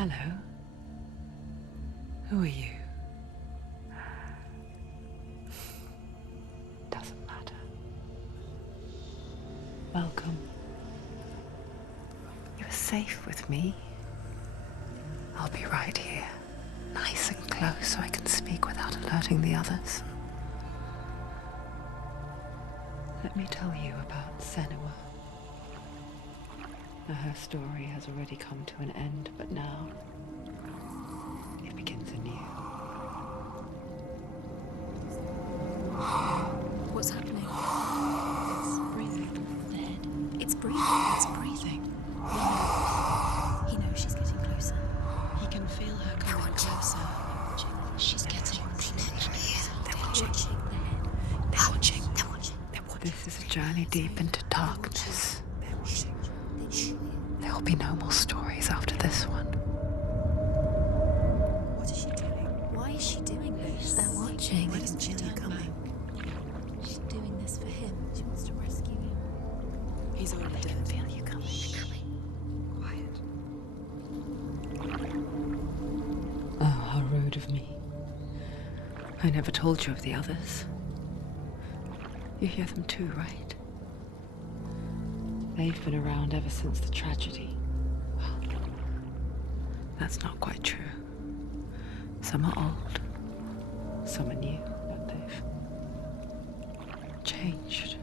Hello. Who are you? Doesn't matter. Welcome. You're safe with me. I'll be right here, nice and close so I can speak without alerting the others. Let me tell you about Senua. Her story has already come to an end, but now it begins anew. What's happening? It's breathing. The head. It's breathing. It's breathing. He knows she's getting closer. He can feel her coming closer. She's getting closer. They're watching. The head. They're watching. They're watching. They're watching. This is a journey deep into darkness. They're watching. There will be no more stories after this one. What is she doing? Why is she doing this? They're watching. Why doesn't she turn coming? She's doing this for him. She wants to rescue him. He's already dead. I can feel you coming. Quiet. Oh, how rude of me. I never told you of the others. You hear them too, right? They've been around ever since the tragedy. Well, that's not quite true. Some are old, some are new, but they've changed.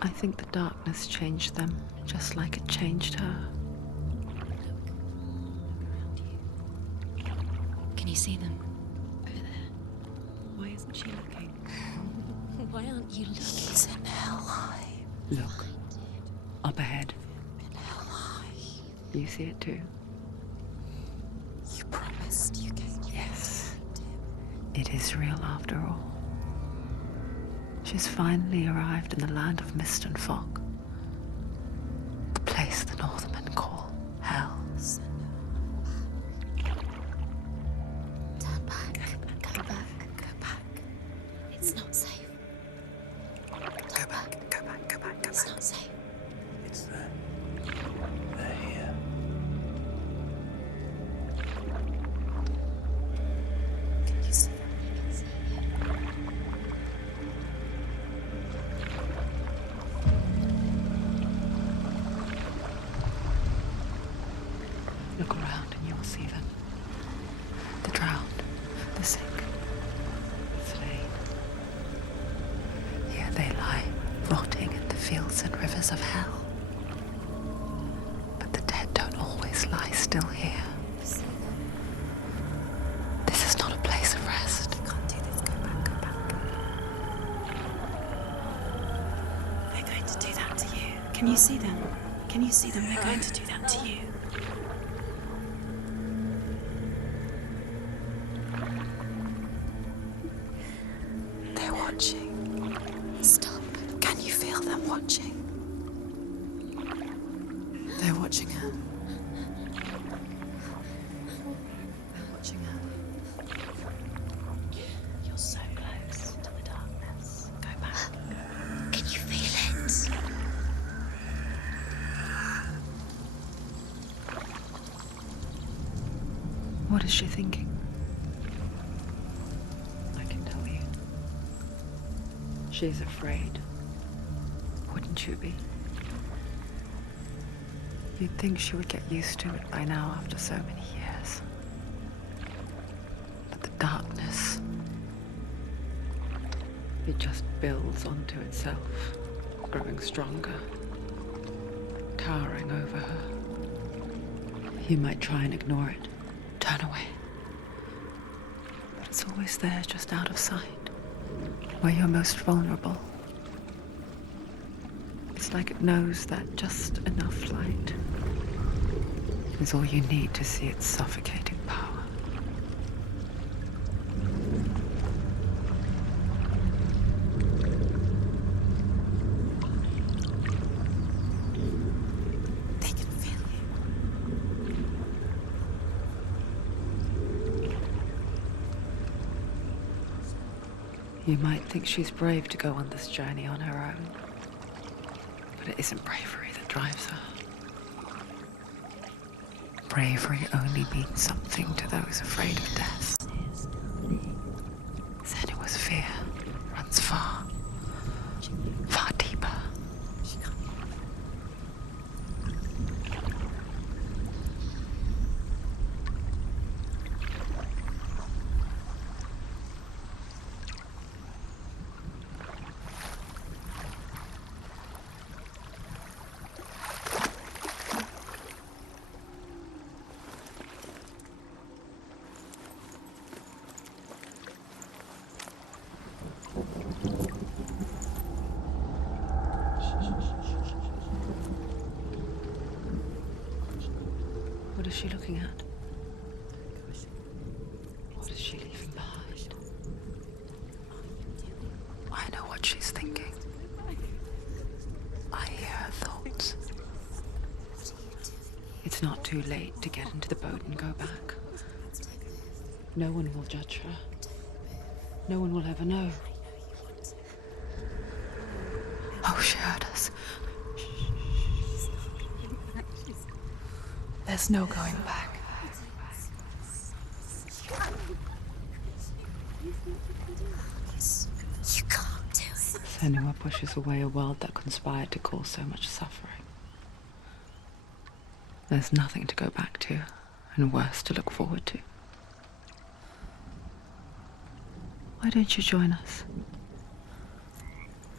I think the darkness changed them, just like it changed her. Can you see them? Over there. Why isn't she looking? Why aren't you looking? He's in hell high. Look, up ahead. In hell high. You see it too? You promised you came. Yes. It is real after all. She's finally arrived in the land of mist and fog. The place the Northmen call Hell. Turn back. Go back. Go back. It's not safe. Go back. Go back. Go back. Go It's back. not safe. It's there. They're here. Can you see them? Look around and you'll see them. The drowned, the sick, slain. Here they lie, rotting in the fields and rivers of hell. But the dead don't always lie still here. This is not a place of rest. You can't do this. Go back. Go back. They're going to do that to you. Can you see them? Can you see them? They're going to do that to you. They're watching. Stop. Can you feel them watching? They're watching her. They're watching her. You're so close to the darkness. Go back. Can you feel it? What is she thinking? I can tell you. She's afraid. Wouldn't you be? You'd think she would get used to it by now after so many years. But the darkness, it just builds onto itself, growing stronger, towering over her. You might try and ignore it, turn away. But it's always there, just out of sight, where you're most vulnerable. It's like it knows that just enough light is all you need to see its suffocating power. They can feel you. You might think she's brave to go on this journey on her own, but it isn't bravery that drives her. bravery only means something to those afraid of death. Senua's fear runs far, far deeper. What is she looking at? What is she leaving behind? I know what she's thinking. I hear her thoughts. It's not too late to get into the boat and go back. No one will judge her. No one will ever know. Oh, she heard us. There's no going back. You can't do it. Senua pushes away a world that conspired to cause so much suffering. There's nothing to go back to, and worse to look forward to. Why don't you join us?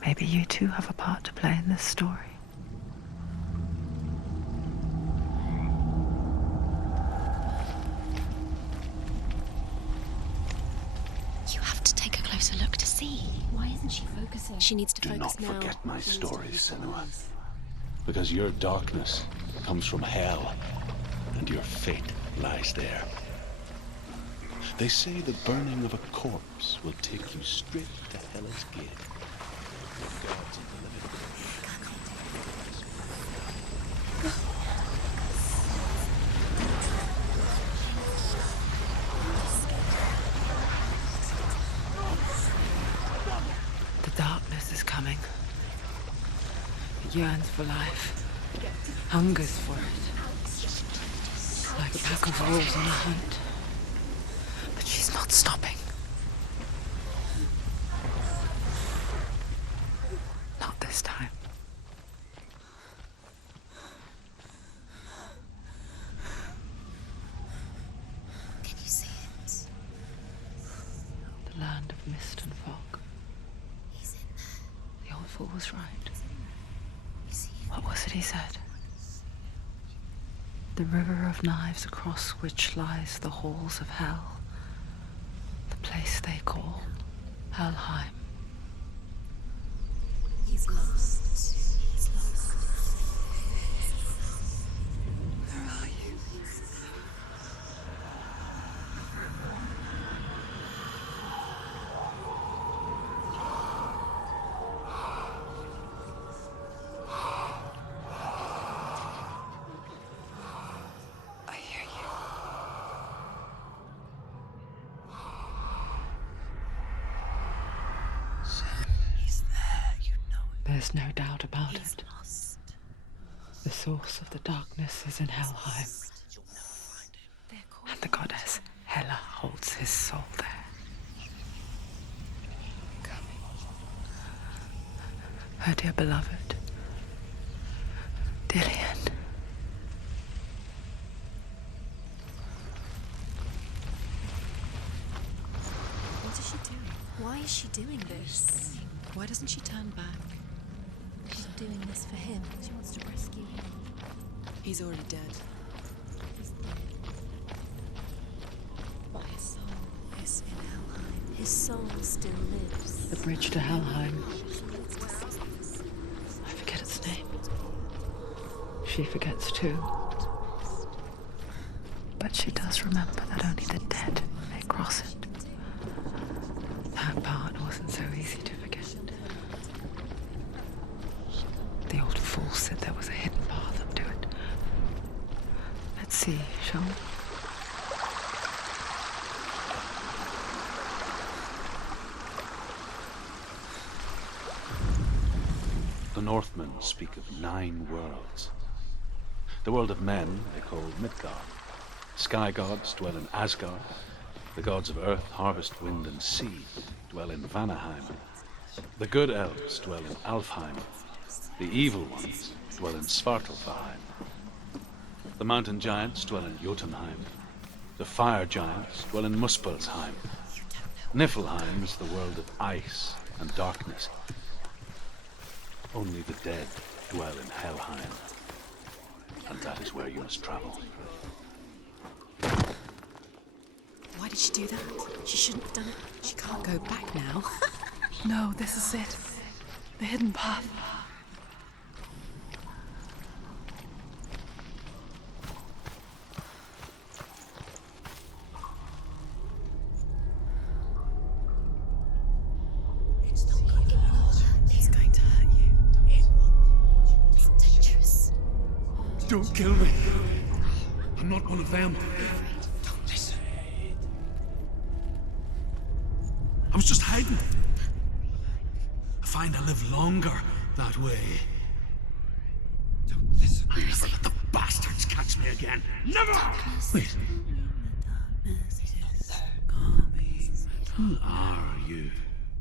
Maybe you too have a part to play in this story. You have to take a closer look to see. Why isn't she focusing? She needs to Do focus not now. forget my stories, Senua. Because your darkness comes from hell, and your fate lies there. They say the burning of a corpse will take you straight to Hell's Gate. The gods of the living. The darkness is coming. It yearns for life, hungers for it, like a pack of wolves on a hunt. But she's not stopping. Not this time. Can you see it? The land of mist and fog. He's in there. The old fool was right. You see him? What was it he said? The river of knives across which lies the halls of hell. The place they call Helheim. He's lost. He's lost. Where are you? I hear you. He's there, you know it. There's no doubt about He's it. lost. The source of the darkness is in Helheim, You'll never find him. They're calling. and the goddess Hela holds his soul there. Her dear beloved, Dillian. What is she doing? Why is she doing this? Why doesn't she turn back? She's doing this for him. She wants to rescue him. He's already dead. He's dead. But his soul is in Helheim. His soul still lives. The bridge to Helheim. I forget its name. She forgets too. But she does remember that only the dead may cross it. That part wasn't so easy to forget. The old fool said there was a hidden path up to it. Let's see, shall we? The Northmen speak of 9 worlds. The world of men they call Midgard. Sky gods dwell in Asgard. The gods of earth, harvest, wind, and sea dwell in Vanaheim. The good elves dwell in Alfheim. The evil ones dwell in Svartalfheim. The mountain giants dwell in Jotunheim. The fire giants dwell in Muspelheim. Niflheim is the world of ice and darkness. Only the dead dwell in Helheim. And that is where you must travel. Why did she do that? She shouldn't have done it. She can't go back now. No, this is it. The hidden path. It's going to hurt you. It's dangerous. Don't kill me. I'm not one of them. Don't listen. I was just hiding. I find I live longer that way. Don't listen. I'll never let the bastards catch me again. Never! Wait. Who are you?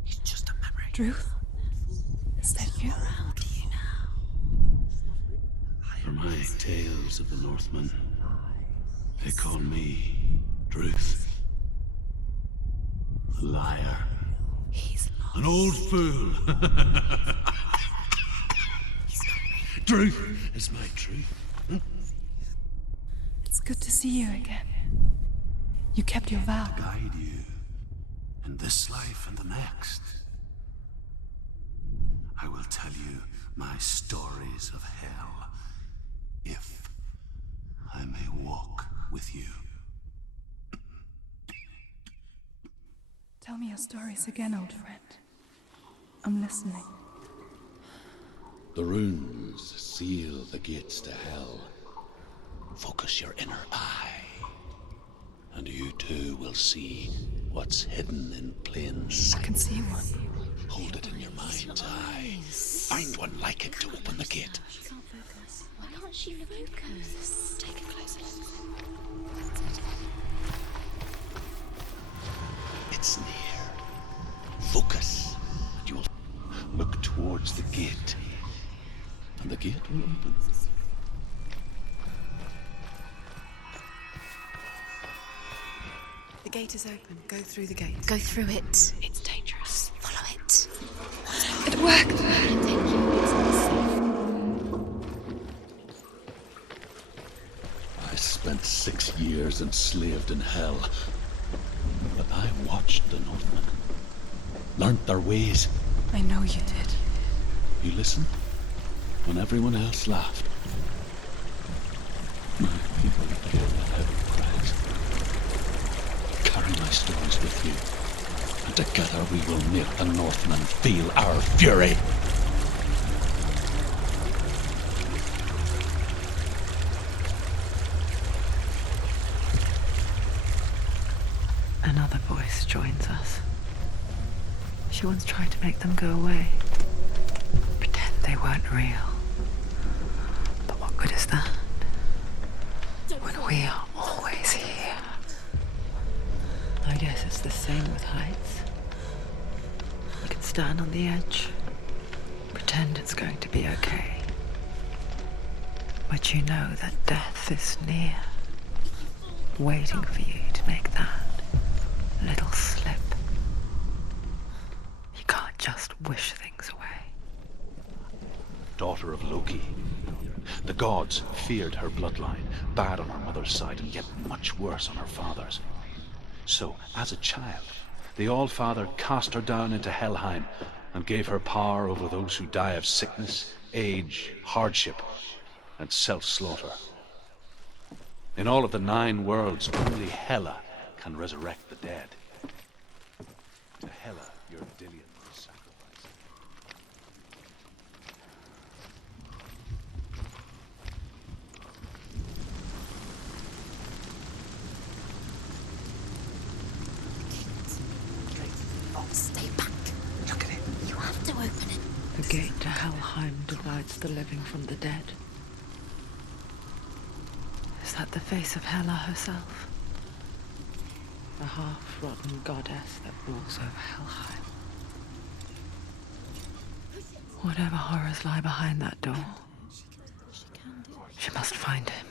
It's just a memory. Druth? Is that you? How do you now? For my tales of the Northmen, they call me Druth. A liar. He's lost. An old fool. Truth is my truth. It's good to see you again. You kept your vow. Guide you in this life and the next. I will tell you my stories of hell, if I may walk with you. Tell me your stories again, old friend. I'm listening. The runes seal the gates to hell. Focus your inner eye, and you too will see what's hidden in plain I sight. can see one. Hold it in your mind's eye. Find one like it to open the gate. She can't focus. Why can't she focus? Take a closer look. It's near. Focus, and you will look towards the gate, and the gate will open. The gate is open. Go through the gate. Go through it. It's dangerous. Follow it. It worked! Thank you. It's unsafe. I spent 6 years enslaved in hell, but I watched the Northmen, learnt their ways. I know you did. You listened when everyone else laughed. My people killed in heaven cries. Carry my stories with you, and together we will make the Northmen feel our fury. Another voice joins us. She once tried to make them go away. Pretend they weren't real. But what good is that? When we are always here. I guess it's the same with heights. You can stand on the edge, pretend it's going to be okay. But you know that death is near, waiting for you to make that little slip. You can't just wish things away. Daughter of Loki. The gods feared her bloodline, bad on her mother's side, and yet much worse on her father's. So, as a child, the All-Father cast her down into Helheim and gave her power over those who die of sickness, age, hardship, and self-slaughter. In all of the 9 worlds, only Hela can resurrect the dead. To Hela, your Dillion will sacrifice. Stay back. Look at it. You have to open it. The gate to Helheim divides the living from the dead. Is that the face of Hela herself? A half-rotten goddess that rules over Helheim. Whatever horrors lie behind that door, she must find him.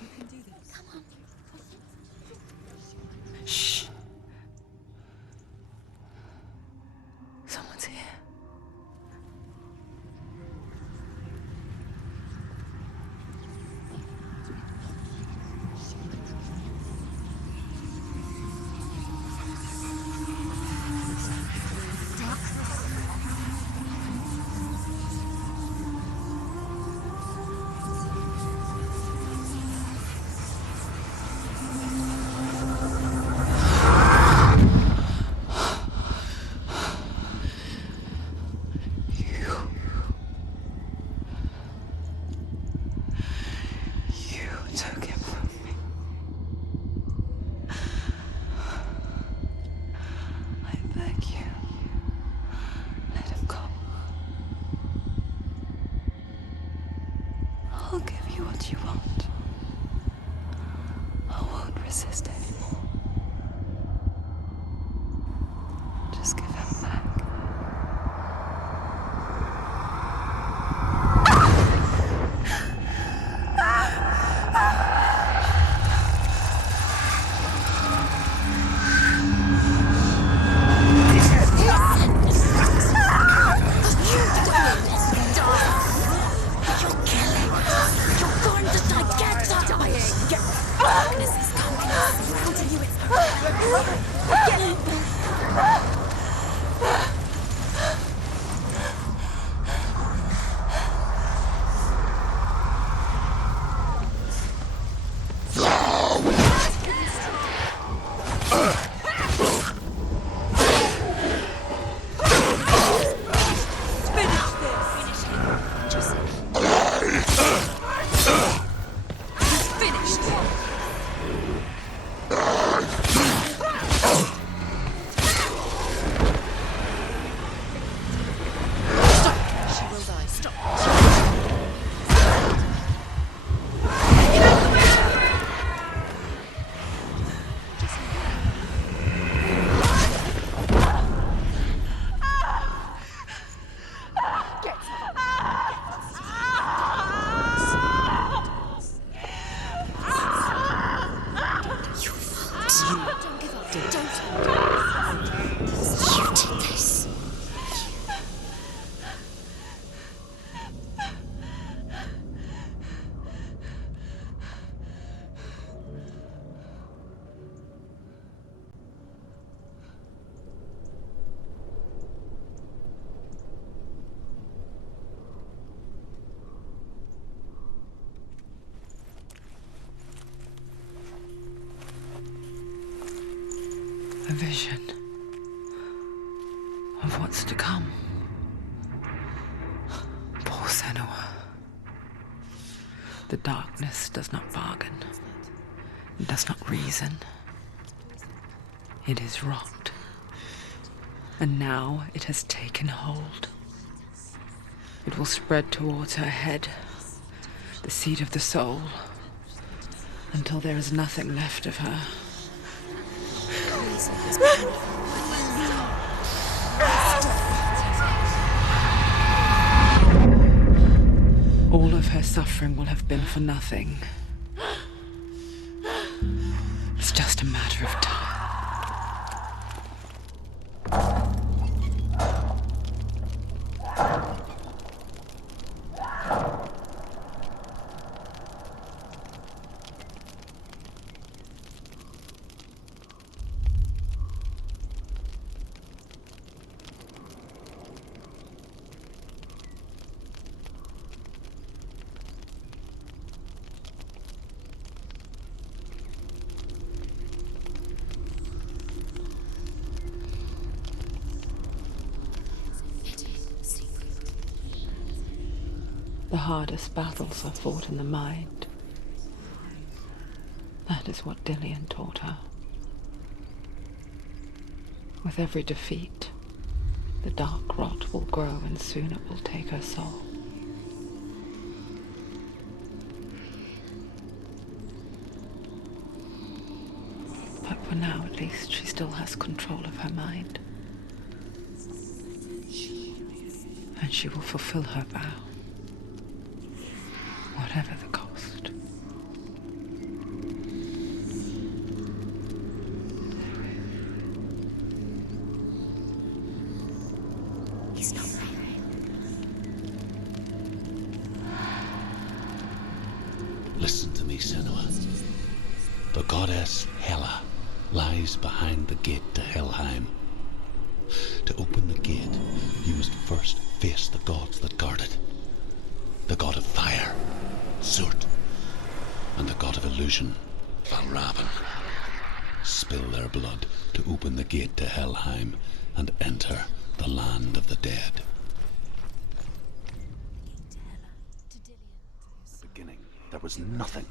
Shh. Someone's here. Took him from me. I beg you, let him go. I'll give you what you want. I won't resist anymore. Just give him back. A vision of what's to come. Poor Senua. The darkness does not bargain. It does not reason. It is rot. And now it has taken hold. It will spread towards her head, the seat of the soul, until there is nothing left of her. All of her suffering will have been for nothing. It's just a matter of time. The hardest battles are fought in the mind. That is what Dillian taught her. With every defeat, the dark rot will grow and soon it will take her soul. But for now, at least, she still has control of her mind. And she will fulfill her vow, whatever the cost. He's not there. Listen to me, Senua. The goddess Hela lies behind the gate to Helheim. To open the gate, you must first face the gods that guard it. The god of fire, Surt, and the god of illusion, Valravn. Spill their blood to open the gate to Helheim and enter the land of the dead. At the beginning, there was nothing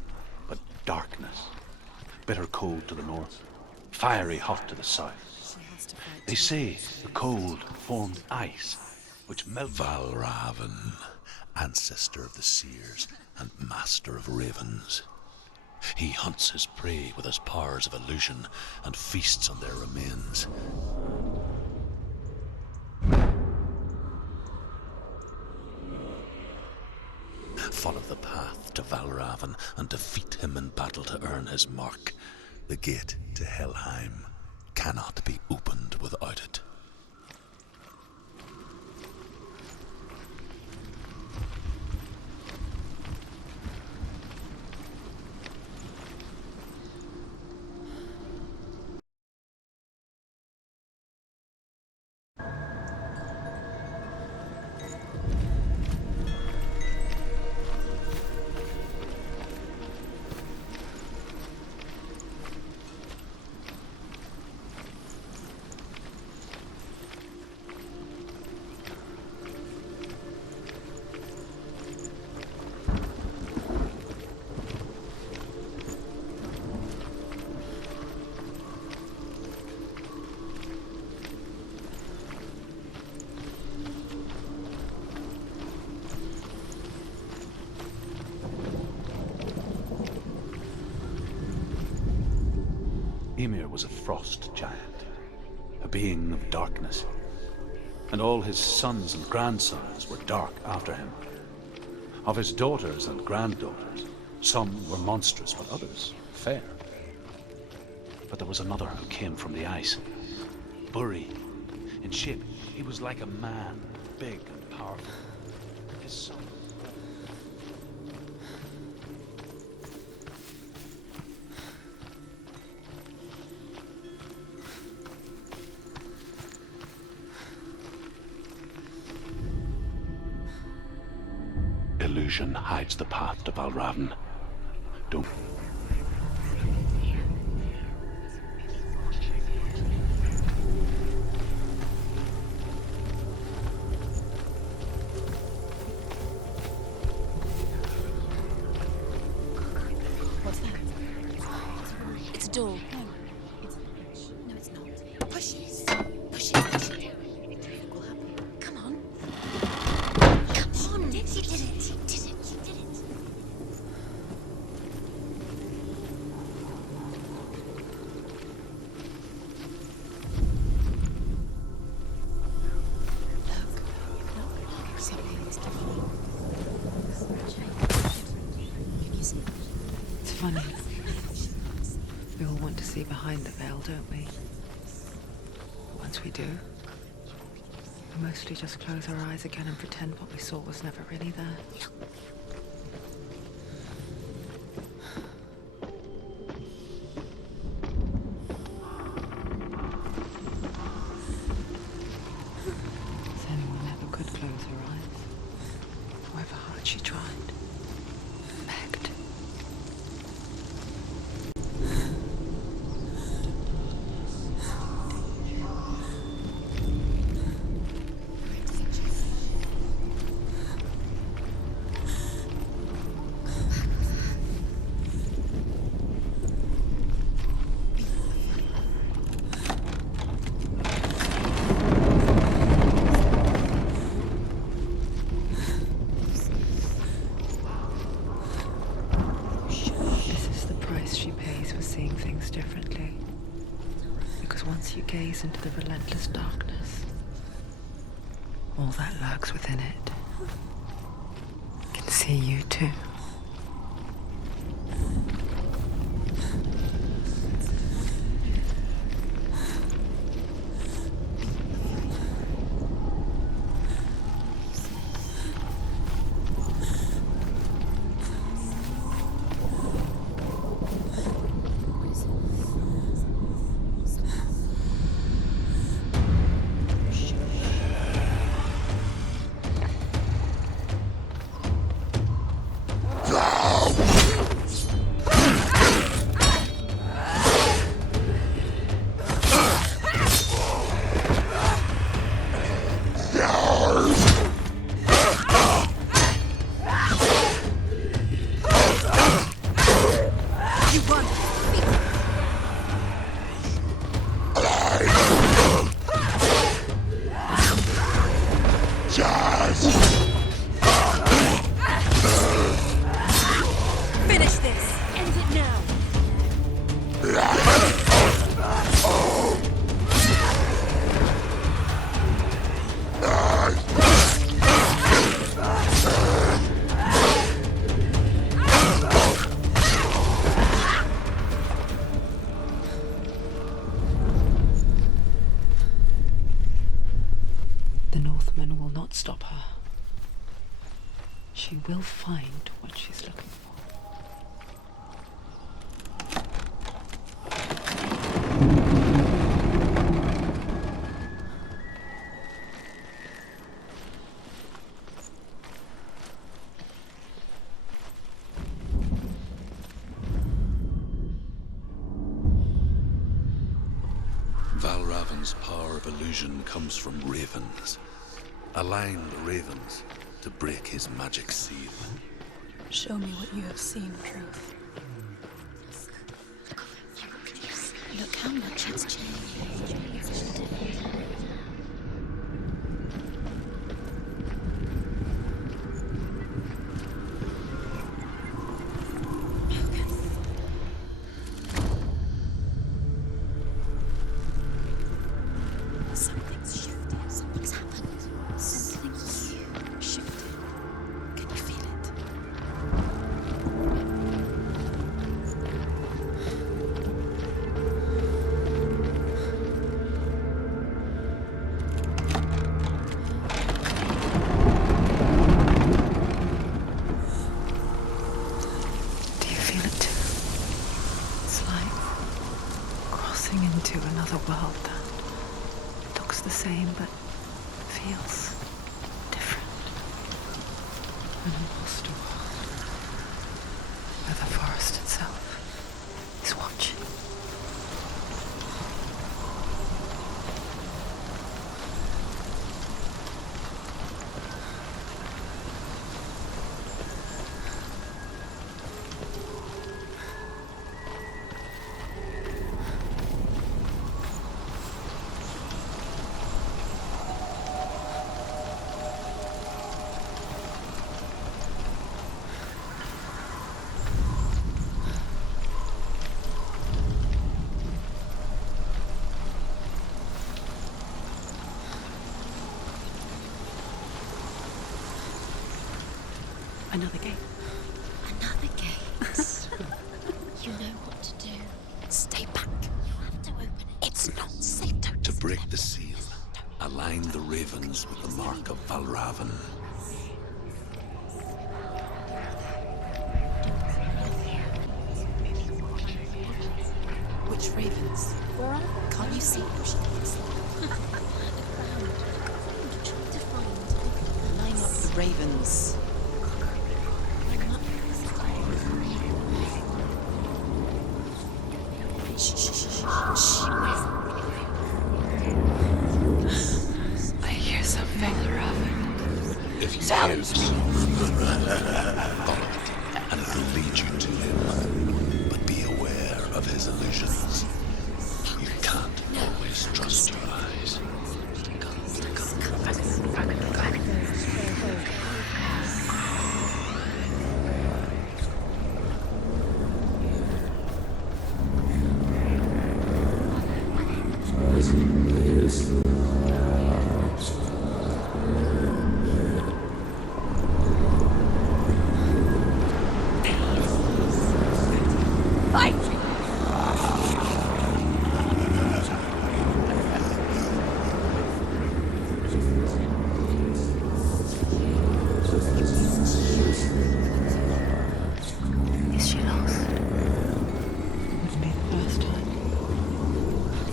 but darkness. Bitter cold to the north, fiery hot to the south. They say the cold formed ice, which melted. Valravn, ancestor of the seers and master of ravens. He hunts his prey with his powers of illusion and feasts on their remains. Follow the path to Valravn and defeat him in battle to earn his mark. The gate to Helheim cannot be opened without it. Ymir was a frost giant, a being of darkness, and all his sons and grandsons were dark after him. Of his daughters and granddaughters, some were monstrous, but others fair. But there was another who came from the ice. Buri. In shape, he was like a man, big and powerful. His son. Illusion hides the path to Valravn. Don't. What's that? It's a door. No, it's not. Push it. Push it. Push it. What will happen? Come on. Come on. He did it. He did it. He did it. Look. Something's different. Can you see? It's funny. We all want to see behind the veil, don't we? Once we do, we mostly just close our eyes again and pretend what we saw was never really there. Senua never could close her eyes, however hard she tried. Begged. because once you gaze into the relentless darkness, all that lurks within it can see you too. Finish this! End it now! The Northmen will not stop her. She will find what she's looking for. Valravan's power of illusion comes from ravens. Align the ravens to break his magic seal. Show me what you have seen, Truth. Look how much it's changed. Something's shifted. Something's happened. Something's shifted. Can you feel it? Do you feel it too? It's like crossing into another world that looks the same but feels different. An imposter world where the forest itself is watching. Another gate. Another gate. You know what to do. Stay back. You have to open it. It's not safe. Don't To break the seal, align the ravens with the mark of Valravan. Which ravens? Can't you see what she looks like? Line up the ravens. Shh, shh, shh, shh. I hear something, Raven. If you hear it, follow it, and it will lead you to him. But be aware of his illusions. You can't always trust your eyes. Is she lost? Wouldn't be the first time.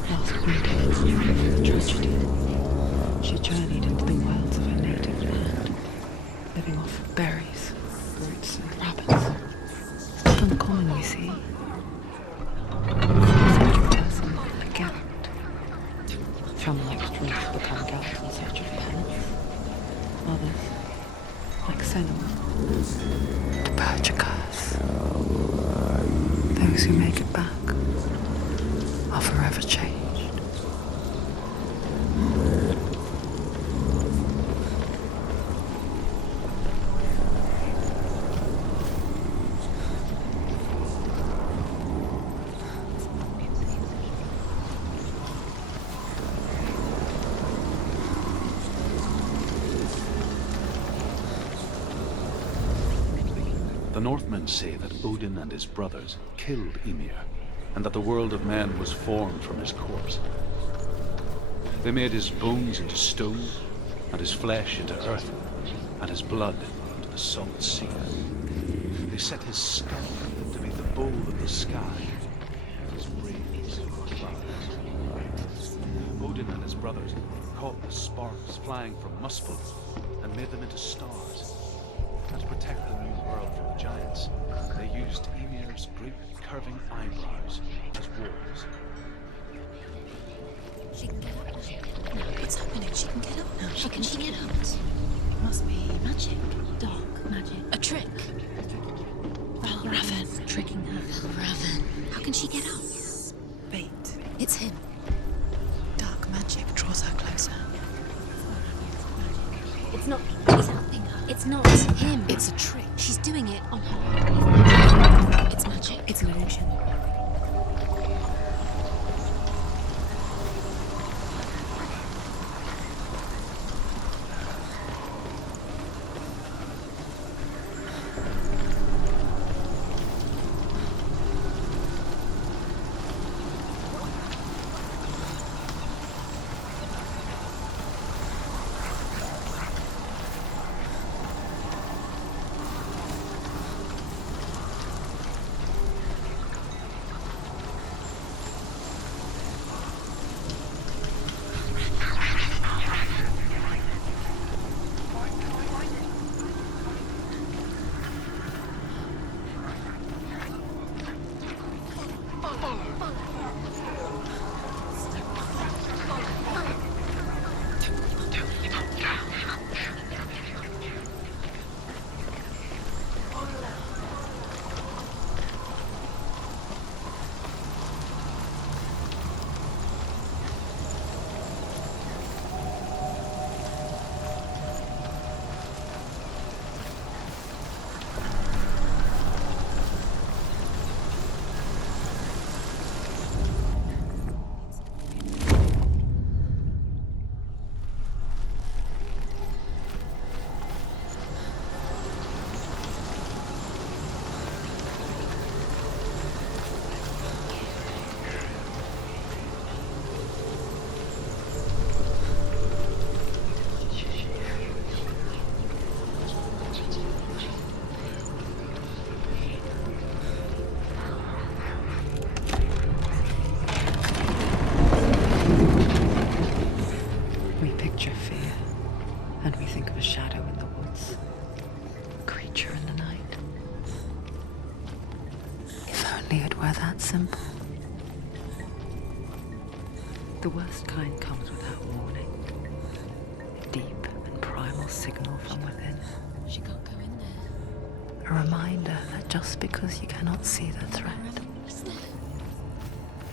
Last winter, the tragedy. She journeyed into the wilds of her native land, living off of berries, roots, and rabbits. It's uncommon, you see. Such a person like Geralt. Some like Struth become Geralt in search of penance. Others, like Senua, to purge a curse. Those who make it back are forever changed. The Northmen say that Odin and his brothers killed Ymir, and that the world of men was formed from his corpse. They made his bones into stone, and his flesh into earth, and his blood into the salt sea. They set his skull to be the bowl of the sky, and his brains were clouds. Odin and his brothers caught the sparks flying from missable and made them into stars. And to protect the new world from the giants, they used Ymir's great curving eyebrows as walls. She can get up now. No, it's happening. She can get up now. How can she get up? Must be magic. Dark magic. A trick. Raven. Tricking her. Raven. How can she get up? Bait. It's him. Dark magic draws her closer. It's not. He's helping her. It's not him. It's a trick. She's doing it on her. It's magic. It's an illusion. We're that simple. The worst kind comes without warning. Deep and primal signal from within. She can't go in there. A reminder that just because you cannot see the threat,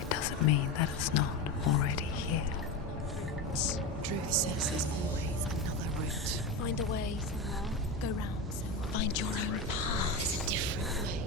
it doesn't mean that it's not already here. Truth says there's always another route. Find a way, Senua. Go round, Senua. Find your own path. There's a different way.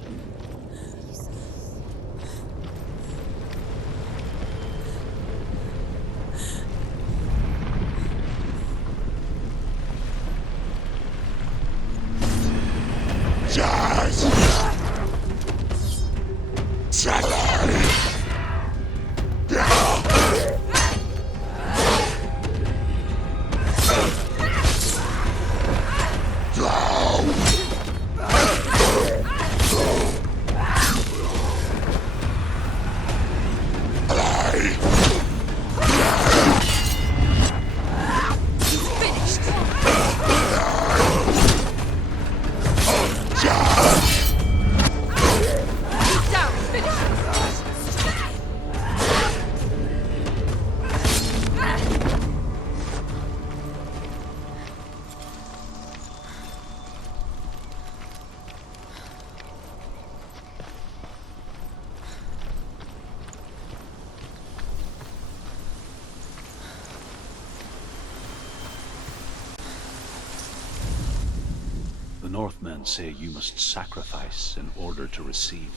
Northmen say you must sacrifice in order to receive.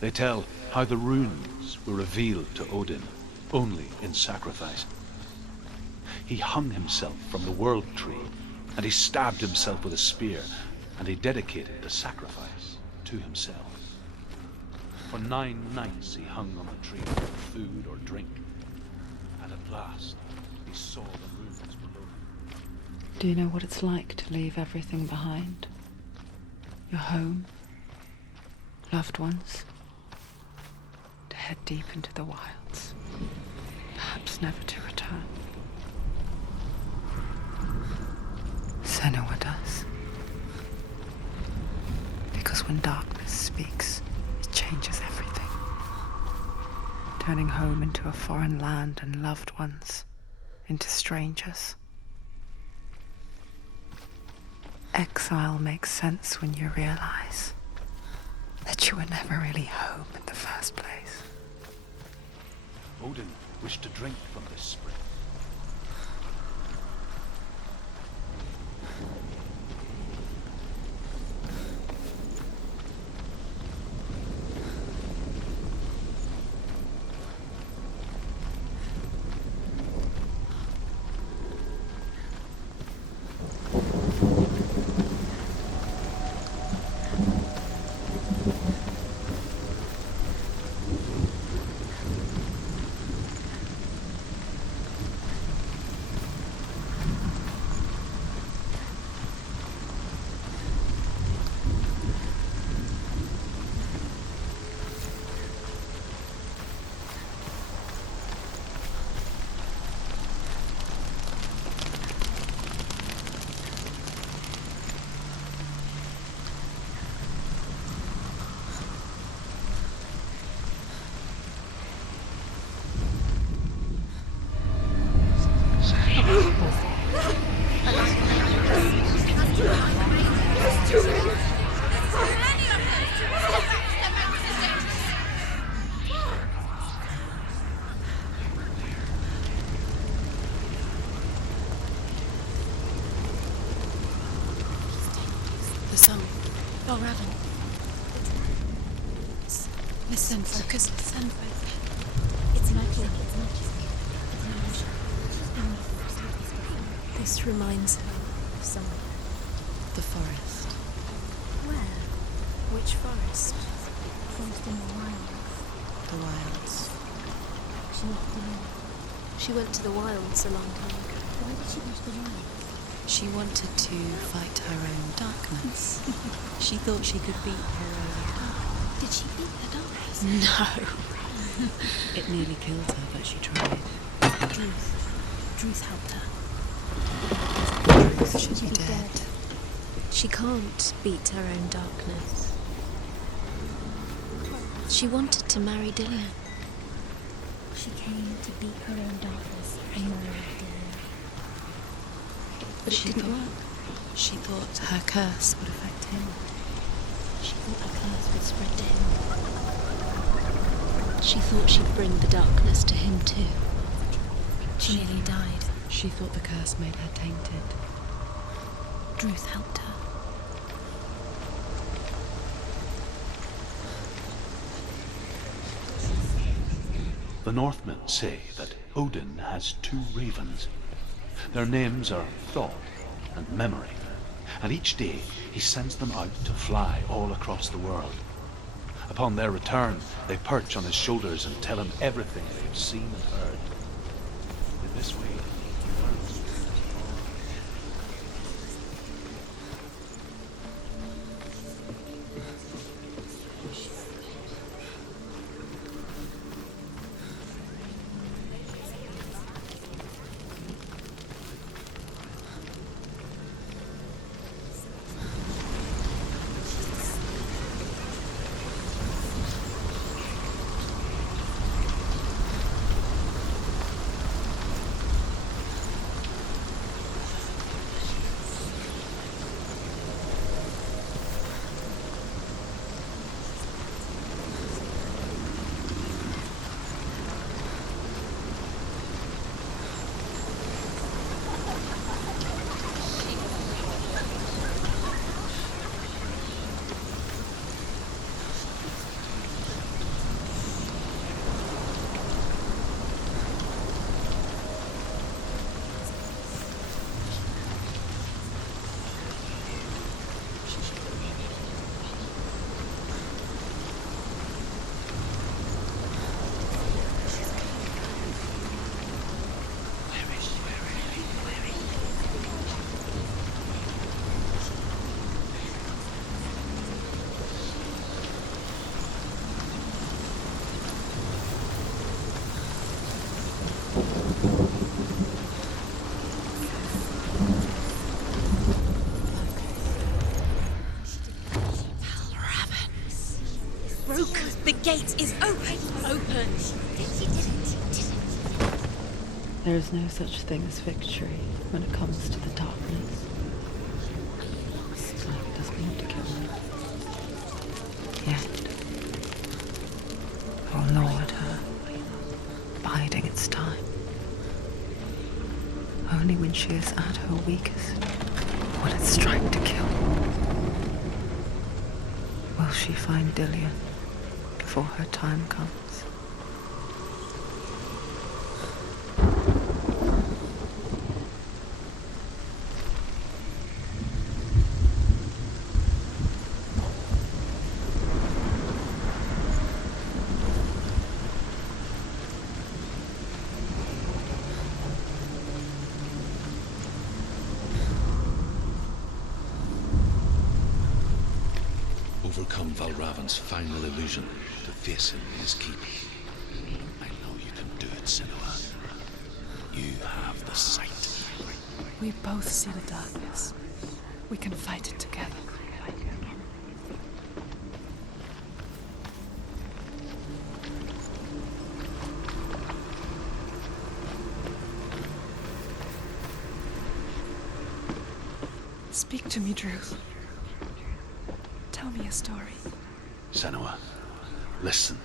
They tell how the runes were revealed to Odin only in sacrifice. He hung himself from the world tree, and he stabbed himself with a spear, and he dedicated the sacrifice to himself. For 9 nights he hung on the tree without food or drink, and at last he saw the runes below him. Do you know what it's like to leave everything behind? Your home, loved ones, to head deep into the wilds, perhaps never to return. Senua does. Because when darkness speaks, it changes everything. Turning home into a foreign land and loved ones into strangers. Exile makes sense when you realize that you were never really home in the first place. Odin wished to drink from this spring. Listen, focus. Listen. It's magic. This reminds her of somewhere. The forest. Where? Which forest? Forest in the wilds. The wilds. She left the wilds. She went to the wilds a long time ago. Why did she go to the wilds? She wanted to fight her own darkness. She thought she could beat her own darkness. Did she beat the darkness? No. It nearly killed her, but she tried. Druth helped her. Druth should be dead. She can't beat her own darkness. She wanted to marry Dillian. She came to beat her own darkness and marry Dillian. But it didn't work. She thought her curse would affect him. She thought her curse would spread to him. She thought she'd bring the darkness to him too. She nearly died. She thought the curse made her tainted. Druth helped her. The Northmen say that Odin has 2 ravens. Their names are Thought and Memory, and each day he sends them out to fly all across the world. Upon their return, they perch on his shoulders and tell him everything they've seen and heard. In this way, he learns. gate is open! Open! There is no such thing as victory when it comes to the darkness. It doesn't want to kill me. Yet, or lured her, biding its time. Only when she is at her weakest will it strike to kill. Will she find Dillion before her time comes? Overcome Valravan's final illusion to face him in his keep. I know you can do it, Senua. You have the sight. We both see the darkness. We can fight it together. Speak to me, Drew. Tell me a story. Senua, listen.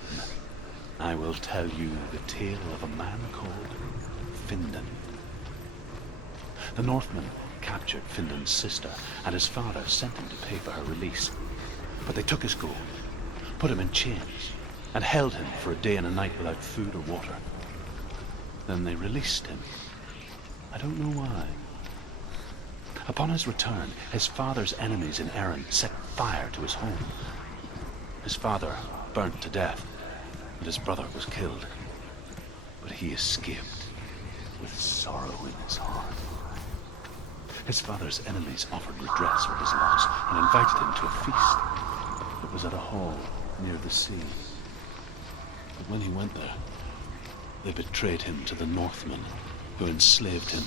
I will tell you the tale of a man called Findan. The Northmen captured Findan's sister, and his father sent him to pay for her release. But they took his gold, put him in chains, and held him for a day and a night without food or water. Then they released him. I don't know why. Upon his return, his father's enemies in Erin set fire to his home. His father burnt to death, and his brother was killed. But he escaped with sorrow in his heart. His father's enemies offered redress for his loss and invited him to a feast. It was at a hall near the sea. But when he went there, they betrayed him to the Northmen, who enslaved him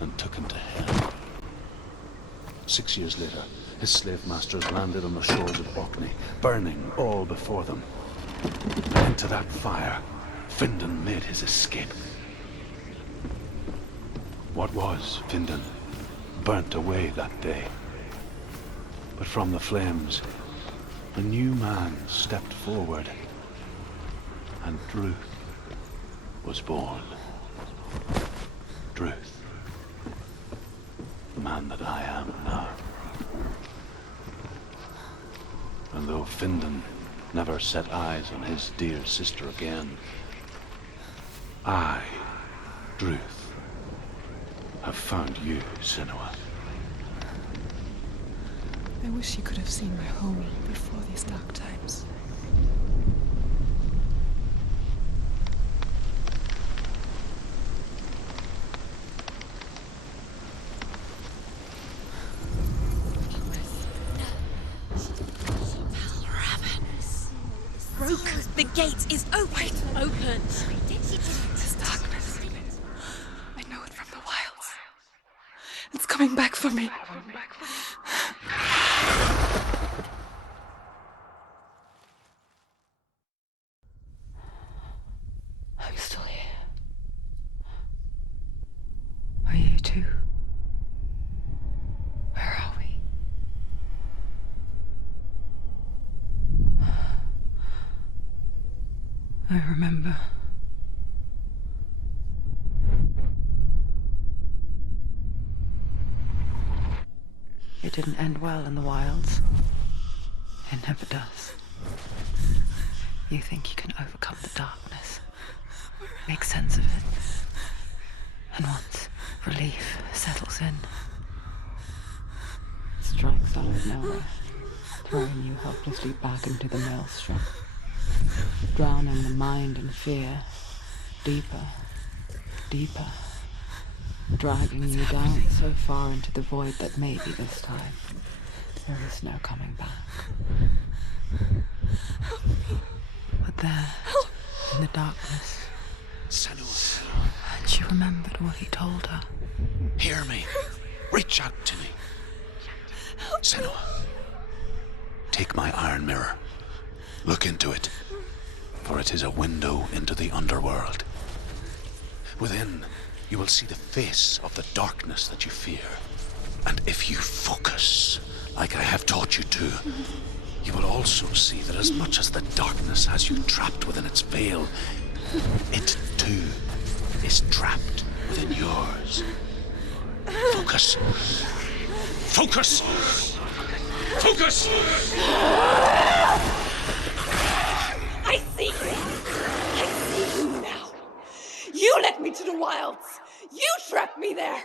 and took him to hell. 6 years later, his slave masters landed on the shores of Orkney, burning all before them. And into that fire, Findan made his escape. What was Findan burnt away that day. But from the flames, a new man stepped forward, and Druth was born. Druth. The man that I am now. And though Findan never set eyes on his dear sister again, I, Druth, have found you, Senua. I wish you could have seen my home before these dark times. Broken! The gate is open! Open! This darkness. I know it from the wilds. It's coming back for me. I'm still here. Are you too? Where are we? I remember. It didn't end well in the wilds. It never does. You think you can overcome the darkness, make sense of it, and once relief settles in, it strikes out of nowhere, throwing you helplessly back into the maelstrom, drowning the mind in fear, deeper, deeper, dragging you down so far into the void that maybe this time there is no coming back. But there, in the darkness, Senua, and she remembered what he told her. hear me. Reach out to me. Senua, take my iron mirror. Look into it, for it is a window into the underworld. Within, you will see the face of the darkness that you fear. And if you focus, like I have taught you to, you will also see that as much as the darkness has you trapped within its veil, it too is trapped within yours. Focus. Focus! Focus! I see you! I see you now! You led me to the wilds! You trapped me there!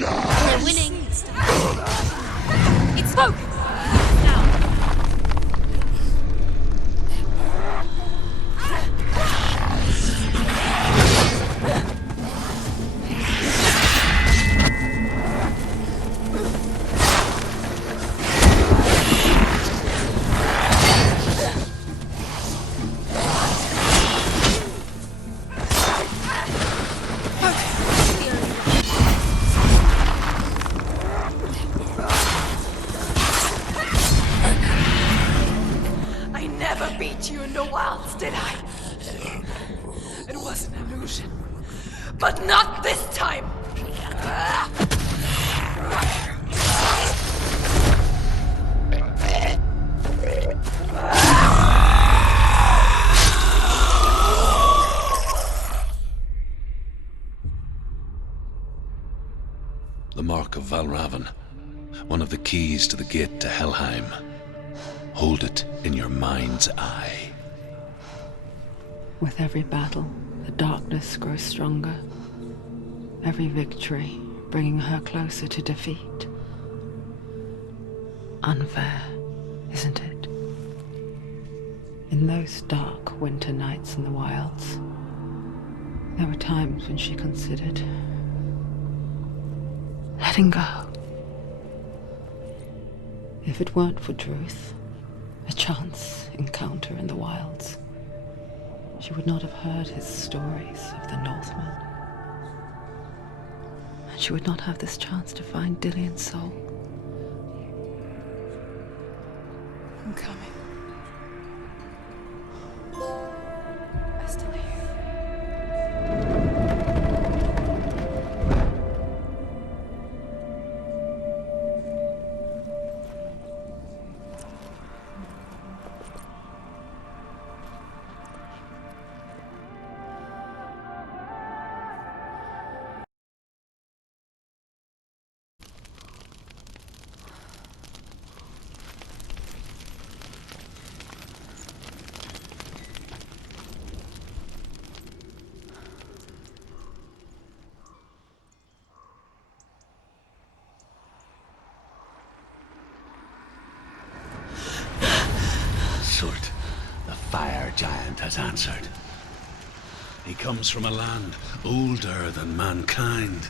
We're winning. It's focus. Now. But not this time! The Mark of Valravan, one of the keys to the gate to Helheim. Hold it in your mind's eye. With every battle, the darkness grows stronger. Every victory bringing her closer to defeat. Unfair, isn't it? In those dark winter nights in the wilds, there were times when she considered letting go. If it weren't for Druth, a chance encounter in the wilds, she would not have heard his stories of the Northmen. And she would not have this chance to find Dillion's soul. I'm coming. I still hear you. Surt, the fire giant, has answered. He comes from a land older than mankind.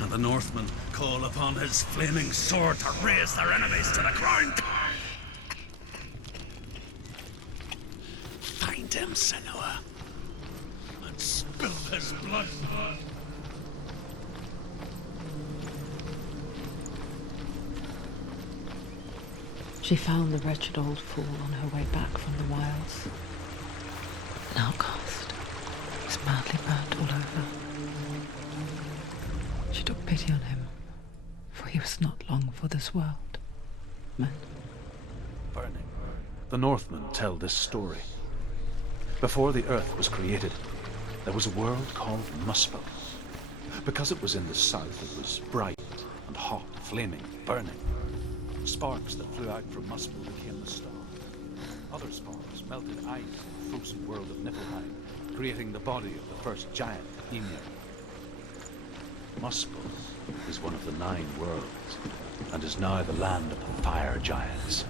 And the Northmen call upon his flaming sword to raise their enemies to the ground. Find him, Senua, and spill his blood. She found the wretched old fool on her way back from the wilds. An outcast. He was madly burnt all over. She took pity on him, for he was not long for this world. Men. Burning. The Northmen tell this story. Before the earth was created, there was a world called missable. Because it was in the south, it was bright and hot, flaming, burning. Sparks that flew out from missable became the star. Other sparks melted ice in the frozen world of Niflheim, creating the body of the first giant, Ymir. Missable is one of the 9 worlds, and is now the land of the fire giants.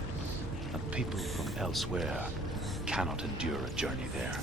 And people from elsewhere cannot endure a journey there.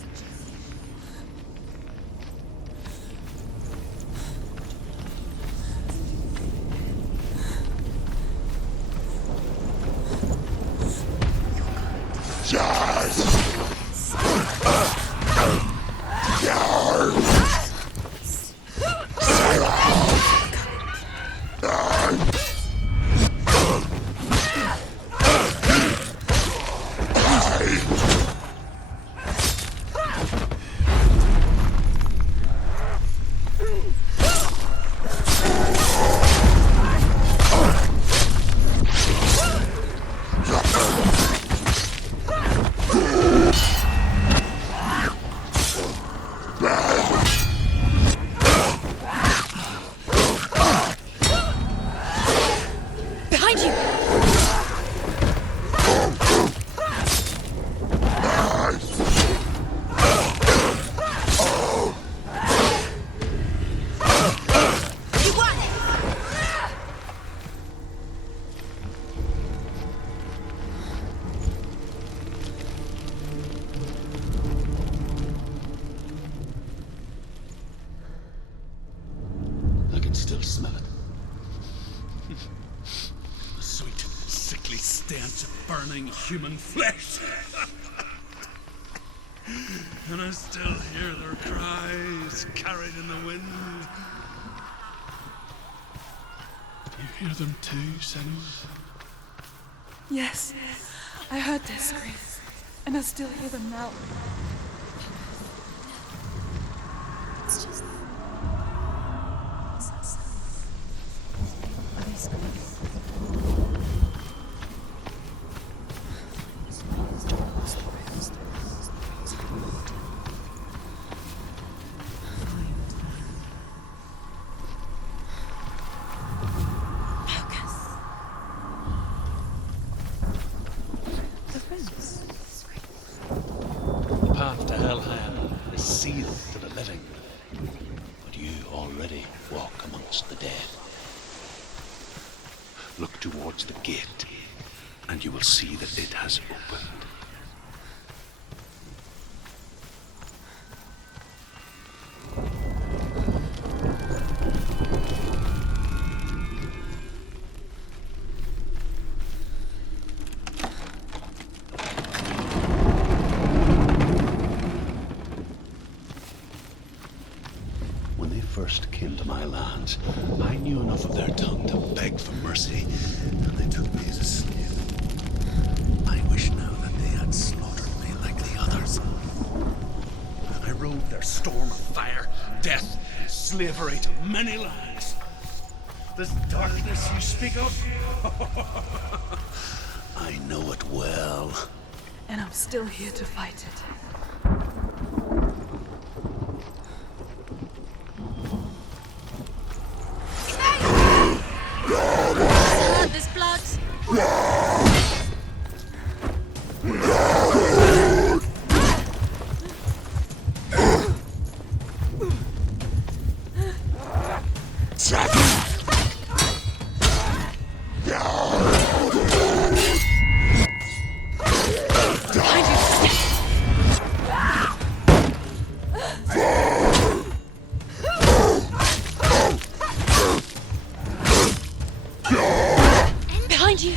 Still smell it. The sweet, sickly stench of burning human flesh. And I still hear their cries carried in the wind. You hear them too, Senua? Yes, I heard their screams, and I still hear them now. It's just Look towards the gate, and you will see that it has opened. When they first came to my lands, I knew enough of their tongue to beg for mercy, and they took me as a slave. I wish now that they had slaughtered me like the others. I rode their storm of fire, death, and slavery to many lands. This darkness you speak of, I know it well. And I'm still here to fight it. There's blood. Behind you.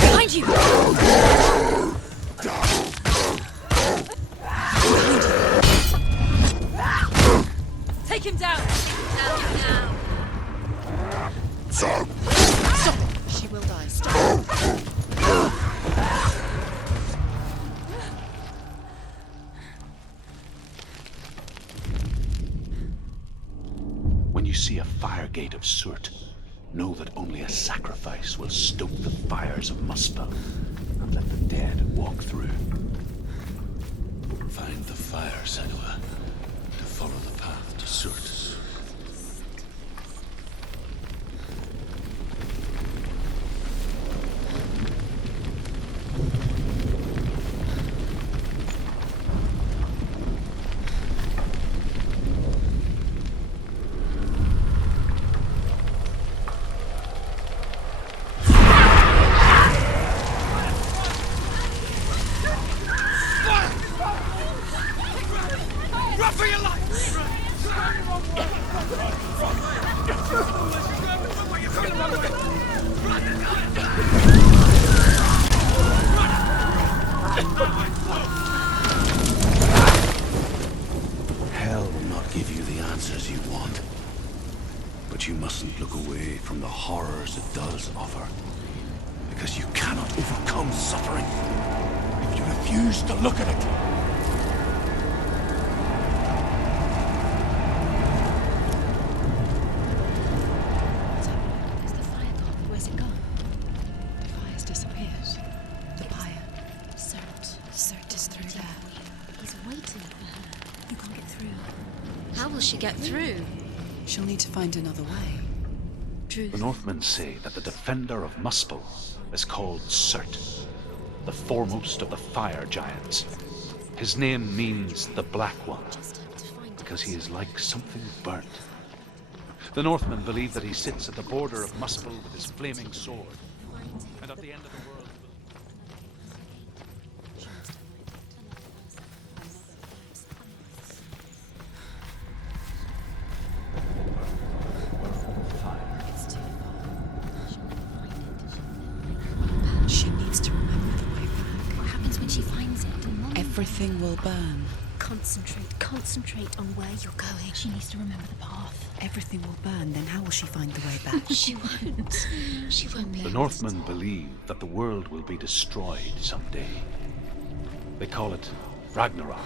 Behind you. Take him down. Now. Stop. She will die. Stop. When you see a fire gate of soot, know that only a sacrifice will stoke the fires of Muspel and let the dead walk through. Find the fire, Senua, to follow the path to soot. Hell will not give you the answers you want. But you mustn't look away from the horrors it does offer. Because you cannot overcome suffering if you refuse to look at it. Where's the fire gone? Where's it gone? The fire's disappeared. The pyre. Cert is through there. He's waiting for her. You can't get through. How will she get through? She'll need to find another way. Truth. The Northmen say that the defender of Muspel is called Cert, the foremost of the fire giants. His name means the Black One, because he is like something burnt. The Northmen believe that he sits at the border of Muspel with his flaming sword, and at the end of the world She needs to remember the way back. What happens when she finds it? Everything will burn. Concentrate on where you're going. She needs to remember the path. Everything will burn, then how will she find the way back? She won't. She won't be The able Northmen believe that the world will be destroyed someday. They call it Ragnarok,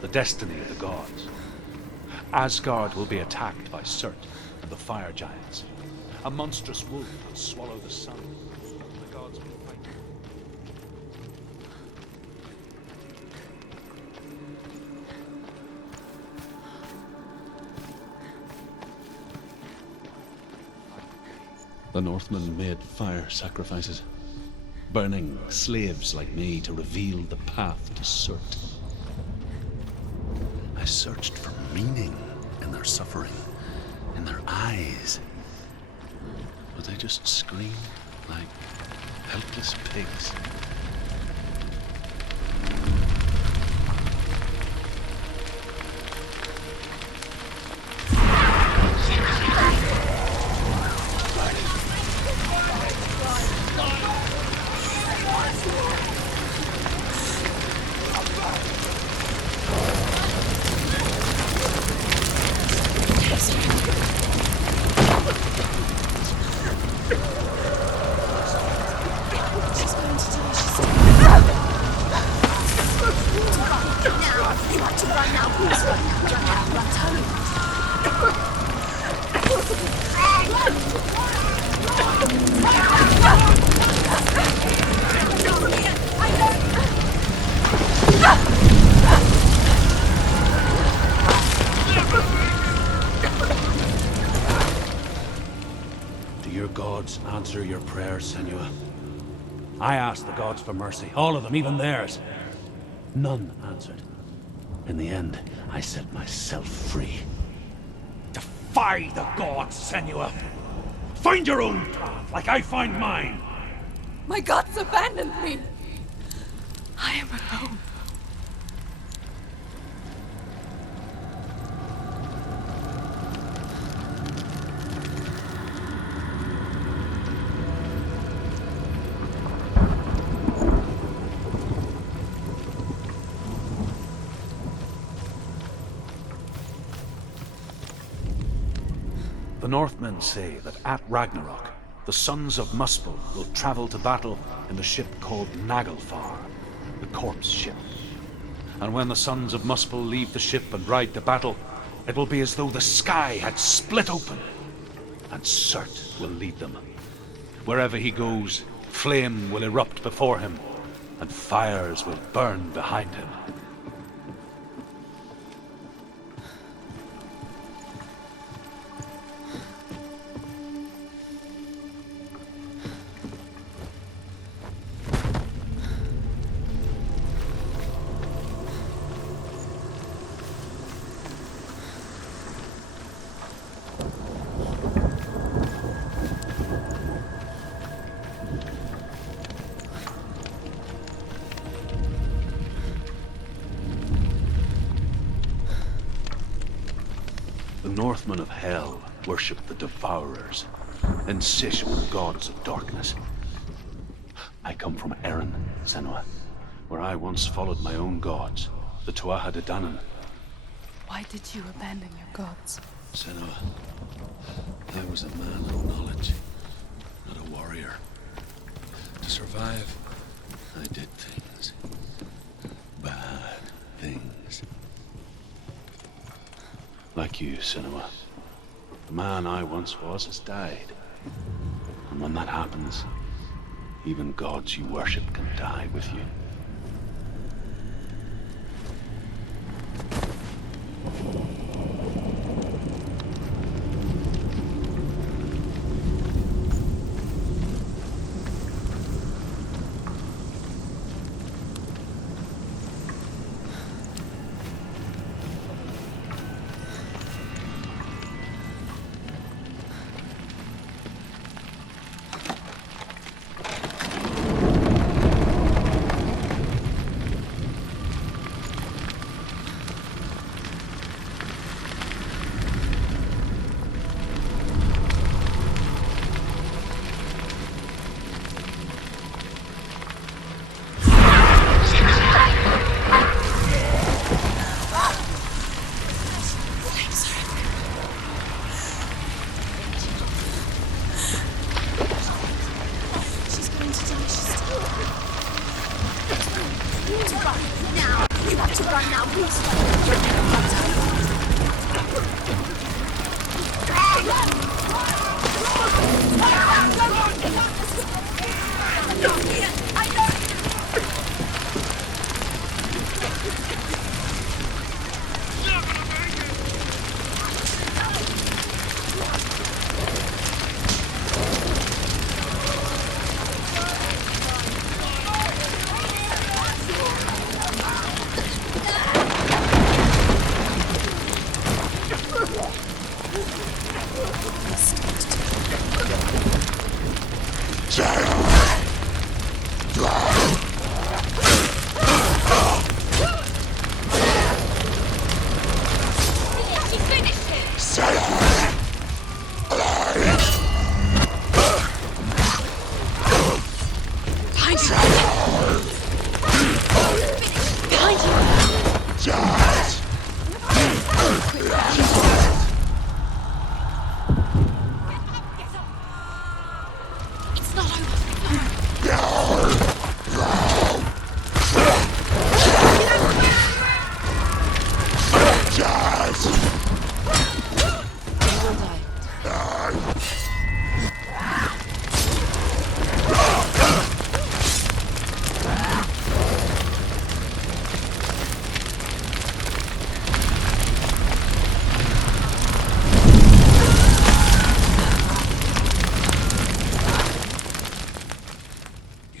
the destiny of the gods. Asgard will be attacked by Surt and the fire giants. A monstrous wolf will swallow the sun. The gods will fight. The Northmen made fire sacrifices, burning slaves like me to reveal the path to Surt. I searched for meaning in their suffering, in their eyes. But they just screamed like helpless pigs. Do your gods answer your prayers, Senua? I asked the gods for mercy, all of them, even theirs. None answered. In the end, I set myself free. Defy the gods, Senua! Find your own path, like I find mine! My gods abandoned me. I am alone. The Northmen say that at Ragnarok, the sons of Muspel will travel to battle in the ship called Naglfar, the corpse ship. And when the sons of Muspel leave the ship and ride to battle, it will be as though the sky had split open, and Surt will lead them. Wherever he goes, flame will erupt before him, and fires will burn behind him. The Northmen of Hell worship the Devourers, insatiable gods of darkness. I come from Erin, Senua, where I once followed my own gods, the Tuatha De Danann. Why did you abandon your gods? Senua, I was a man of knowledge, not a warrior. To survive, I did things. Bad things. Like you, Senua. The man I once was has died. And when that happens, even gods you worship can die with you. to run now. We want to run now, please.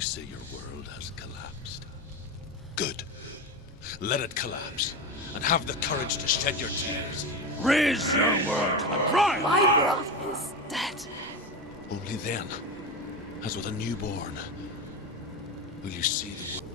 You say your world has collapsed. Good. Let it collapse, and have the courage to shed your tears. Raise your world and cry! My world is dead. Only then, as with a newborn, will you see the world.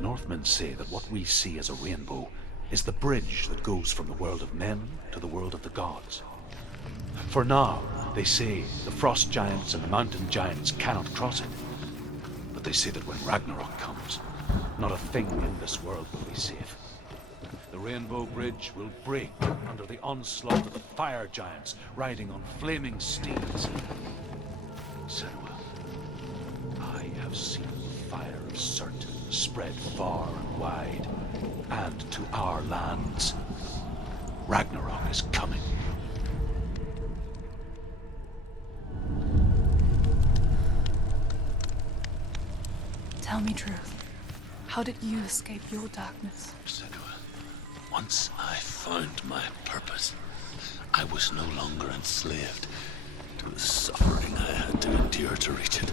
Northmen say that what we see as a rainbow is the bridge that goes from the world of men to the world of the gods. For now, they say the frost giants and the mountain giants cannot cross it. But they say that when Ragnarok comes, not a thing in this world will be safe. The rainbow bridge will break under the onslaught of the fire giants riding on flaming steeds. Senua, I have seen the fire of Surt spread far and wide, and to our lands. Ragnarok is coming. Tell me truth. How did you escape your darkness? Senua, once I found my purpose, I was no longer enslaved to the suffering I had to endure to reach it.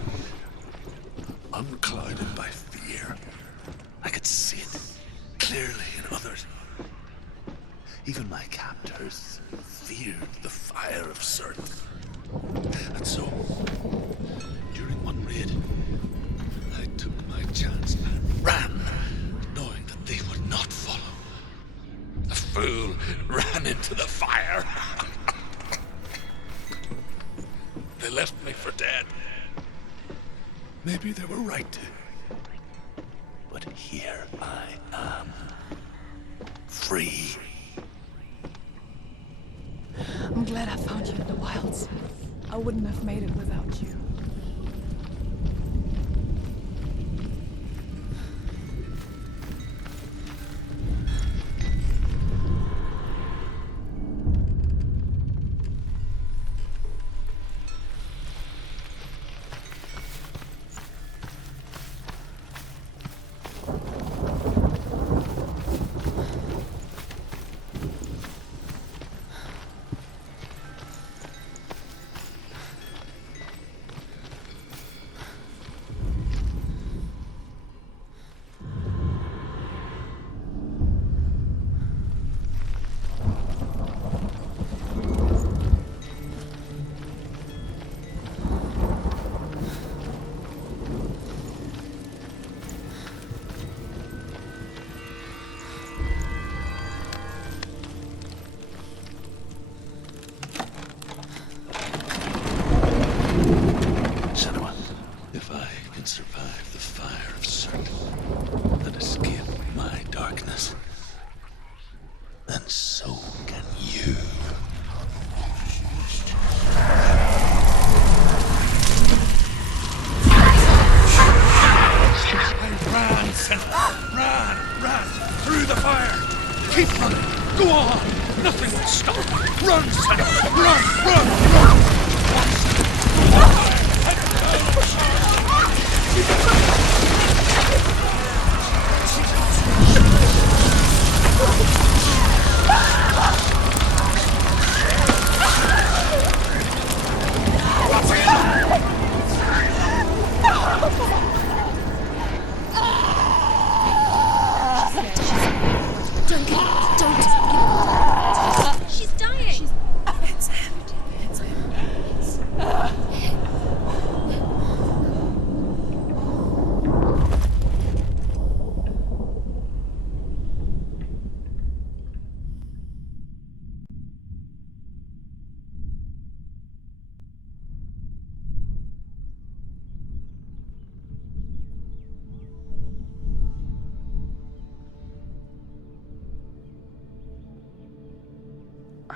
Unclouded by fear, I could see it clearly in others. Even my captors feared the fire of Surt. And so, during one raid, I took my chance and ran, knowing that they would not follow. The fool ran into the fire. They left me for dead. Maybe they were right to. But here I am. Free. I'm glad I found you in the wilds. I wouldn't have made it without you.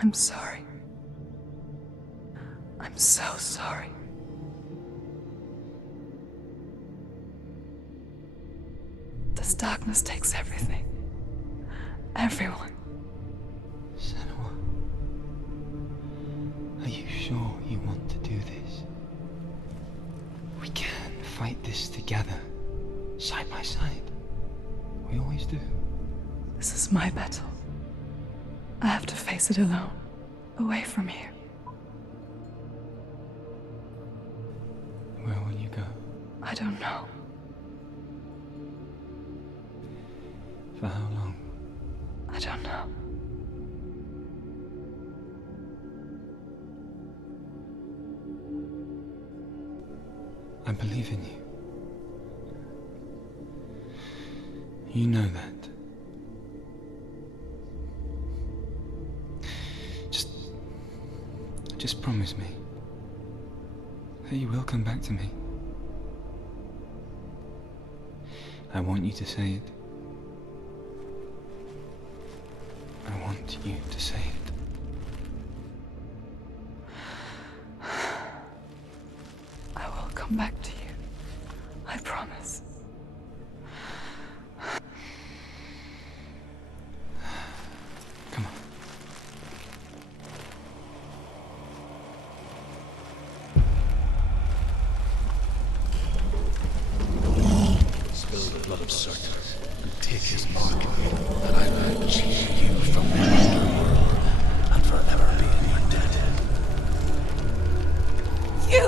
I'm sorry. I'm so sorry. This darkness takes everything. Everyone. Senua, are you sure you want to do this? We can fight this together, side by side. We always do. This is my battle. I have to face it alone, away from here. Where will you go? I don't know. For how long? I don't know. I believe in you. You know that. Just promise me that you will come back to me. I want you to say it. I want you to say it. I will come back to you. I promise. Come on. Spill the blood of Surt and take his mark, that I may achieve you from the underworld and forever be in your debt. You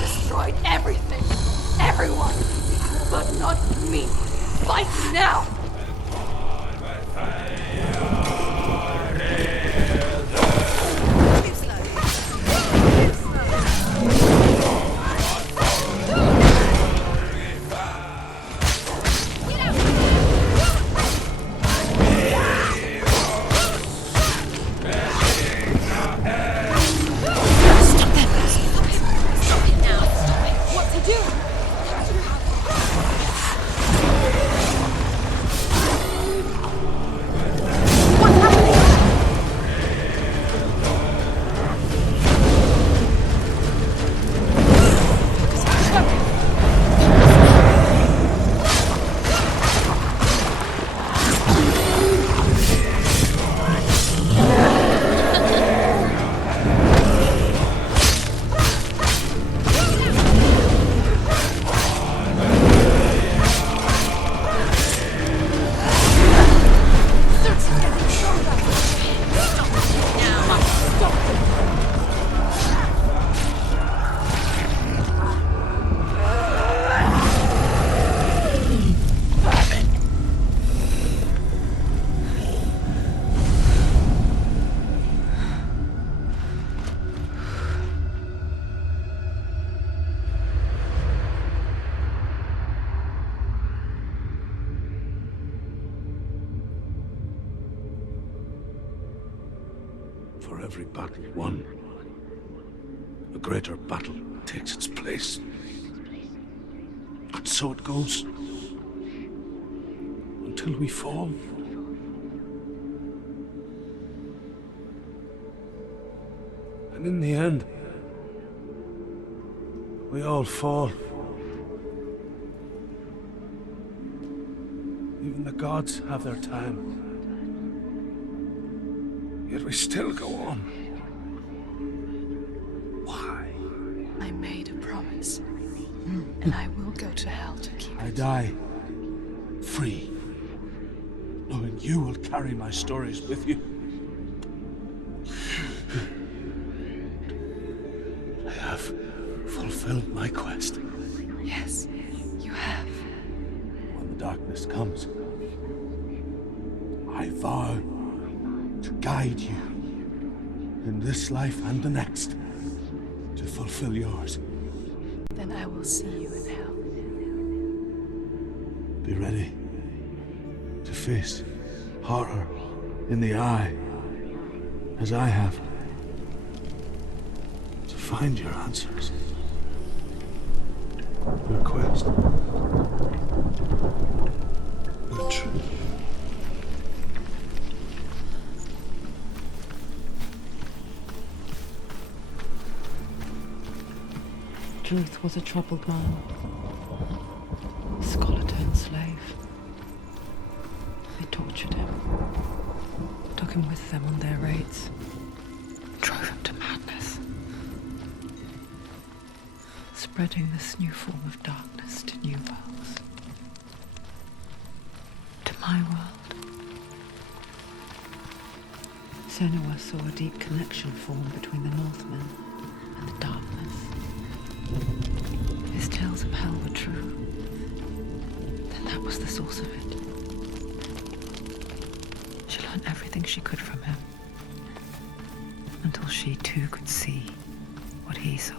destroyed everything, everyone, but not me. Fight now! For every battle won, a greater battle takes its place. And so it goes. Until we fall. And in the end, we all fall. Even the gods have their time. Yet we still go on. Why? I made a promise, and I will go to hell to keep I it. die free, knowing you will carry my stories with you. I have fulfilled my quest. Yes, you have. When the darkness comes, I vow to guide you in this life and the next to fulfill yours. Then I will see you in hell. Be ready to face horror in the eye, as I have, to find your answers. Your quest. Your truth. Druth was a troubled man. A scholar turned slave. They tortured him. Took him with them on their raids. Drove him to madness. Spreading this new form of darkness to new worlds. To my world. Senua saw a deep connection form between the Northmen and the darkness. His tales of hell were true. Then that was the source of it. She learned everything she could from him. Until she too could see what he saw.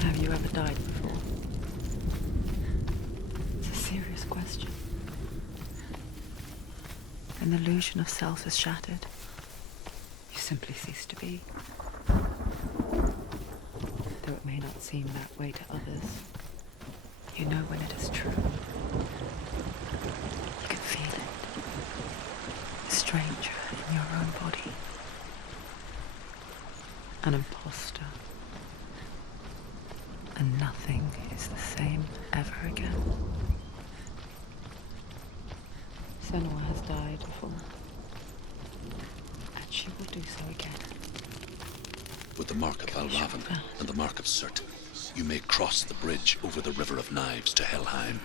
Have you ever died before? It's a serious question. An illusion of self is shattered. You simply cease to be. Though it may not seem that way to others, you know when it is true. You can feel it. A stranger in your own body. An imposter. And nothing is the same ever again. Senua has died before. And she will do so again. With the mark of Valravan and the mark of Surt, you may cross the bridge over the River of Knives to Helheim.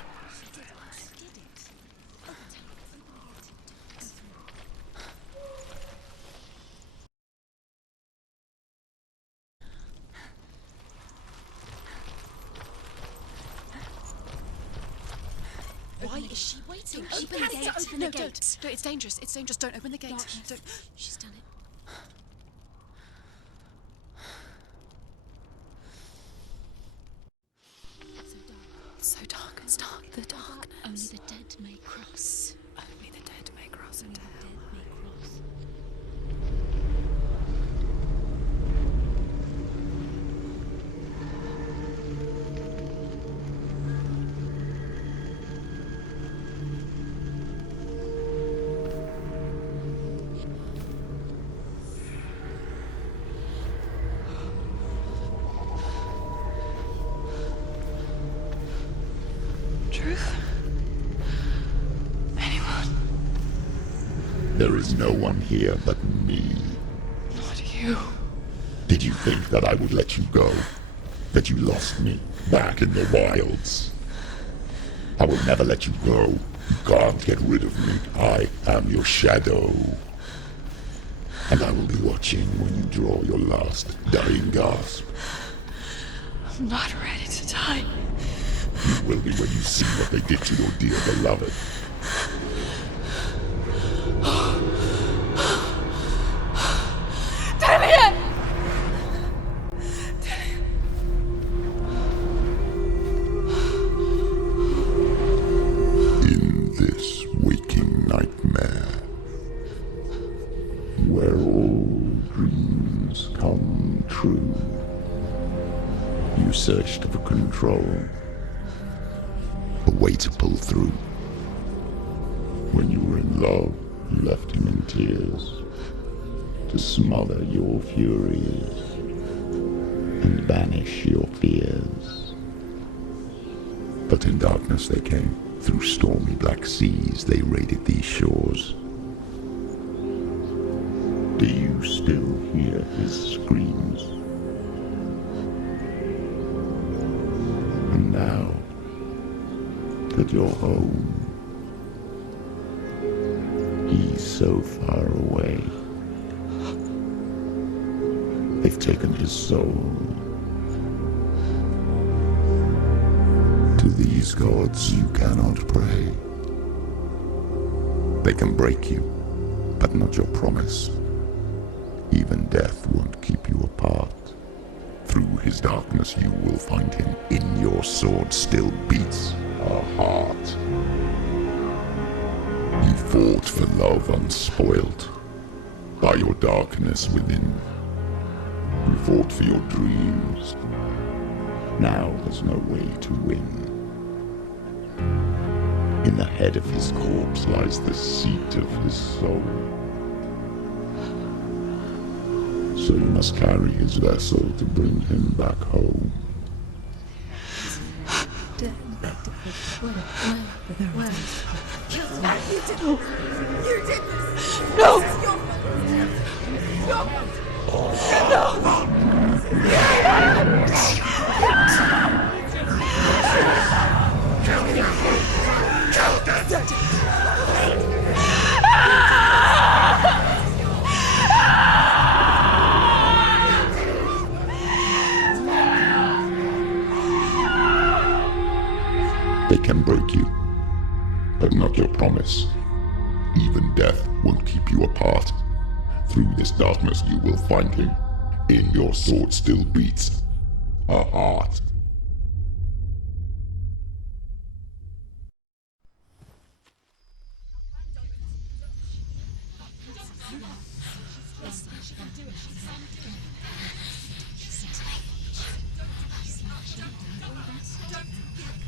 Why is she waiting? Open Open the gate. Open the gate. No, it's dangerous. It's dangerous. Don't open the gate. Don't. She's done it. So dark. It's dark. The darkness. Only the dead may cross. Only the dead may cross into hell. Dead may cross. Truth? Anyone? There is no one here but me. Not you. Did you think that I would let you go? That you lost me back in the wilds? I will never let you go. You can't get rid of me. I am your shadow. And I will be watching when you draw your last dying gasp. I'm not ready to die. You will be when you see what they did to your dear beloved. Damien! In this waking nightmare, where all dreams come true, you searched for control, a way to pull through. When you were in love, you left him in tears, to smother your furies and banish your fears. But in darkness they came, through stormy black seas they raided these shores. Do you still hear his screams? And now that you're home, he's so far away. They've taken his soul. To these gods you cannot pray. They can break you, but not your promise. Even death won't keep you apart. Through his darkness you will find him. In your sword still beats her heart. You fought for love unspoilt by your darkness within. You fought for your dreams. Now there's no way to win. In the head of his corpse lies the seat of his soul. So you must carry his vessel to bring him back home. You did this! No! This is your They can break you, but not your promise. Even death won't keep you apart. Through this darkness you will find him. In your sword still beats a heart.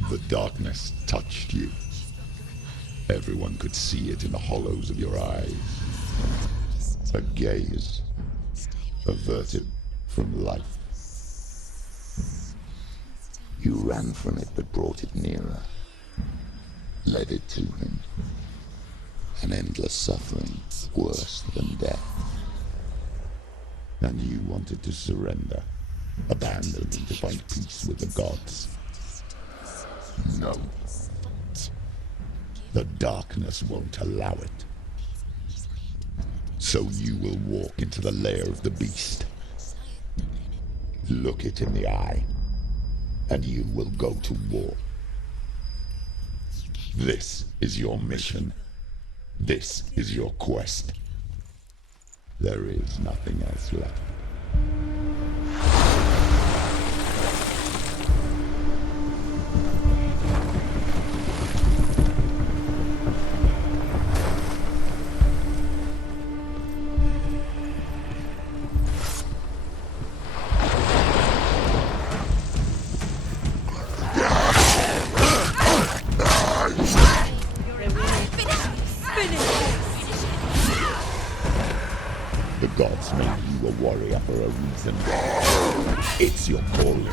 The darkness touched you. Everyone could see it in the hollows of your eyes. A gaze averted from life. You ran from it but brought it nearer. Led it to him. An endless suffering worse than death. And you wanted to surrender. Abandon him to find peace with the gods. No. The darkness won't allow it. So you will walk into the lair of the beast. Look it in the eye, and you will go to war. This is your mission. This is your quest. There is nothing else left. The gods made you a warrior for a reason. It's your calling.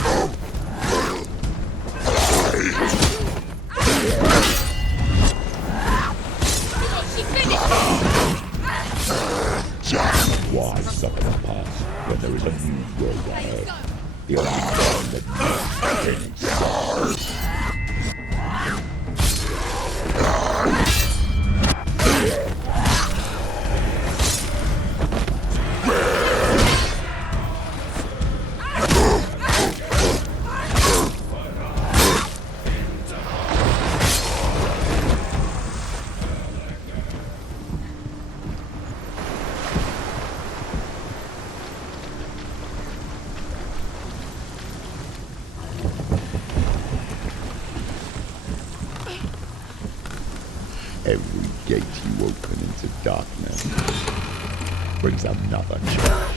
Why suffer the past when there is a new road ahead? The only one that needs to itself. Every gate you open into darkness brings another change.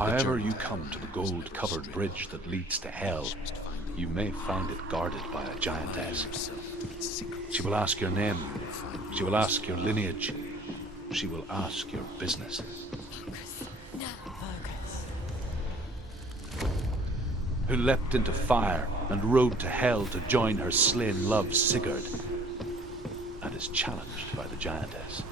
However you come to the gold-covered bridge that leads to hell, you may find it guarded by a giantess. She will ask your name. She will ask your lineage. She will ask your business. Who leapt into fire and rode to hell to join her slain love Sigurd, and is challenged by the giantess.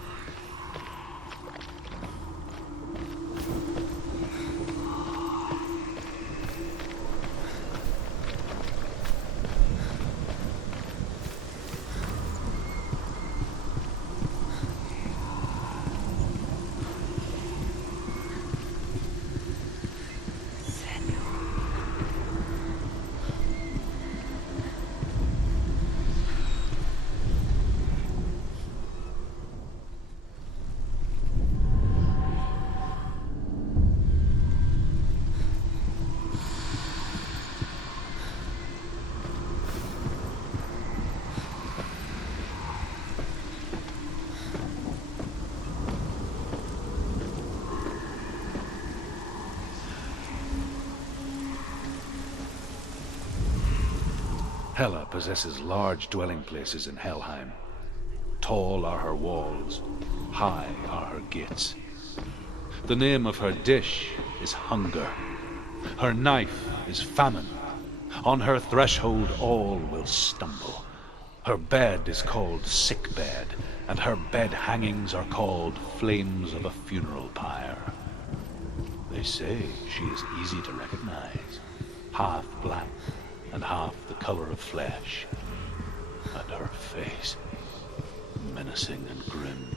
Hela possesses large dwelling places in Helheim. Tall are her walls, high are her gates. The name of her dish is hunger. Her knife is famine. On her threshold all will stumble. Her bed is called sick bed, and her bed hangings are called flames of a funeral pyre. They say she is easy to recognize, half black and half the color of flesh, and her face menacing and grim.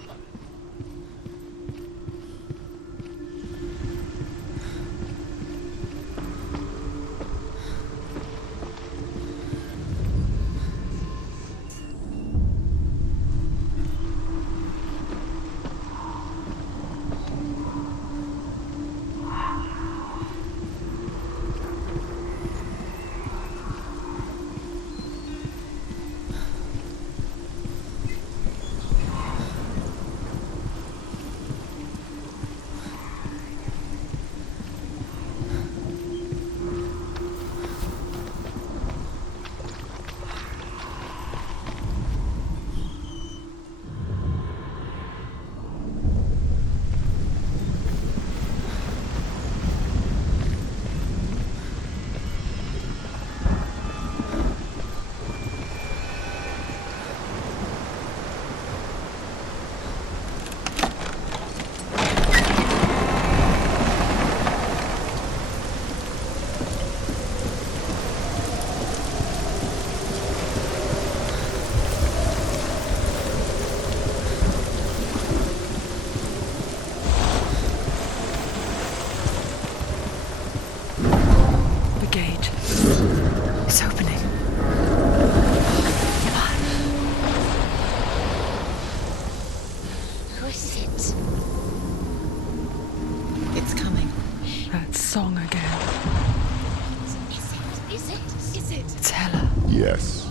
Yes,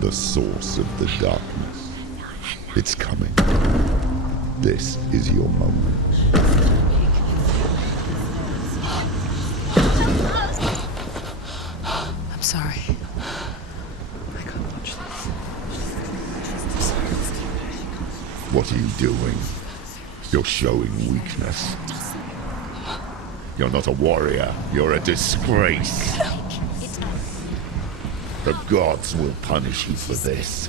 the source of the darkness. It's coming. This is your moment. I'm sorry. I can't watch this. What are you doing? You're showing weakness. You're not a warrior. You're a disgrace. The gods will punish you for this.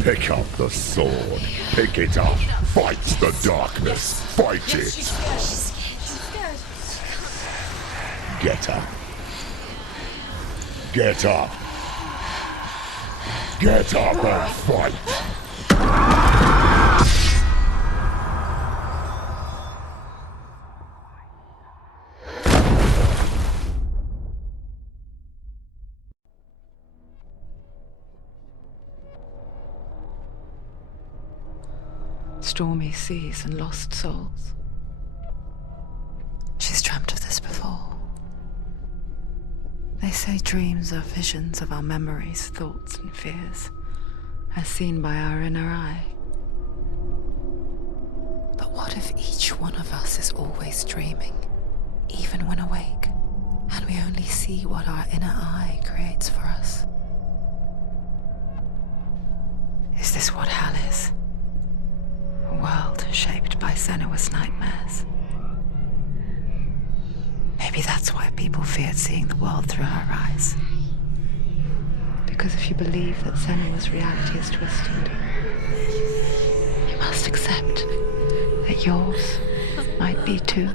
Pick up the sword. Pick it up. Fight the darkness. Fight it. Get up. Get up. Get up and fight. Stormy seas and lost souls. She's dreamt of this before. They say dreams are visions of our memories, thoughts, and fears, as seen by our inner eye. But what What if each one of us is always dreaming, even when awake, and we only see what our inner eye creates for us? Is this what hell is? A world shaped by Senua's nightmares. Maybe that's why people feared seeing the world through her eyes. Because if you believe that Senua's reality is twisted, you must accept that yours might be too.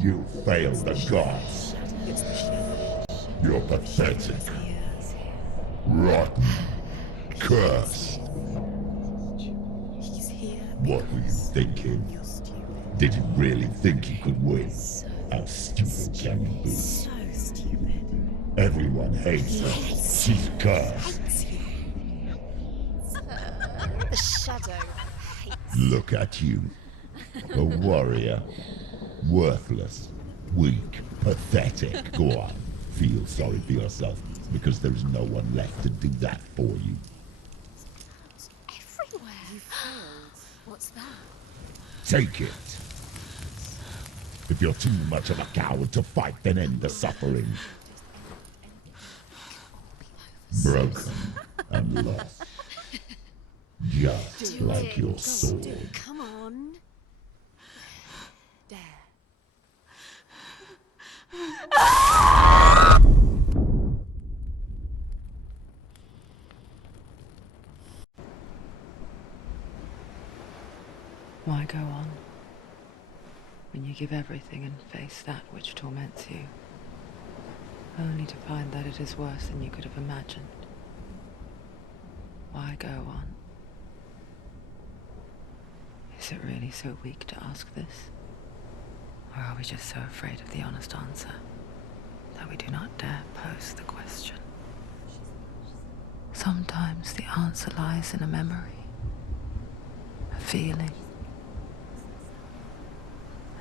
You failed the gods. You're pathetic. Rotten. Cursed. What were you thinking? Did you really think you could win? How stupid can you be? So stupid. Everyone hates her. She's cursed. The shadow hates. Look at you. A warrior. Worthless. Weak. Pathetic. Go on. Feel sorry for yourself, because there is no one left to do that for you. Everywhere. You failed. What's that? Take it. If you're too much of a coward to fight, then end the suffering. Broken and lost. Just like your sword. Come on. Dare. Why go on when you give everything and face that which torments you, only to find that it is worse than you could have imagined? Why go on? Is it really so weak to ask this? Or are we just so afraid of the honest answer that we do not dare pose the question? Sometimes the answer lies in a memory, a feeling,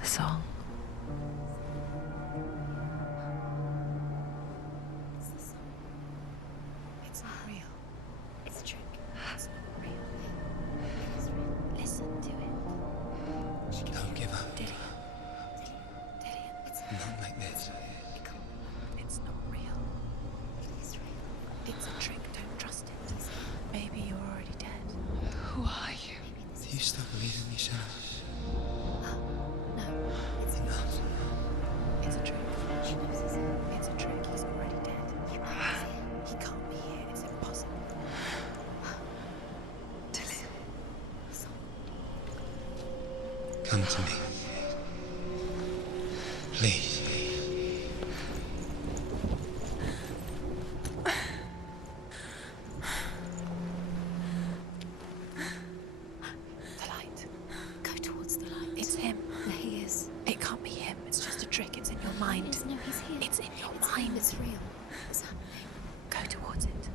a song. It's not real. It's a trick. It's not real. It's real. Listen to it. Don't give up. Dillian. It's Not like this. It's not real. It is real. It's a trick. Don't trust it. Maybe you're already dead. Who are you? Do you still believe in me, Senua? No, it's not. It's a trick. It's a trick. He's already dead. He can't be here. It's impossible. Come to me. Please. The light. Go towards the light. It's him. There he is. It can't be him. It's just a trick. It's in your mind. No, he's here. It's in your mind. It's real. It's happening. Go towards it.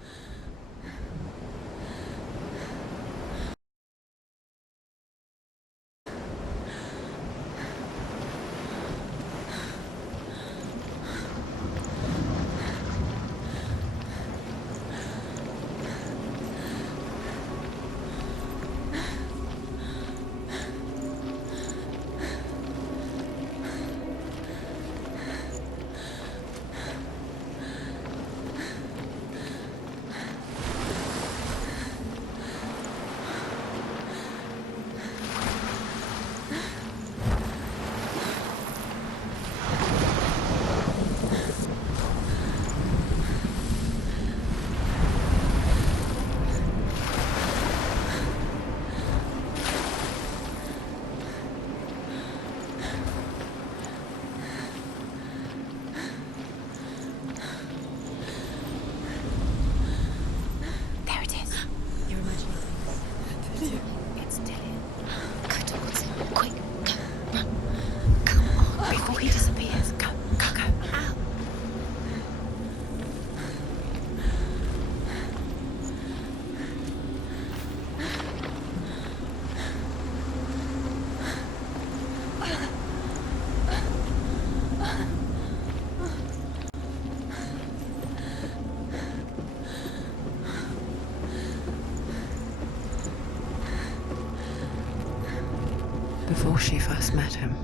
Before she first met him,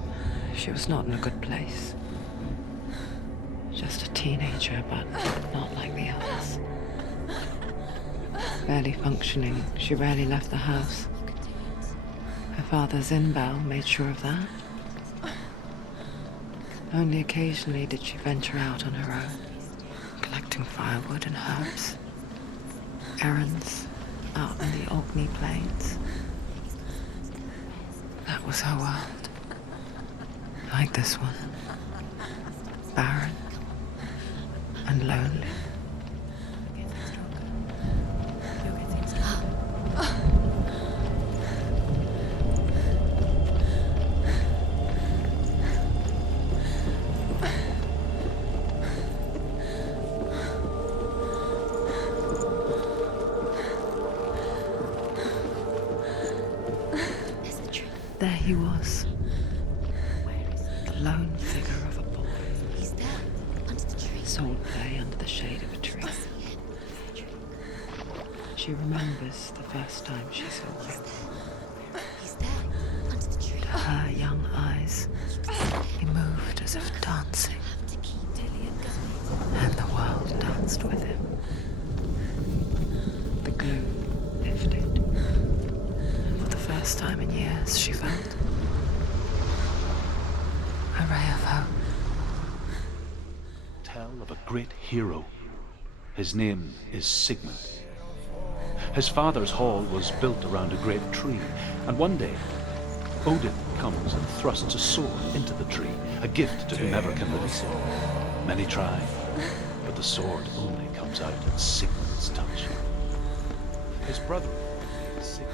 she was not in a good place. Just a teenager, but not like the others. Barely functioning, she rarely left the house. Her father's in-bell made sure of that. Only occasionally did she venture out on her own, collecting firewood and herbs. Errands out in the Orkney Plains. That was her world. Like this one. Barren and lonely. There he was, the lone figure of a boy. He's there, under the tree. Soul play under the shade of a tree. She remembers the first time she saw him. He's there, under the tree. To her young eyes, he moved as if dancing, and the world danced with him. The gloom lifted. For the first time in years, she felt a ray of hope. Tell of a great hero. His name is Sigmund. His father's hall was built around a great tree, and one day, Odin comes and thrusts a sword into the tree, a gift to whomever can release it. Many try, but the sword only comes out at Sigmund's touch. His brother is Sigmund.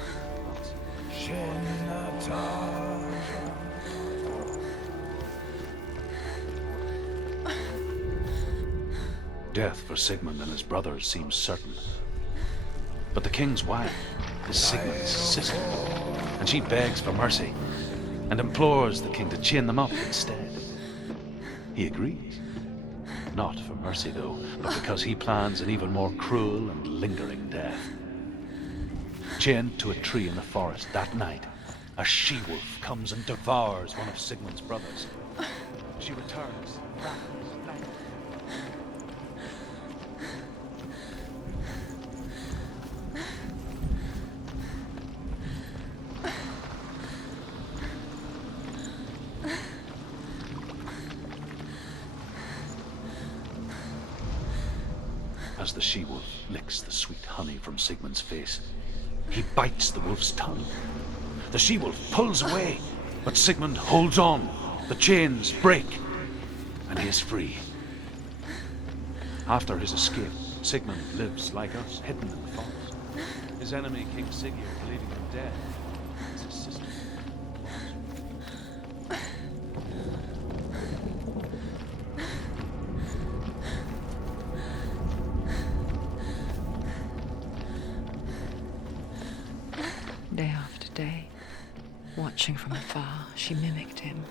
Death for Sigmund and his brothers seems certain. But the king's wife is Sigmund's sister, and she begs for mercy and implores the king to chain them up instead. He agrees. Not for mercy, though, but because he plans an even more cruel and lingering death. Chained to a tree in the forest that night, a she-wolf comes and devours one of Sigmund's brothers. She returns, rattles, as the she-wolf licks the sweet honey from Sigmund's face, he bites the wolf's tongue. The she-wolf pulls away, but Sigmund holds on. The chains break, and he is free. After his escape, Sigmund lives like us, hidden in the forest. His enemy, King Sigurd, believing him dead, is his sister. Day after day, watching from afar, she mimicked him,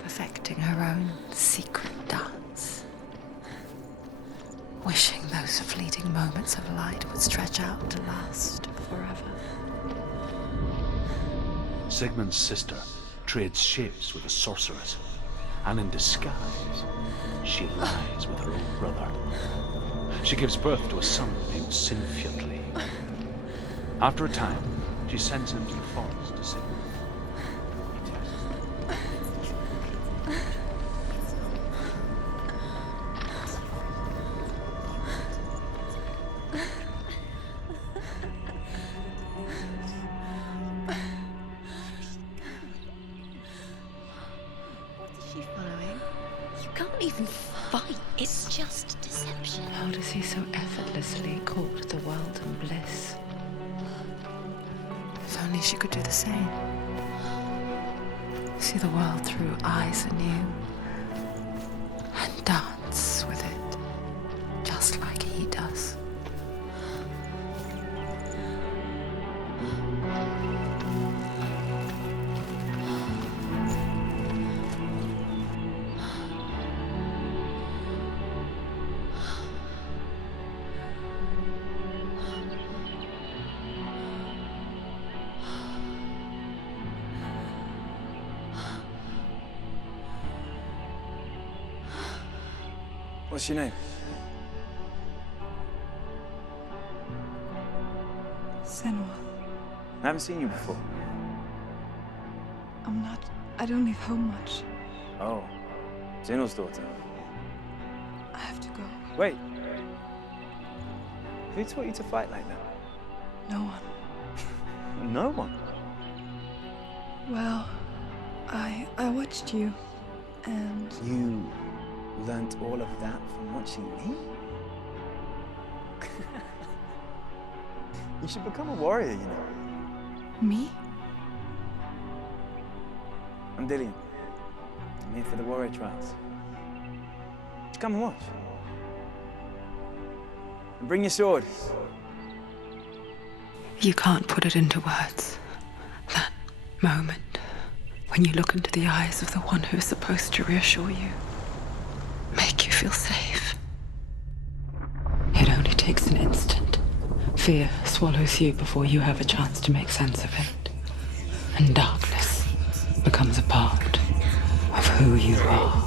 perfecting her own secret dance, wishing those fleeting moments of light would stretch out to last forever. Sigmund's sister trades shapes with a sorceress, and in disguise, she lies with her own brother. She gives birth to a son named Sinfjotli. After a time, she sends him to the forest to Sigmund. What is she following? You can't even fight. It's just deception. How does he so effortlessly court the world and bliss? If only she could do the same. See the world through eyes anew and dance with it, just like he does. What's your name? Senua. I haven't seen you before. I don't leave home much. Oh, Zenua's daughter. I have to go. Wait. Who taught you to fight like that? No one. No one? Well, I watched you, and... You learnt all of that from watching me? You should become a warrior, you know. Me? I'm Dillian. I'm here for the warrior trials. Come and watch. And bring your sword. You can't put it into words. That moment when you look into the eyes of the one who is supposed to reassure you, make you feel safe. It only takes an instant. Fear swallows you before you have a chance to make sense of it. And darkness becomes a part of who you are.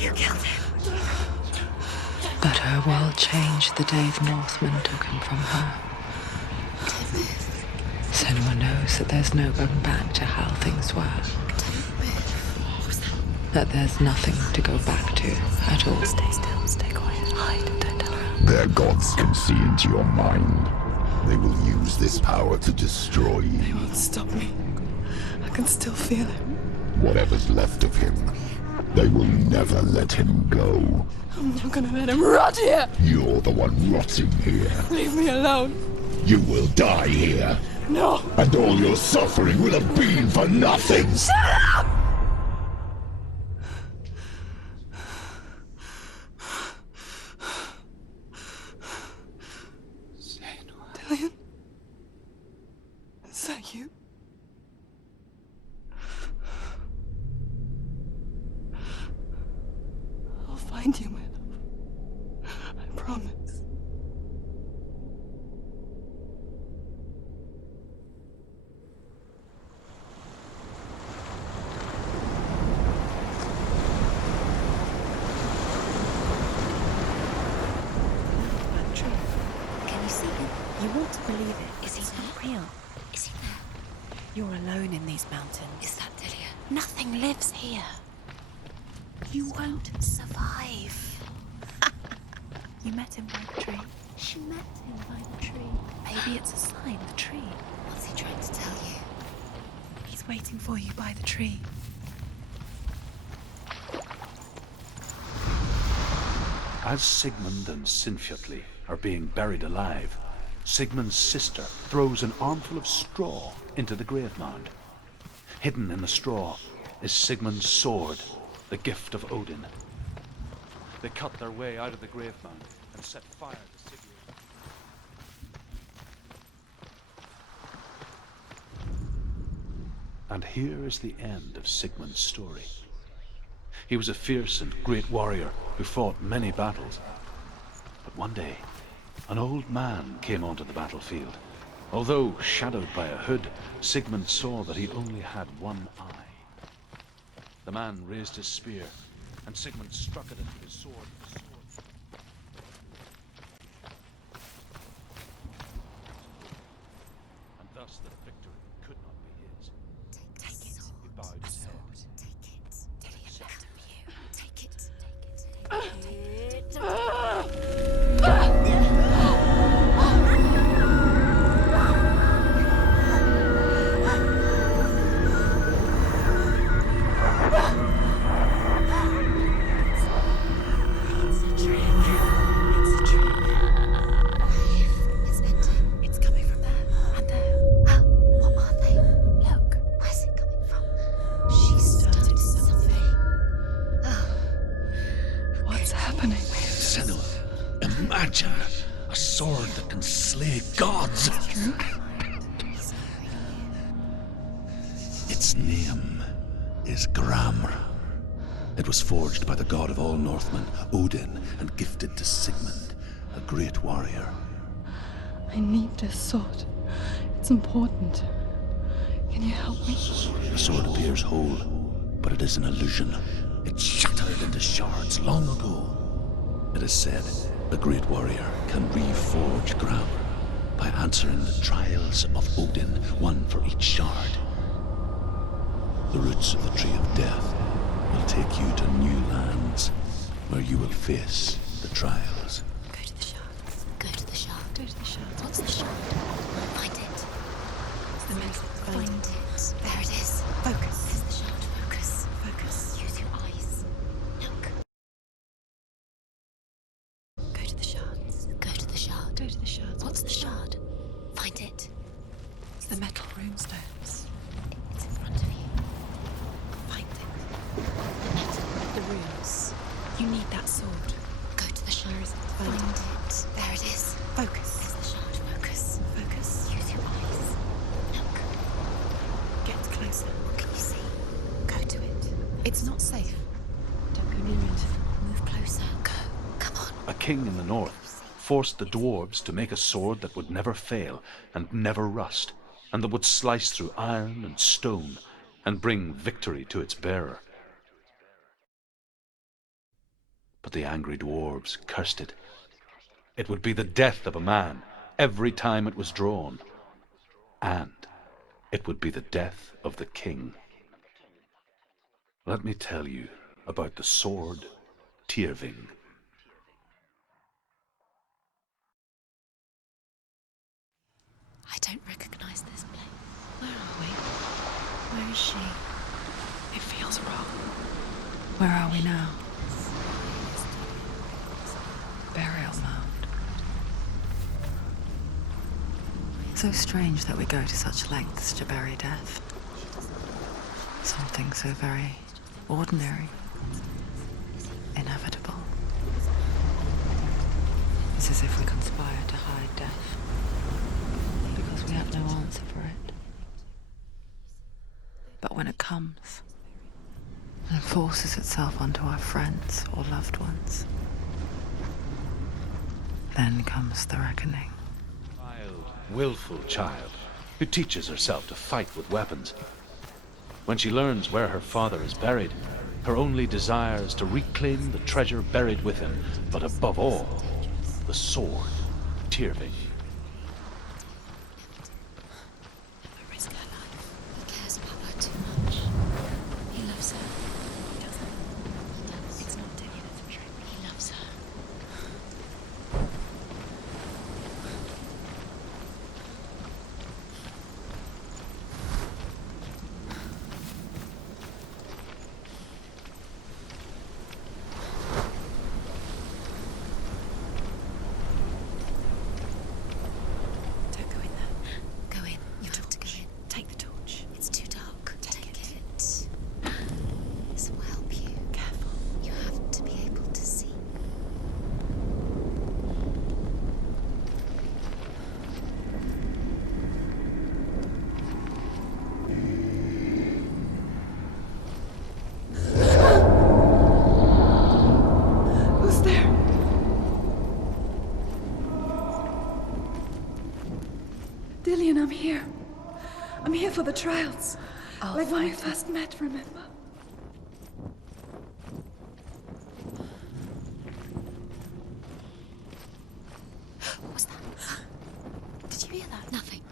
You killed him. But her world changed the day the Northmen took him from her. Senua knows that there's no going back to how things were. That there's nothing to go back to at all. Stay still, stay quiet, hide, don't tell her. Their gods can see into your mind. They will use this power to destroy you. They won't stop me. I can still feel him. Whatever's left of him, they will never let him go. I'm not gonna let him rot here! You're the one rotting here. Leave me alone. You will die here. No! And all your suffering will have been for nothing. Shut up! Dillian? Is that you? I'll find you, my love. I promise. Can you see him? You want to believe it. Is he not real? Is he there? You're alone in these mountains. Is that Dillian? Nothing lives here. You won't survive. You met him by the tree. She met him by the tree. Maybe it's a sign, the tree. What's he trying to tell you? He's waiting for you by the tree. As Sigmund and Sinfjotli are being buried alive, Sigmund's sister throws an armful of straw into the grave mound. Hidden in the straw is Sigmund's sword, the gift of Odin. They cut their way out of the grave mound and set fire to Sigurd. And here is the end of Sigmund's story. He was a fierce and great warrior who fought many battles. But one day, an old man came onto the battlefield. Although shadowed by a hood, Sigmund saw that he only had one eye. The man raised his spear, and Sigmund struck at it with his sword. And thus the victory could not be his. Take it. He bowed his head. Take it. Dillian, let him you. Take it. Take it. Imagine a sword that can slay gods. Its name is Gramr. It was forged by the god of all Northmen, Odin, and gifted to Sigmund, a great warrior. I need this sword. It's important. Can you help me? The sword appears whole, but it is an illusion. It shattered in into shards long ago. It is said a great warrior can reforge ground by answering the trials of Odin, one for each shard. The roots of the Tree of Death will take you to new lands where you will face the trials. Go to the shards. Go to the shard. Go to the shards. What's the shard? Find it. It's the metal. Find it. There it is. Focus. There's the shard. Focus. Focus. Use your eyes. Look. Go to the shards. Go to the shard. Go to the shards. What's the shard? Find it. It's the metal runestones. It's in front of you. Find it. The metal. The runes. You need that sword. Go to the shard. Find it. There it is. Focus. There's the shard. Focus. Focus. Use your eyes. Look. Get closer. What can you see? Go to it. It's not safe. Don't go near it. Move closer. Go. Come on. A king in the north forced the dwarves to make a sword that would never fail and never rust, and that would slice through iron and stone and bring victory to its bearer. But the angry dwarves cursed it. It would be the death of a man every time it was drawn, and it would be the death of the king. Let me tell you about the sword Tyrving. I don't recognize this place. Where are we? Where is she? It feels wrong. Where are we now? Burial mound. So strange that we go to such lengths to bury death. Something so very ordinary, inevitable. It's as if we conspire to hide death, because we have no answer for it. But when it comes, and forces itself onto our friends or loved ones, then comes the reckoning. Willful child who teaches herself to fight with weapons. When she learns where her father is buried, her only desire is to reclaim the treasure buried with him, but above all, the sword, Tyrving. Risk her life. He cares about her too much. He loves her. He doesn't. He does. It's not Dillian, it's a trick. He loves her. Don't go in there. Go in. You have to go in. Take the torch. It's too dark. Take it. This will help you. Careful. You have to be able to see. Who's there? Dillian, I'm here. I'm here for the trials. Like when we first met, remember? What was that? Did you hear that? Nothing.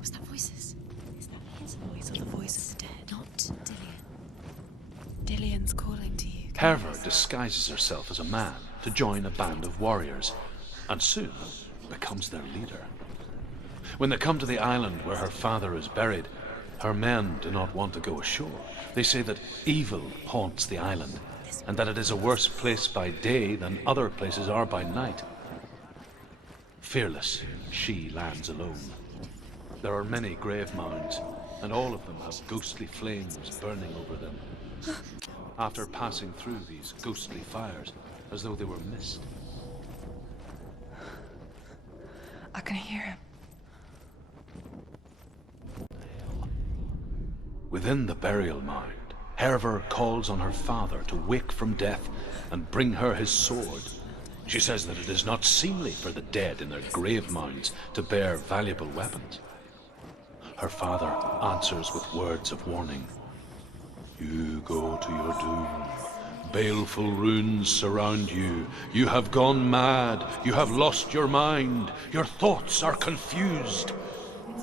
Was that voices? Is that his voice or the voice of the dead? Not Dillian. Dillian's calling to you. Herva disguises herself as a man to join a band of warriors, and soon becomes their leader. When they come to the island where her father is buried, her men do not want to go ashore. They say that evil haunts the island, and that it is a worse place by day than other places are by night. Fearless, she lands alone. There are many grave mounds, and all of them have ghostly flames burning over them. After passing through these ghostly fires, as though they were mist. I can hear him. Within the burial mound, Herva calls on her father to wake from death and bring her his sword. She says that it is not seemly for the dead in their grave mounds to bear valuable weapons. Her father answers with words of warning. You go to your doom, Baleful runes surround you. You have gone mad. You have lost your mind. Your thoughts are confused.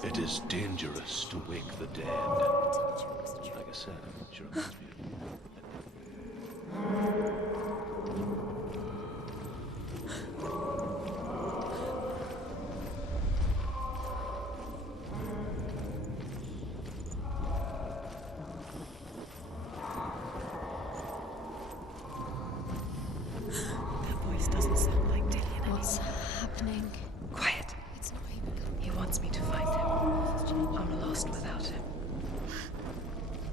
It is dangerous to wake the dead. Like I said, she reminds me of you. That voice doesn't sound like Dillian. What's happening? Quiet. It's not even He wants me to find him. I'm lost without him.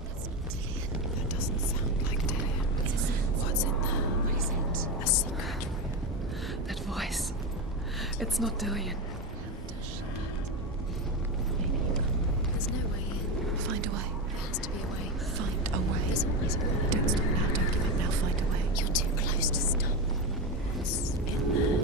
That's not Dillian. That doesn't sound like Dillian. What's in there? What is it? A secret. That voice. It's not Dillian. Does she There's no way in. Find a way. There has to be a way. Find a way. There's always a way. Don't stop now. Don't give up now. Find a way. You're too close to stop. What's in there?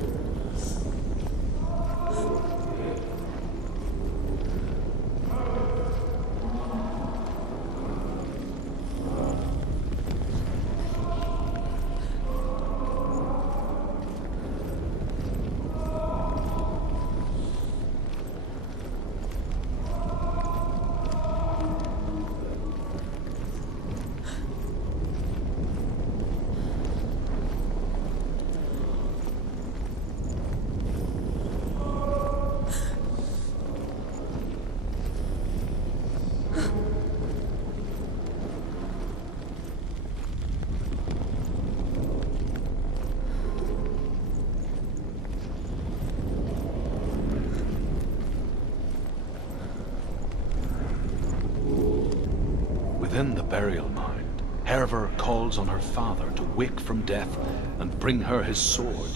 Within the burial mound, Herver calls on her father to wake from death and bring her his sword.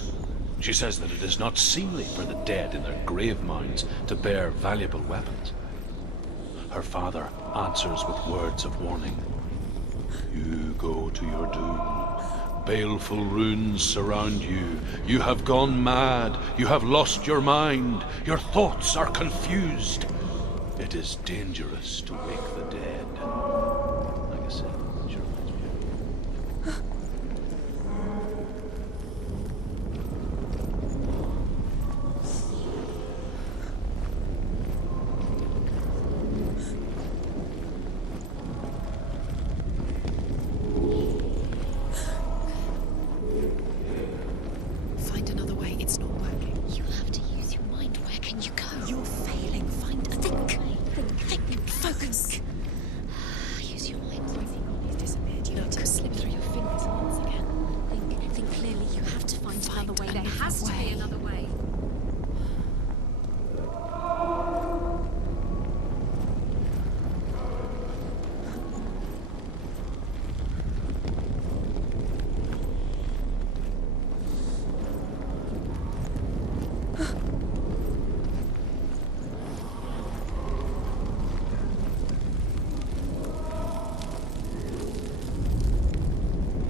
She says that it is not seemly for the dead in their grave mounds to bear valuable weapons. Her father answers with words of warning. You go to your doom. Baleful runes surround you. You have gone mad. You have lost your mind. Your thoughts are confused. It is dangerous to wake the dead. Like I said, she reminds me of you. Find another way. It's not working. You have to use your mind. Where can you go? You're failing. Find a think. Focus. Use your mind. He's disappeared. You need to slip through your fingers once again. Think clearly. You have to find another way. another There has to way. be another way.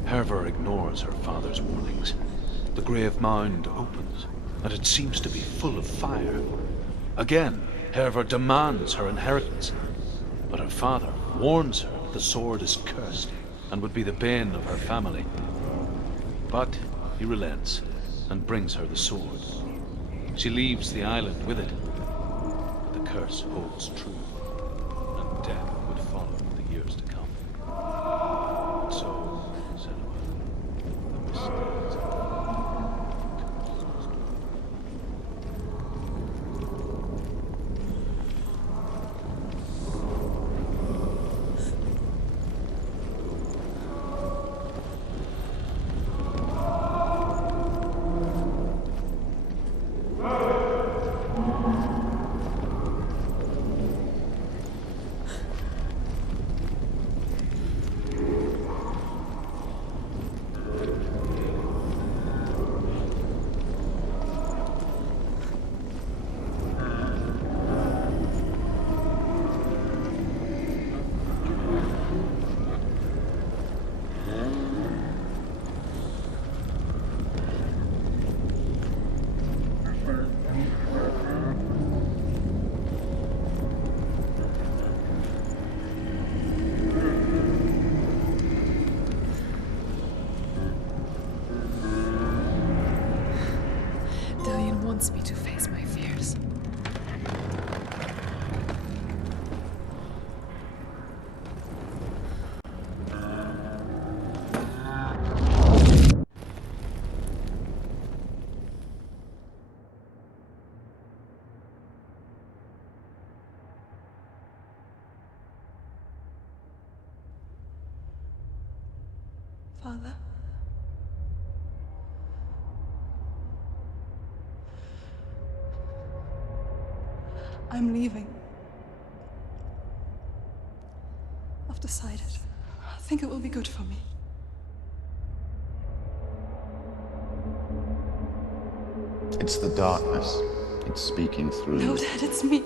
Herver ignores her father's warnings. The grave mound opens, and it seems to be full of fire. Again, Herver demands her inheritance, but her father warns her that the sword is cursed and would be the bane of her family. But he relents and brings her the sword. She leaves the island with it. The curse holds true, and death would follow in the years to come. And so, Senua, the misdeeds of the wants me to face my fears. Father? I'm leaving. I've decided. I think it will be good for me. It's the darkness. It's speaking through. No, Dad, it's me.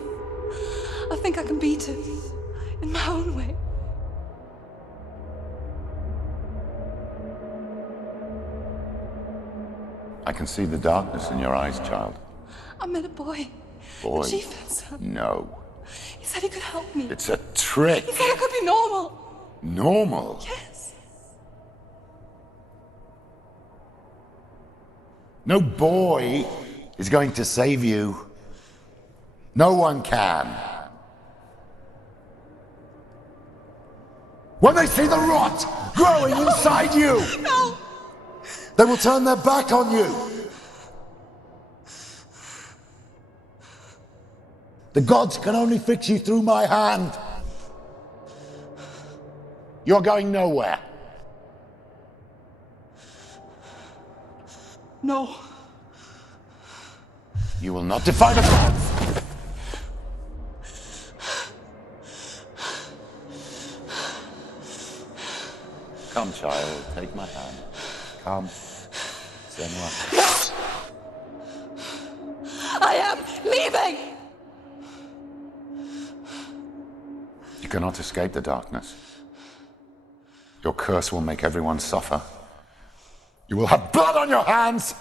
I think I can beat it. In my own way. I can see the darkness in your eyes, child. I met a boy. Boy. The chieftain's son. No. He said he could help me. It's a trick. He said I could be normal. Normal? Yes. No boy is going to save you. No one can. When they see the rot growing inside you, No! they will turn their back on you. The gods can only fix you through my hand. You're going nowhere. No. You will not defy the gods. Come, child, take my hand. Come. Senua. I am leaving! You cannot escape the darkness. Your curse will make everyone suffer. You will have blood on your hands!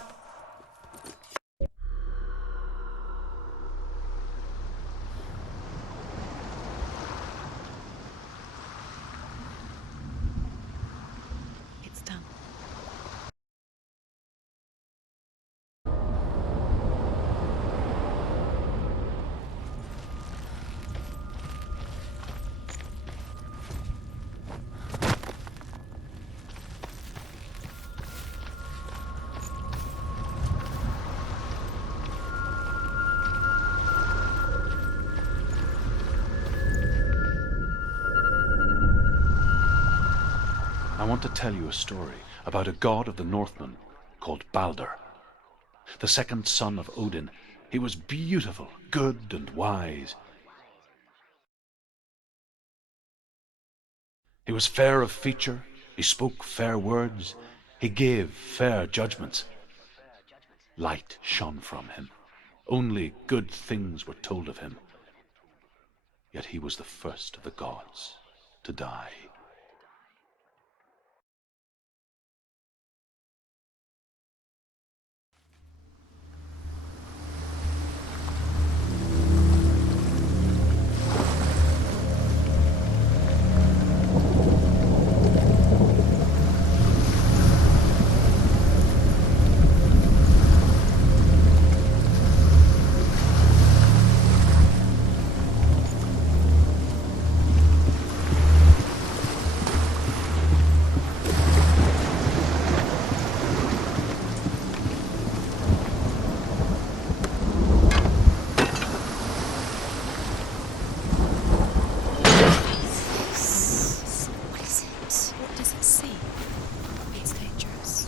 It's done. I want to tell you a story about a god of the Northmen called Balder. The second son of Odin. He was beautiful, good, and wise. He was fair of feature, he spoke fair words, he gave fair judgments. Light shone from him. Only good things were told of him. Yet he was the first of the gods to die.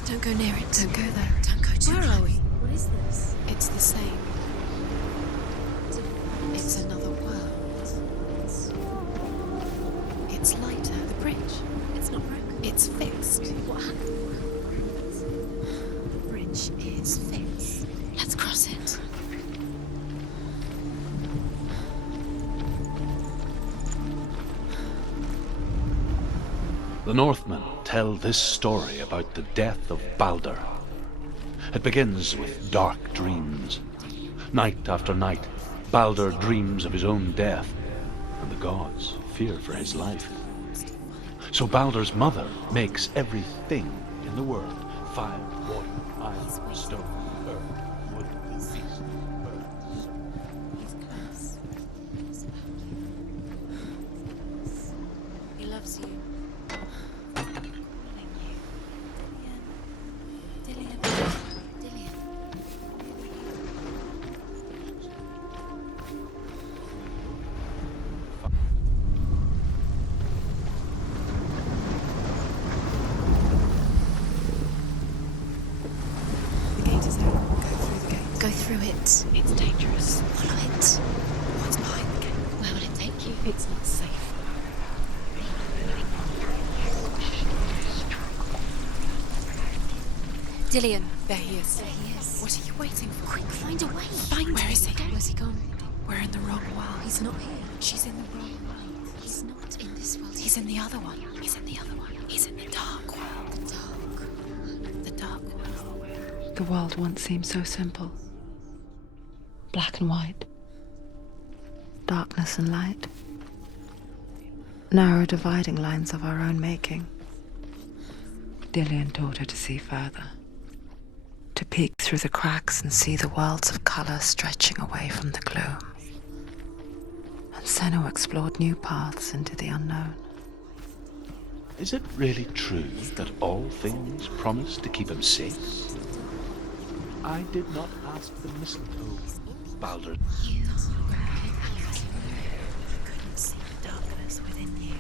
Don't go near it. Don't go there. Don't go too Where close. are we? What is this? It's the same. It's another world. It's lighter. The bridge. It's not broken. It's fixed. What happened? The bridge is fixed. Let's cross it. The Northmen tell this story about the death of Balder. It begins with dark dreams. Night after night, Balder dreams of his own death, and the gods fear for his life. So Balder's mother makes everything in the world: fire, water, ice, stone, earth, wood, beast. Go through it. It's dangerous. Follow it. What's behind the gate? Where will it take you? It's not safe. Dillian. There he is. There he is. What are you waiting for? Quick, find a way. Find Where is he? Where's he gone? We're in the wrong world. He's not here. She's in the wrong world. He's not in this world. He's in the other one. He's in the other one. He's in the dark world. The dark. The dark world. The world once seemed so simple. Black and white. Darkness and light. Narrow dividing lines of our own making. Dillian taught her to see further. To peek through the cracks and see the worlds of colour stretching away from the gloom. And Senua explored new paths into the unknown. Is it really true that all things promise to keep him safe? I did not ask the mistletoe, Balder. You couldn't see the darkness within you.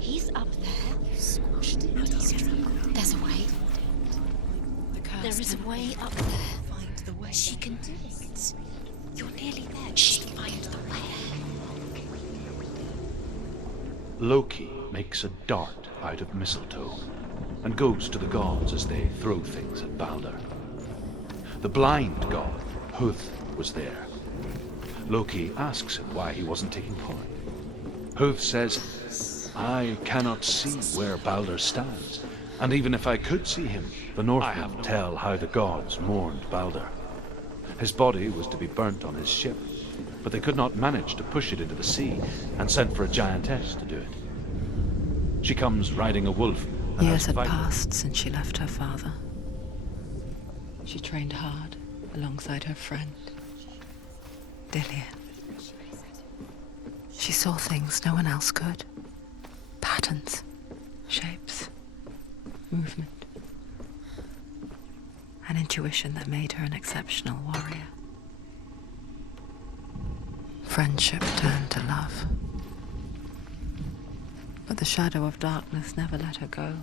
He's up there. You squashed him. There's a way. There is a way up there. Find the way. She can do it. You're nearly there. She can find the way. Loki makes a dart out of mistletoe and goes to the gods as they throw things at Balder. The blind god, Huth, was there. Loki asks him why he wasn't taking part. Huth says, I cannot see where Balder stands, and even if I could see him, the Northmen tell how the gods mourned Balder. His body was to be burnt on his ship, but they could not manage to push it into the sea, and sent for a giantess to do it. She comes riding a wolf. Years had passed since she left her father. She trained hard alongside her friend, Dillian. She saw things no one else could. Patterns, shapes, movement. An intuition that made her an exceptional warrior. Friendship turned to love. But the shadow of darkness never let her go,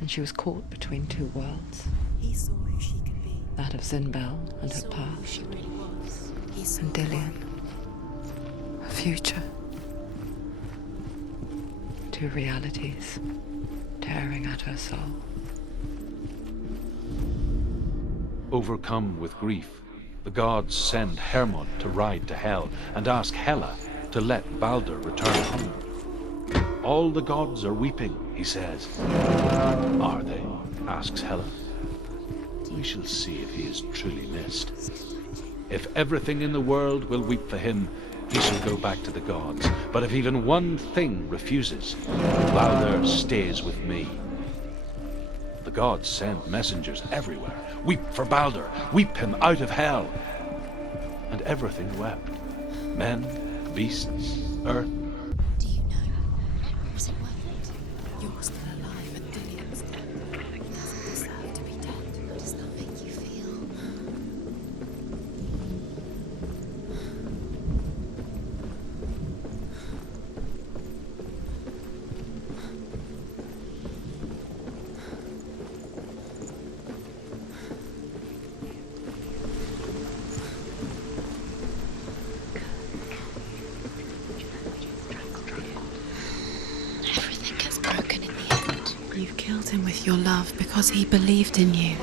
and she was caught between two worlds. He saw who she could be. That of Zinbel and her past, She really was. He saw and Dillian, her future. Two realities tearing at her soul. Overcome with grief, the gods send Hermod to ride to Hell and ask Hela to let Balder return home. All the gods are weeping, he says. Are they? Asks Hela. We shall see if he is truly missed. If everything in the world will weep for him, he shall go back to the gods. But if even one thing refuses, Balder stays with me. The gods send messengers everywhere. Weep for Balder! Weep him out of Hell! And everything wept. Men, beasts, earth. Do you know? Was it worth it? You're still alive and Dillian's dead. He doesn't deserve to be dead. How does that make you feel? Everything gets broken in the end. You've killed him with your love because he believed in you.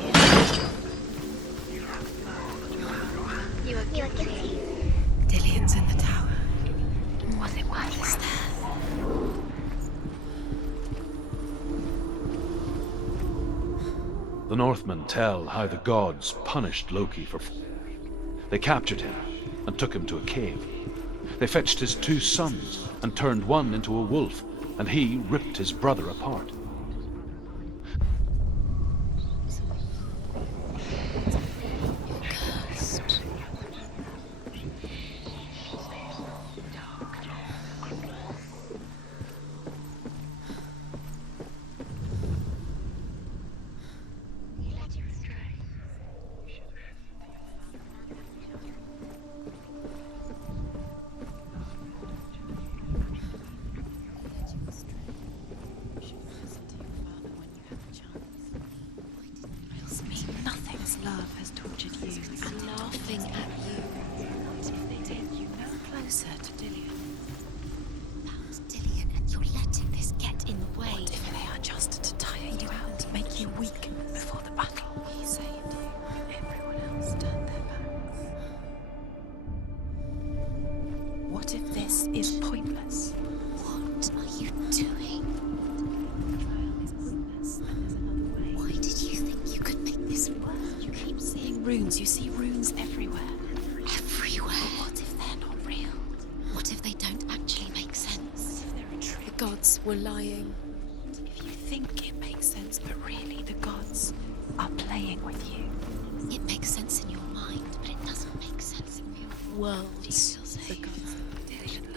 You are guilty. Dillian's in the tower. Was it worth it? The Northmen tell how the gods punished Loki for... They captured him and took him to a cave. They fetched his two sons and turned one into a wolf, and he ripped his brother apart. Cursed. closer to Dillion. Found Dillion, and you're letting this get in the way. What if they are just to tire you out, to make you weak before the battle? He saved you, and everyone else turned their backs. What if this is pointless? What are you doing? Why did you think you could make this work? You keep seeing runes. You see runes everywhere. Everywhere. But what if they're not real? What if they don't actually make sense? They're a trick. The gods were lying. If you think it makes sense, but really the gods are playing with you. It makes sense in your mind, but it doesn't make sense in real world. The gods,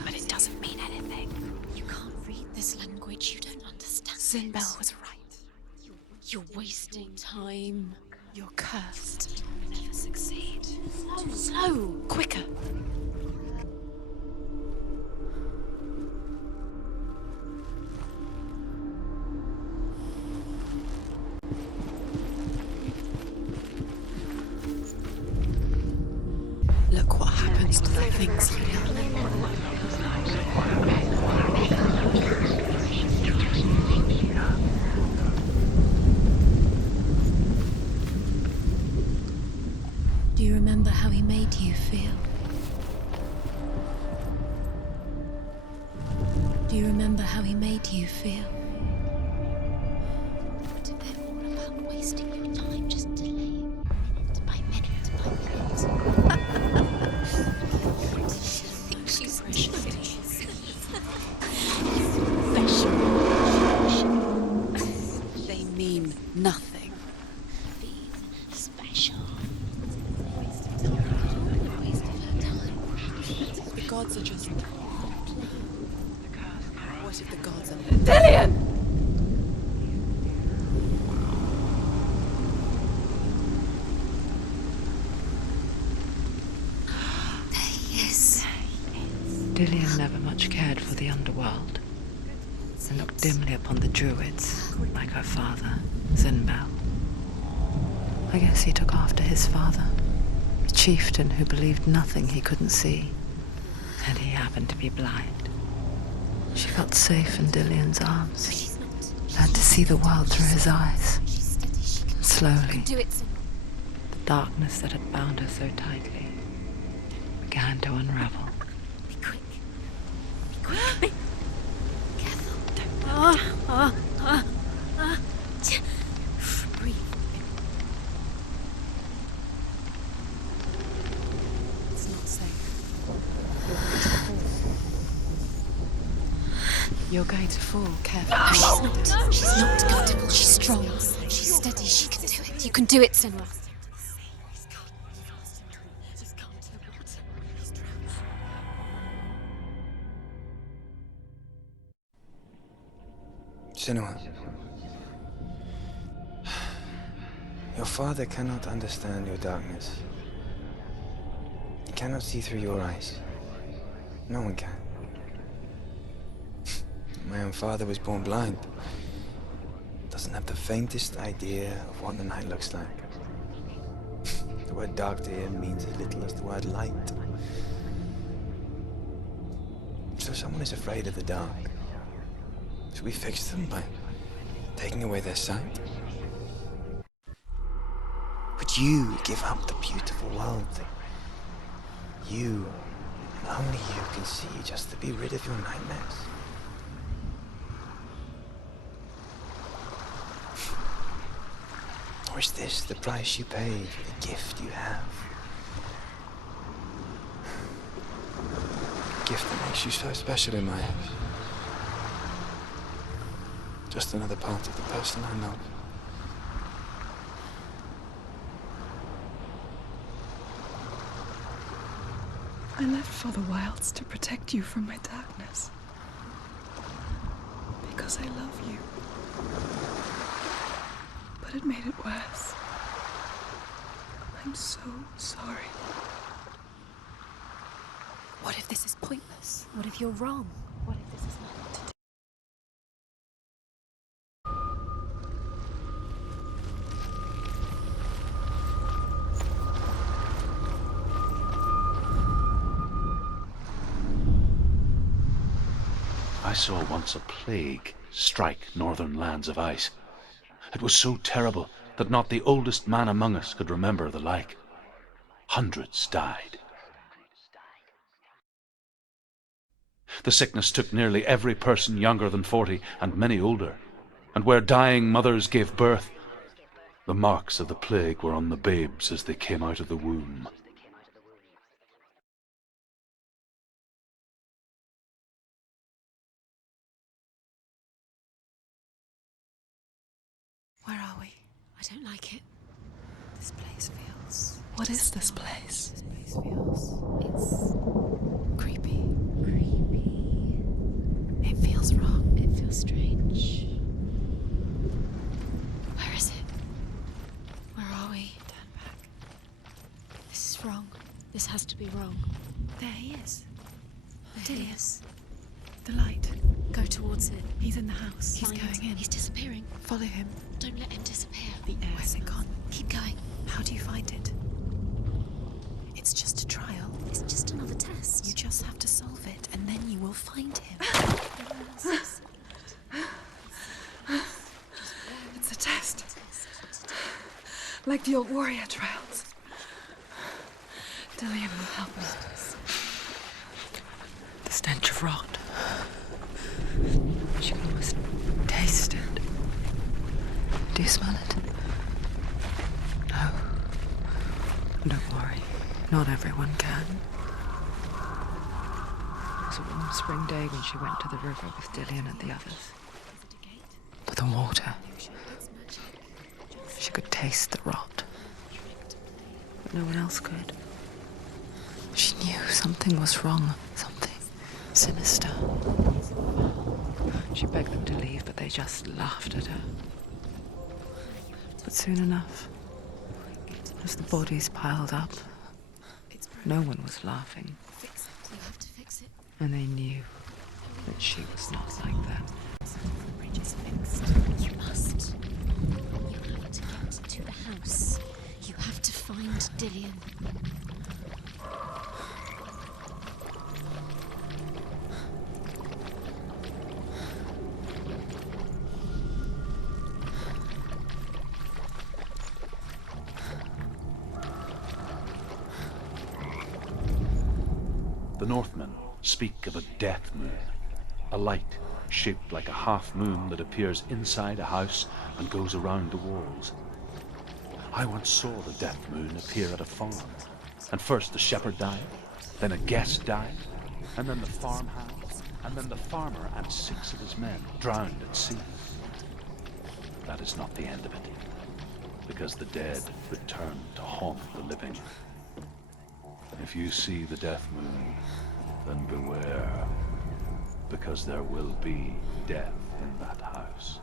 but it doesn't mean anything. You can't read this language. You don't understand. Sinbel was right. You're wasting time. You're cursed. You'll never succeed. Slow. Quicker. Look what happens to the things you love. Do you remember how he made you feel? Do you remember how he made you feel? What if they're all about wasting your time, just delaying minute by minute by minute? What does she think she's doing? Special. They mean nothing. Being special. The gods are just... What if the gods are... Dillion! There he is. Dillion never much cared for the underworld, and looked dimly upon the druids, like her father, Sinbel. I guess he took after his father, a chieftain who believed nothing he couldn't see, and he happened to be blind. She felt safe in Dillion's arms, learned to see the world through his eyes. Slowly, Do it, the darkness that had bound her so tightly began to unravel. Be quick. Be quick. Be careful. Breathe. It's not safe. You're going to fall. Careful. No, she's not comfortable. She's strong. She's steady. She can do it. You can do it, Senua. Senua. Your father cannot understand your darkness. He cannot see through your eyes. No one can. My own father was born blind. Doesn't have the faintest idea of what the night looks like. The word dark to him means as little as the word light. So someone is afraid of the dark. Should we fix them by taking away their sight? Would you give up the beautiful world that you, and only you, can see just to be rid of your nightmares? Or is this the price you pay for the gift you have? A gift that makes you so special in my eyes. Just another part of the person I love. I left for the wilds to protect you from my darkness. Because I love you. But it made it worse. I'm so sorry. What if this is pointless? What if you're wrong? What if this is nothing to do? I saw once a plague strike northern lands of ice. It was so terrible that not the oldest man among us could remember the like. Hundreds died. The sickness took nearly every person younger than 40 and many older, and where dying mothers gave birth, the marks of the plague were on the babes as they came out of the womb. Where are we? I don't like it. This place feels... What is this place? This place feels... It's... creepy. It feels wrong. It feels strange. Where is it? Where are we? Turn back. This is wrong. This has to be wrong. There he is. There he is. The light. Go towards it. He's in the house. He's Find going it. in. He's disappearing. Follow him. Don't let him disappear. Where's it gone? Keep going. How do you find it? It's just a trial. It's just another test. You just have to solve it, and then you will find him. It's a test. Like the old warrior trials. Dillian will help us. The stench of rot. You can almost taste it. Do you smell it? No. Don't worry. Not everyone can. It was a warm spring day when she went to the river with Dillian and the others. But the water... She could taste the rot. But no one else could. She knew something was wrong. Something sinister. She begged them to leave, but they just laughed at her. But soon enough, as the bodies piled up, no one was laughing. You have to fix it. And they knew that she was not like them. The bridge is fixed. You must. You have to get to the house. You have to find Dillian. The Northmen speak of a death moon, a light shaped like a half moon that appears inside a house and goes around the walls. I once saw the death moon appear at a farm, and first the shepherd died, then a guest died, and then the farmhand, and then the farmer and 6 of his men drowned at sea. That is not the end of it, because the dead return to haunt the living. If you see the death moon, then beware, because there will be death in that house.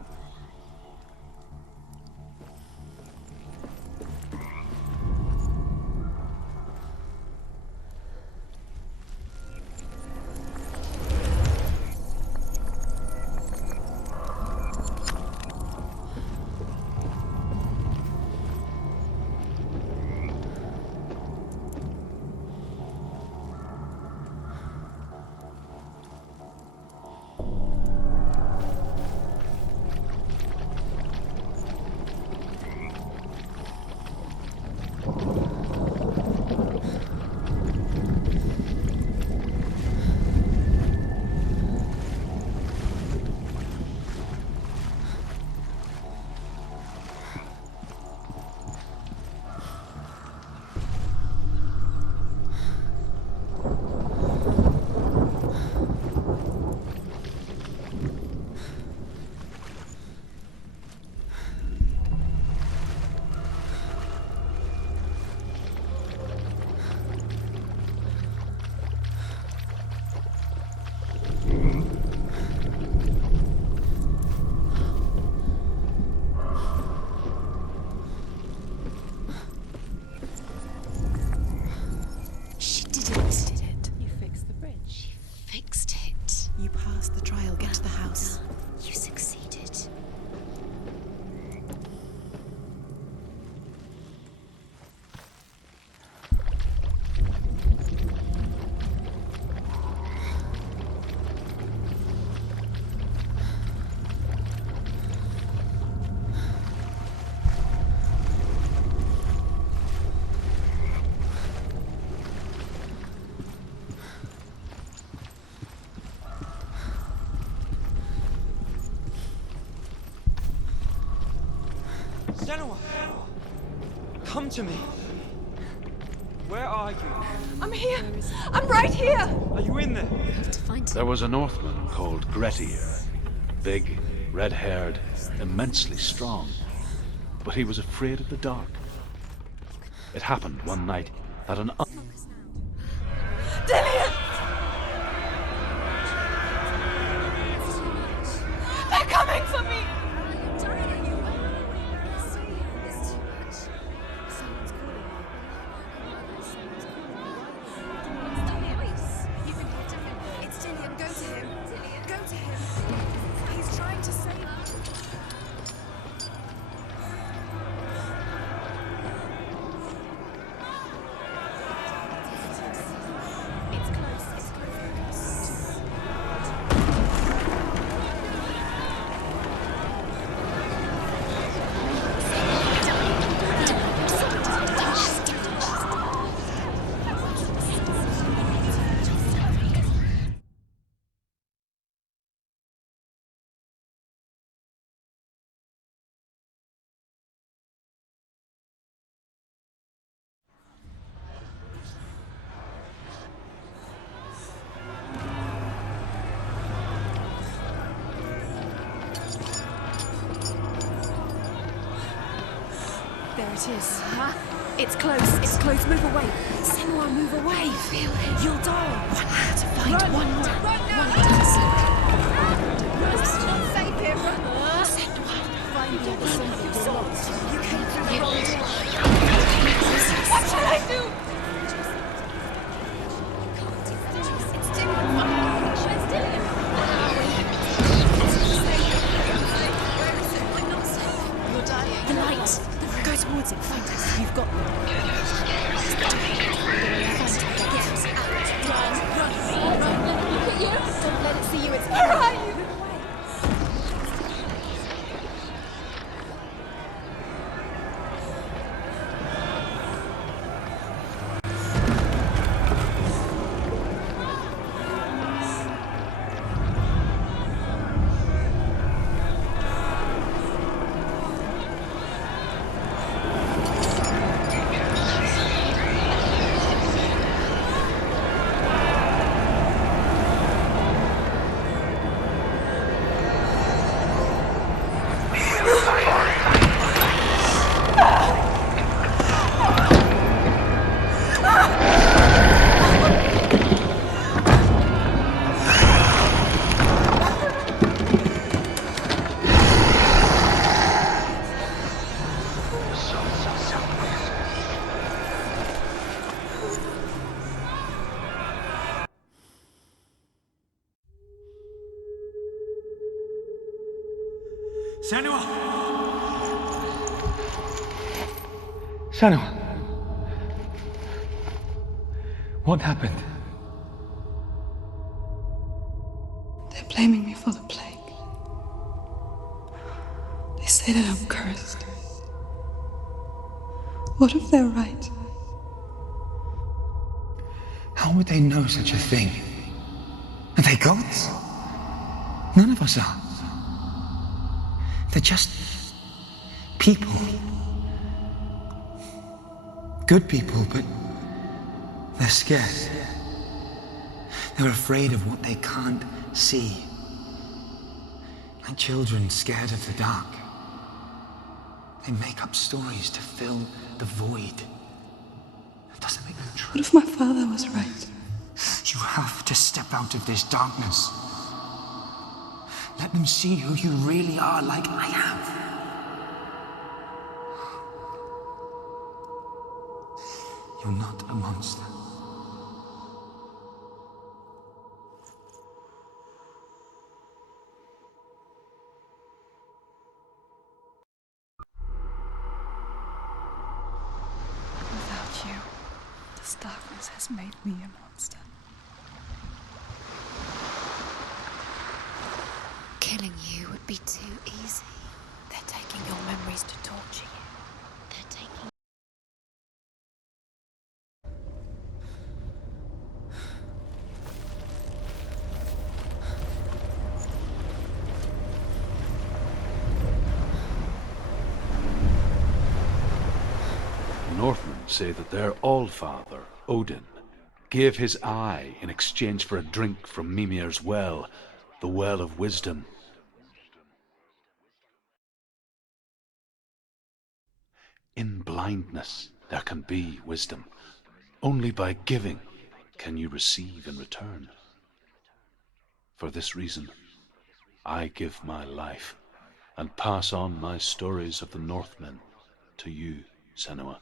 Senua! Come to me! Where are you? I'm here! I'm right here! Are you in there? You have to find him. There was a Northman called Grettir. Big, red-haired, immensely strong. But he was afraid of the dark. It happened one night that an Dillian! They're coming for me! It's Dillian, go to him. Go to him. He's trying to save you. It's close. It's close. There it is. It's close. It's close. Move away. Senua, move away. Feel it. You'll die. One more to find. One more. Run now. It's not safe here. Run. Senua. Find the other side. You're lost. You came through the wrong door. What shall I do? It's Dillian. Where's Dillian? Where is it? I'm not safe. You're dying. The light. Go towards it. Find us. You've got them. Run. Look at you. Don't let it see you. It's where are you? Senua! Senua! What happened? They're blaming me for the plague. They say that I'm cursed. What if they're right? How would they know such a thing? Are they gods? None of us are. They're just people. Good people, but they're scared. They're afraid of what they can't see. Like children scared of the dark. They make up stories to fill the void. That doesn't make them true. What if my father was right? You have to step out of this darkness. Let them see who you really are, like I have. You're not a monster. Without you, this darkness has made me a monster. Killing you would be too easy. They're taking your memories to torture you. They're taking... say that their allfather, Odin, gave his eye in exchange for a drink from Mimir's well, the Well of Wisdom. In blindness there can be wisdom. Only by giving can you receive in return. For this reason, I give my life and pass on my stories of the Northmen to you, Senua.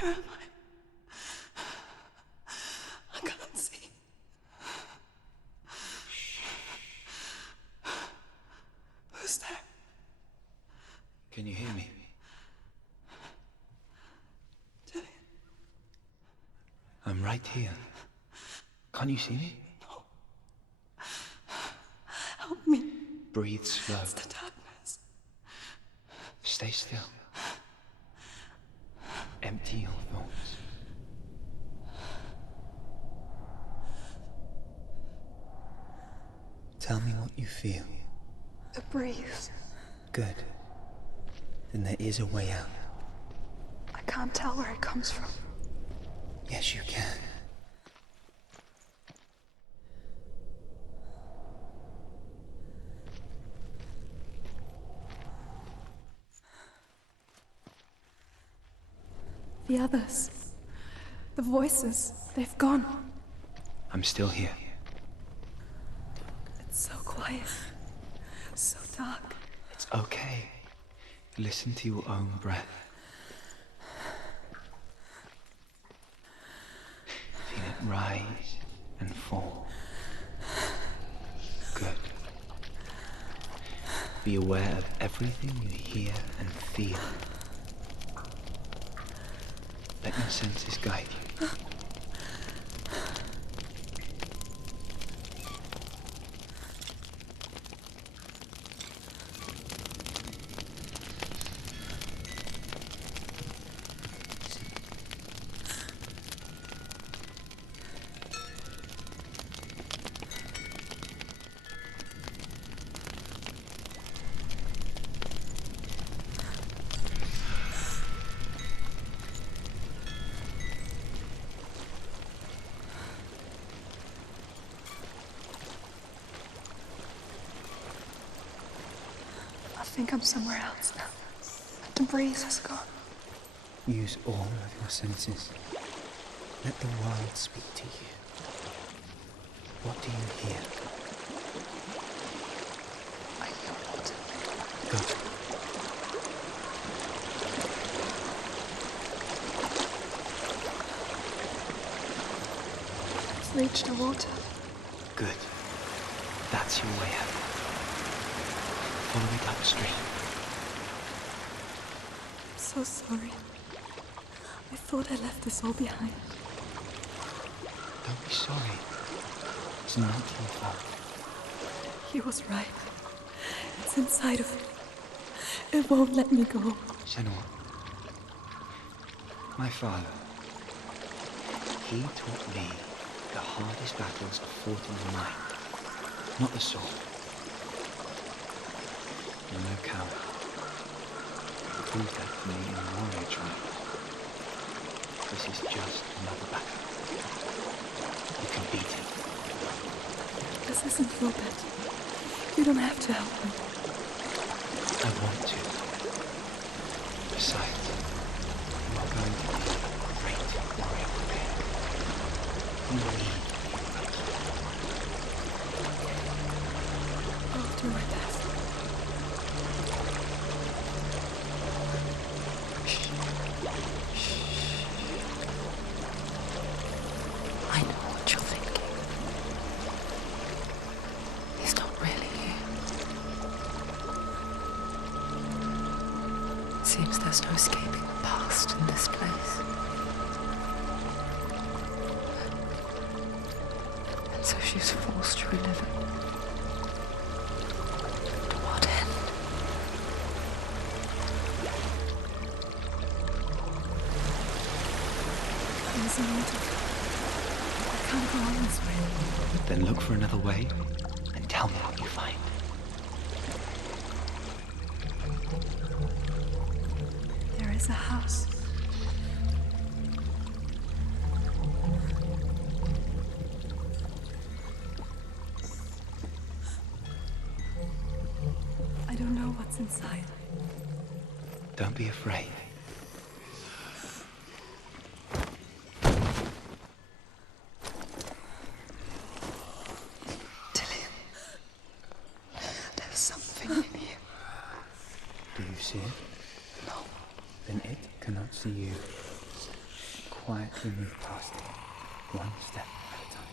Where am I? I can't see. Who's there? Can you hear me? I'm right here. Can't you see me? No. Help me. Breathe slow. It's the darkness. Stay still. Empty your thoughts. Tell me what you feel. The breeze. Good. Then there is a way out. I can't tell where it comes from. Yes, you can. The others. The voices. They've gone. I'm still here. It's so quiet. So dark. It's okay. Listen to your own breath. Feel it rise and fall. Good. Be aware of everything you hear and feel. Let your senses guide you. I think I'm somewhere else now. The breeze has gone. Use all of your senses. Let the world speak to you. What do you hear? I hear water. Good. It's reached the water. Good. That's your way out. Follow it upstream. I'm so sorry. I thought I left this all behind. Don't be sorry. It's not your fault. He was right. It's inside of me. It won't let me go. Senua. My father. He taught me the hardest battles are fought in the mind, not the sword. You're no coward. You proved that for me in the warrior trial. This is just another battle. You can beat it. This isn't your bet. You don't have to help me. I want to. Besides, you are going to be a great warrior warrior. You need I'll do my best. I know what you're thinking. He's not really here. Seems there's no escaping the past in this place. And so she's forced to relive it. To what end? There's a waterfall. can't go on this way. Then look for another way and tell me what you find. There is a house. I don't know what's inside. Don't be afraid. There's something in here. Do you see it? No. Then it cannot see you. Quietly move past it, one step at a time.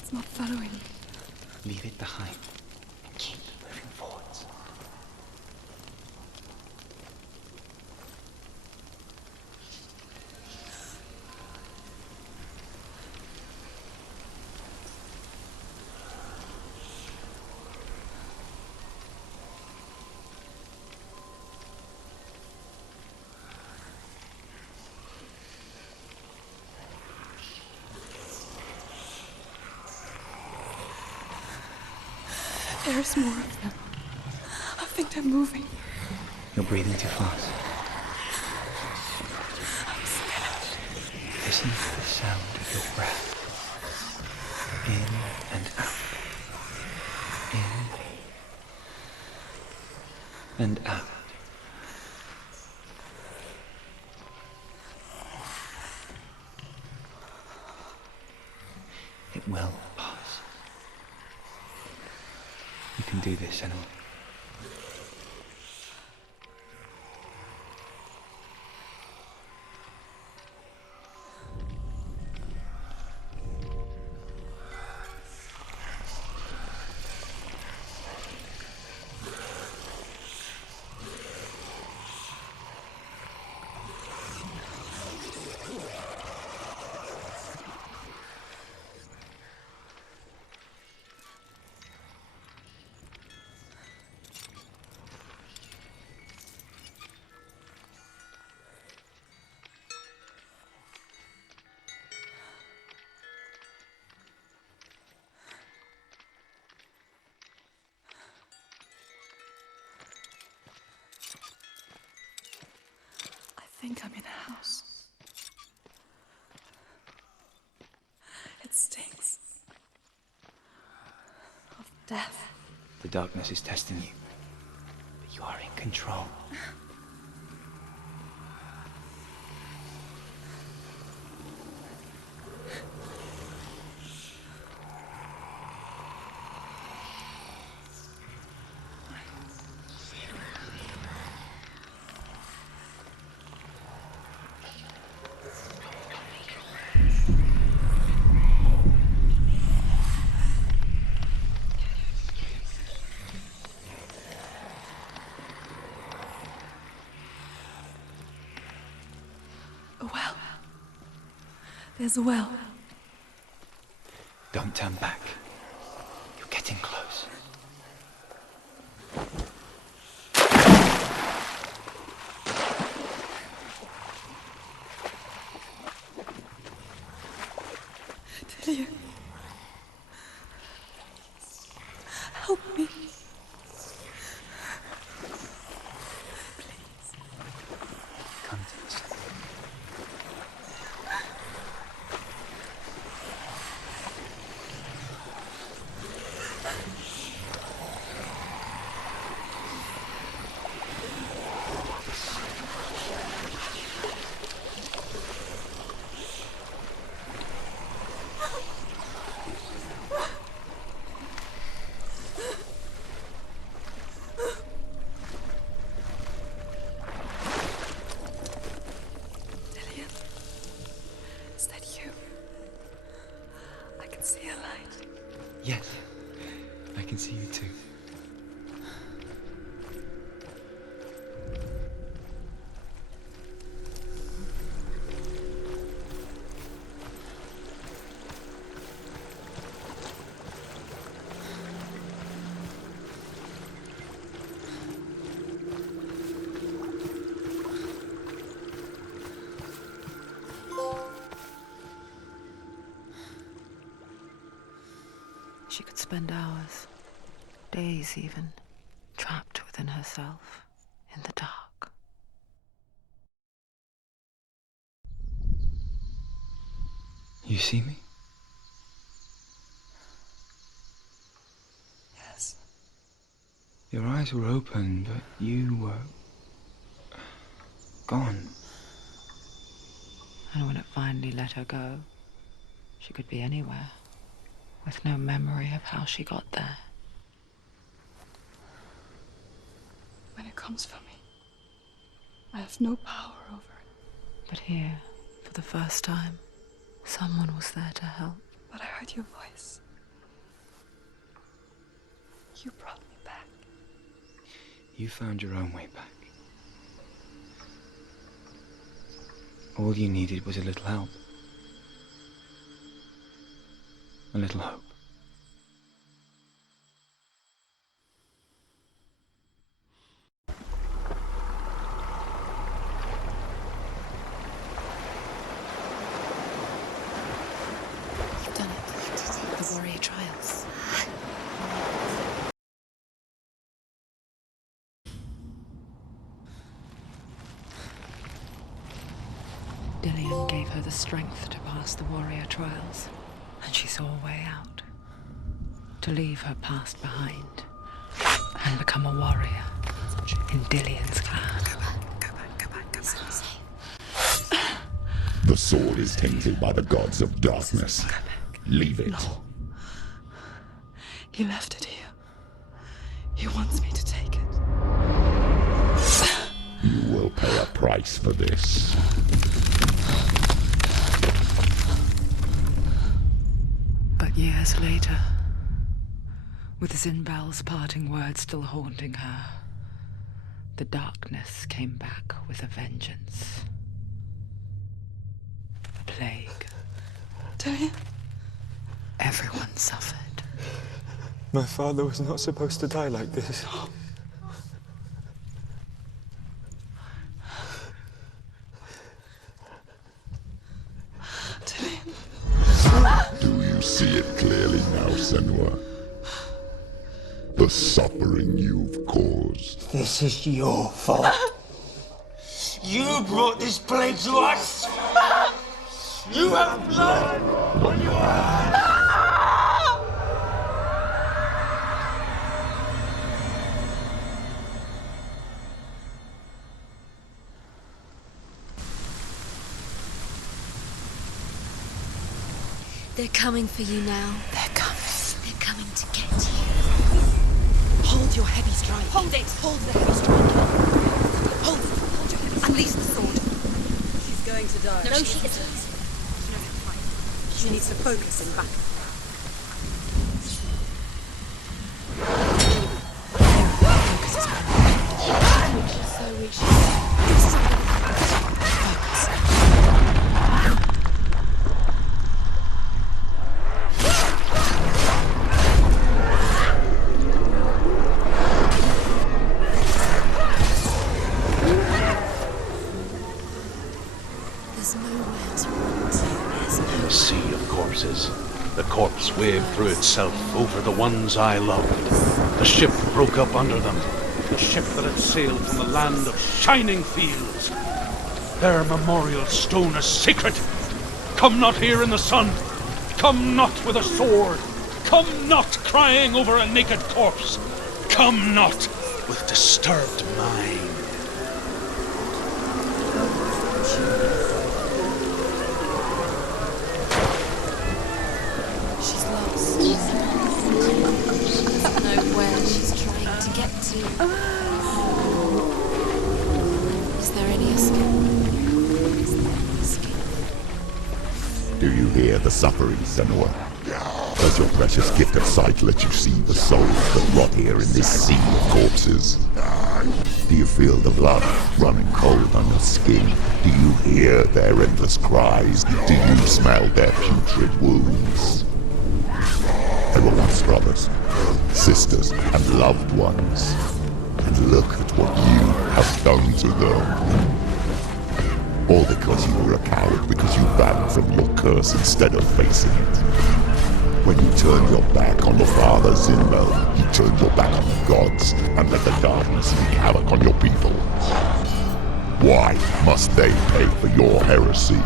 It's not following. Leave it behind and keep moving forwards. There's more of them. I think they're moving. You're breathing too fast. I'm scared. Listen to the sound of your breath. In and out. In and out. It will pass. You can do this, Senua. I think I'm in a house. It stinks of death. The darkness is testing you, but you are in control. There's a well. Don't turn back. You're getting close. Delia. Help me. Come to us. Delia. Is that you? I can see a light. Yes, I can see you too. She could spend hours, days even, trapped within herself, in the dark. You see me? Yes. Your eyes were open, but you were gone. And when it finally let her go, she could be anywhere, with no memory of how she got there. When it comes for me, I have no power over it. But here, for the first time, someone was there to help. But I heard your voice. You brought me back. You found your own way back. All you needed was a little help. A little hope. You've done it. The warrior trials. Dillian gave her the strength to pass the warrior trials, and she saw a way out. To leave her past behind and become a warrior in Dillian's clan. Go back. The sword is tainted by the gods of darkness. Leave it. No. He left it here. He wants me to take it. You will pay a price for this. But years later, with Zinbel's parting words still haunting her, the darkness came back with a vengeance. The plague. Delia? Everyone suffered. My father was not supposed to die like this. Do you see it clearly now, Senua? The suffering you've caused. This is your fault. You brought this plague to us. You have blood on your hands. They're coming for you now. They're coming. They're coming to get you. Hold your heavy strike. Hold it. Hold the heavy strike. Hold it. Hold your heavy strike. Unleash the sword. She's going to die. No, she isn't. She needs to focus in battle. So we should. This is threw itself over the ones I loved. The ship broke up under them. The ship that had sailed from the land of shining fields. Their memorial stone is sacred. Come not here in the sun. Come not with a sword. Come not crying over a naked corpse. Come not with disturbed mind. She's lost. She doesn't know where she's trying to get to. Is there any escape? Do you hear the suffering, Senua? Does your precious gift of sight let you see the souls that rot here in this sea of corpses? Do you feel the blood running cold on your skin? Do you hear their endless cries? Do you smell their putrid wounds? They were once brothers, sisters, and loved ones. And look at what you have done to them. All because you were a coward, because you ran from your curse instead of facing it. When you turned your back on your father Zinmo, you turned your back on the gods and let the darkness wreak havoc on your people. Why must they pay for your heresy?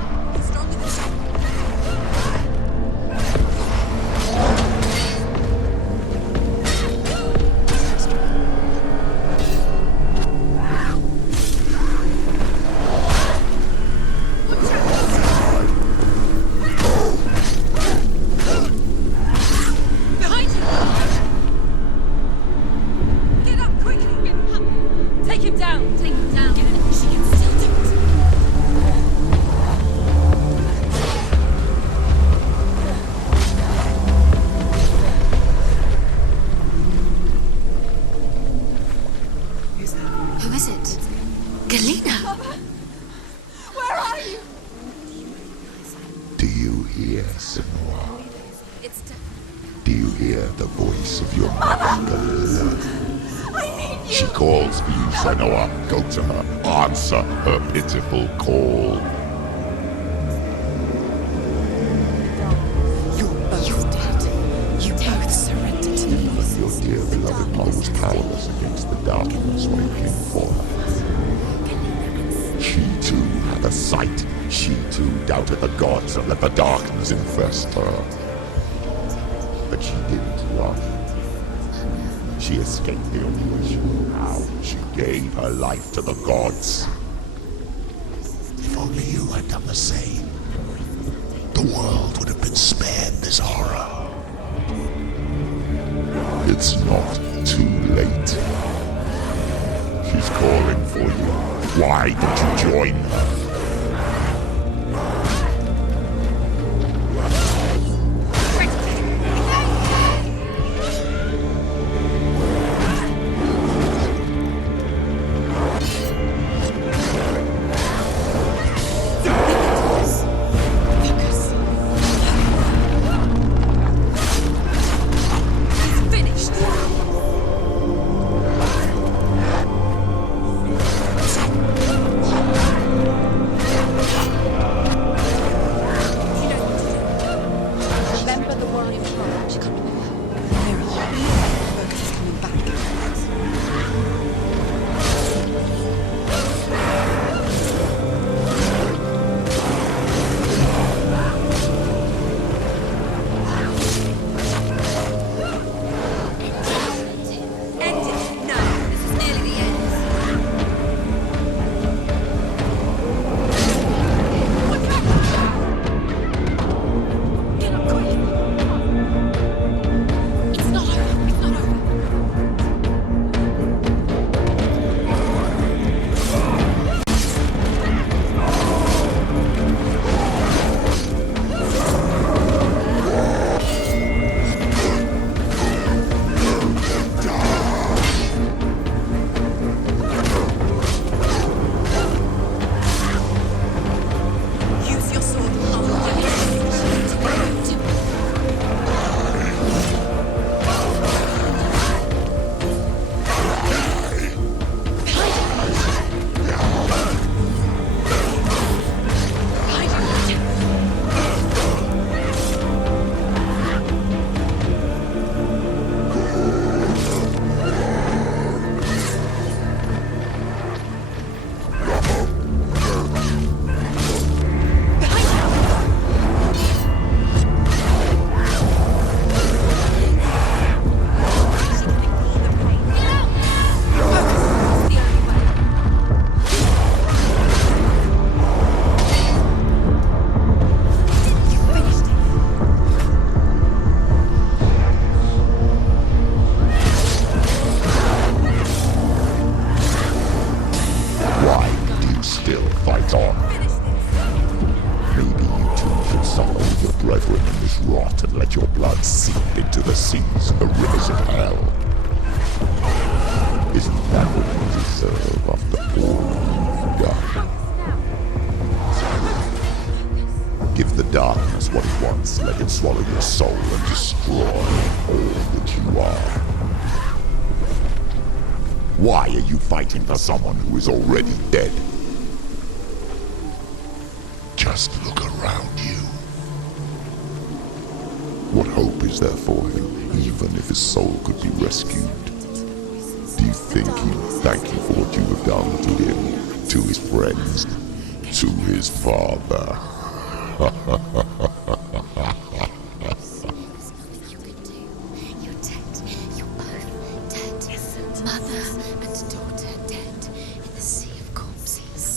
Her pitiful call. You're both dead. You both surrendered to the voices. Your dear beloved mother was powerless against the darkness when it came for her. She too had a sight. She too doubted the gods and let the darkness infest her. But she didn't run. She escaped the only way she knew how. She gave her life to the gods. If only you had done the same, the world would have been spared this horror. It's not too late. She's calling for you. Why don't you join her? let your blood seep into the seas, the rivers of hell. Isn't that what you deserve after all you've done? Give the darkness what it wants, let it swallow your soul and destroy all that you are. Why are you fighting for someone who is already dead? Just look around you. What hope is there for him, even if his soul could be rescued? Do you think he'd thank you for what you have done to him, to his friends, to his father? Mother and daughter dead in the sea of corpses.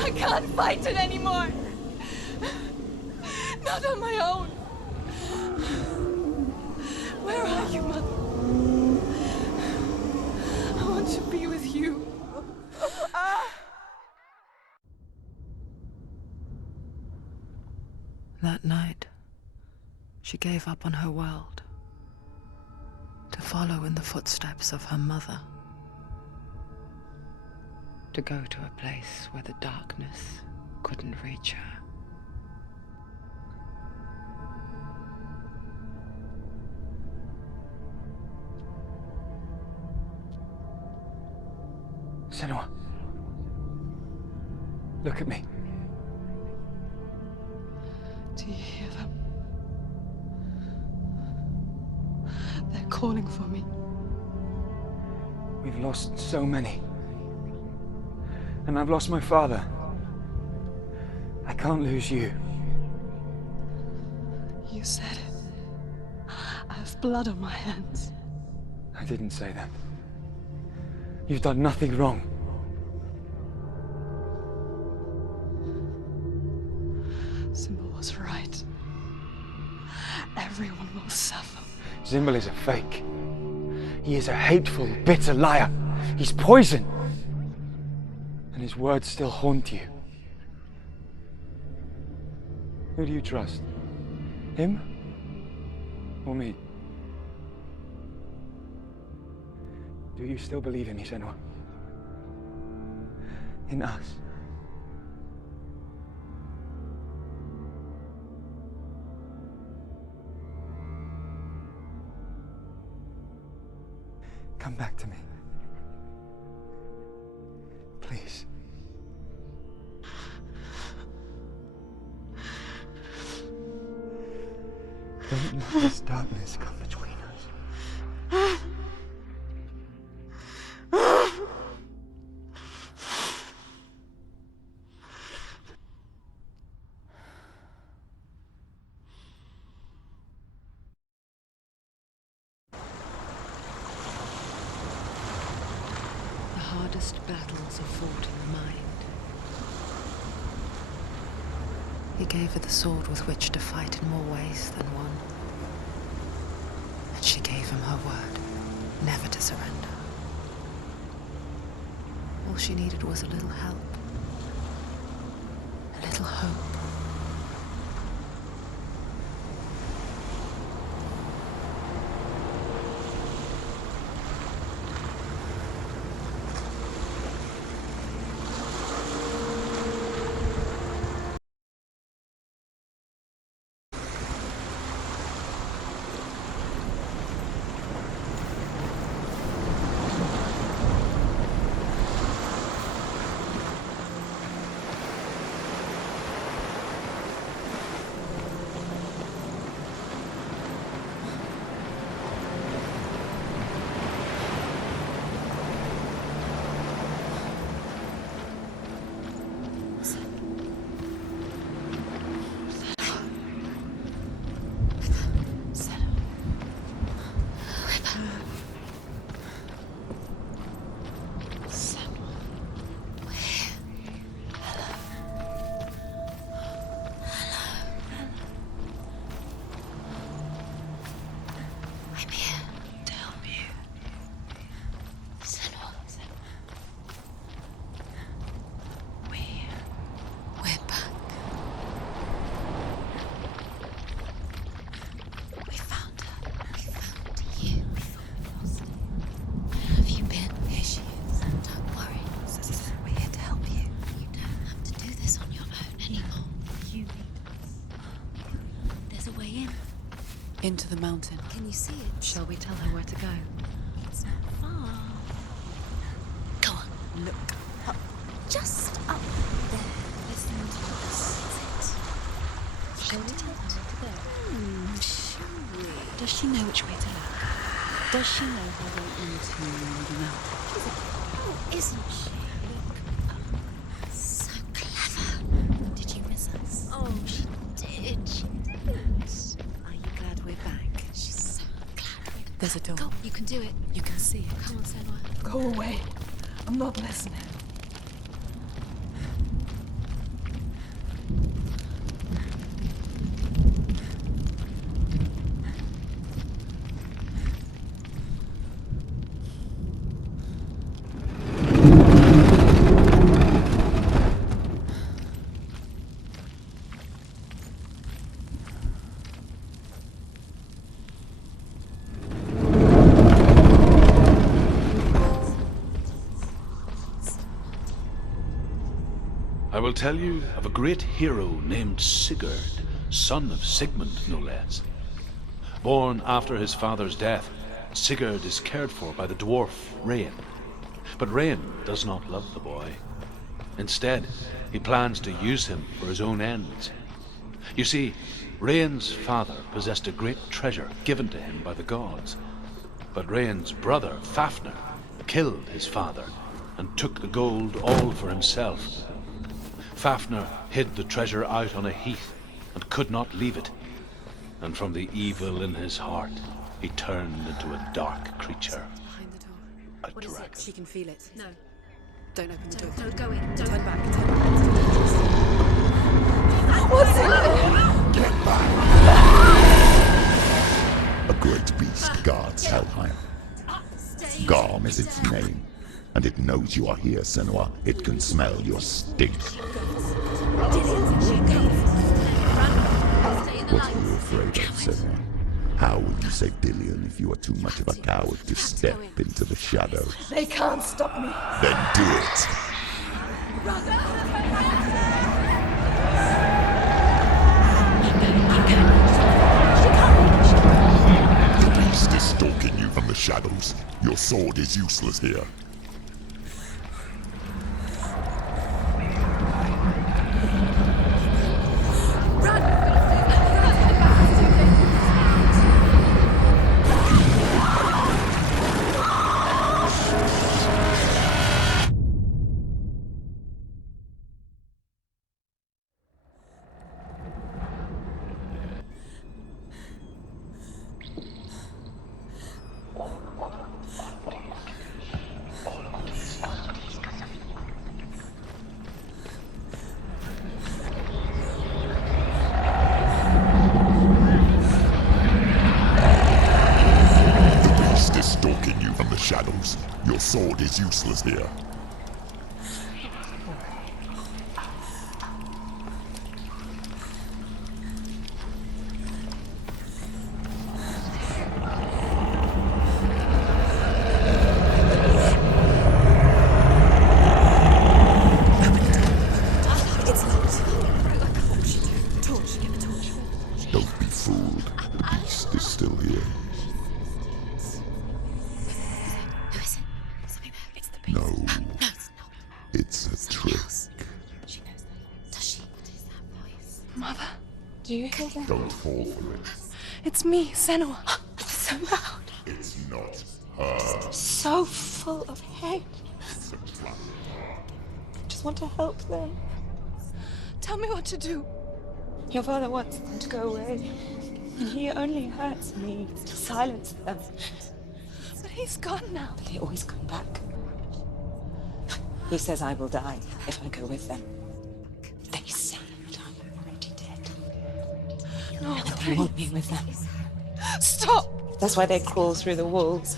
I can't fight it anymore. Not on my own. Where are you, Mother? I want to be with you. That night, she gave up on her world to follow in the footsteps of her mother, to go to a place where the darkness couldn't reach her. Senua. Look at me. Do you hear them? They're calling for me. We've lost so many. And I've lost my father. I can't lose you. You said it. I have blood on my hands. I didn't say that. You've done nothing wrong. Simba was right. Everyone will suffer. Zimbel is a fake. He is a hateful, bitter liar. He's poison. And his words still haunt you. Who do you trust? Him? Or me? Do you still believe in me, Senua? In us? Come back to me. Please. Don't let this darkness come between us. The hardest battles are fought in the mind. He gave her the sword with which to fight in more ways than one. And she gave him her word, never to surrender. All she needed was a little help, a little hope. way in? Into the mountain. Can you see it? Shall we tell her where to go? It's not far. Go on. Look. Up. Just up there. Listen to us. Shall we tell her where to go? Shall we? Does she know which way to look? Does she know her way into the mountain? Oh, isn't she? Look. So clever. Did you miss us? Oh, she did. She didn't. Are you glad we're back? She's so glad. There's a door. Go, you can do it. You can see it. Come on, Senua. Go away. I'm not listening. I will tell you of a great hero named Sigurd, son of Sigmund, no less. Born after his father's death, Sigurd is cared for by the dwarf Rain. But Rain does not love the boy. Instead, he plans to use him for his own ends. You see, Rain's father possessed a great treasure given to him by the gods. But Rain's brother, Fafnir, killed his father and took the gold all for himself. Fafnir hid the treasure out on a heath and could not leave it. And from the evil in his heart, he turned into a dark creature. Behind the door. A What is dragon. it? She can feel it. No. Don't open the door. Don't go in. Don't. Turn back. Turn back. What's in there? Get back! A great beast guards Helheim. Garm is its name, and it knows you are here, Senua. It can smell your stink. What are you afraid of, Senua? How will you save Dillion if you are too much of a coward to step into the shadows? They can't stop me. Then do it! The beast is stalking you from the shadows. Your sword is useless here. Stalking you from the shadows. Your sword is useless here. Don't be fooled. The beast is still here. Who is it? Something there. It's the beast. No. No, it's not. It's a trick. She knows that. Does she? What is that voice? Mother, do you hear that? Don't fall for it. It's me, Senua. It's so loud. It's not her. So full of hate. I just want to help them. Tell me what to do. Your father wants them to go away. And he only hurts me to silence them. But he's gone now. But they always come back. He says I will die if I go with them. They say that I'm already dead. No, And they want me with them. Stop! That's why they crawl through the walls.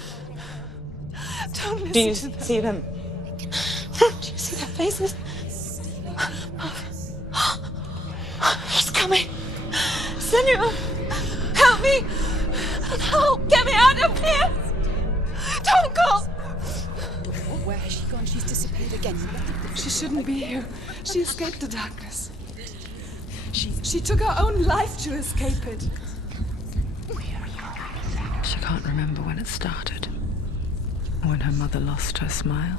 Don't listen Do you to them. see them? Do you see their faces? He's coming! Senua! Help me! Help! Get me out of here! Don't go! Where has she gone? She's disappeared again. She shouldn't be here. She escaped the darkness. She took her own life to escape it. She can't remember when it started. When her mother lost her smile.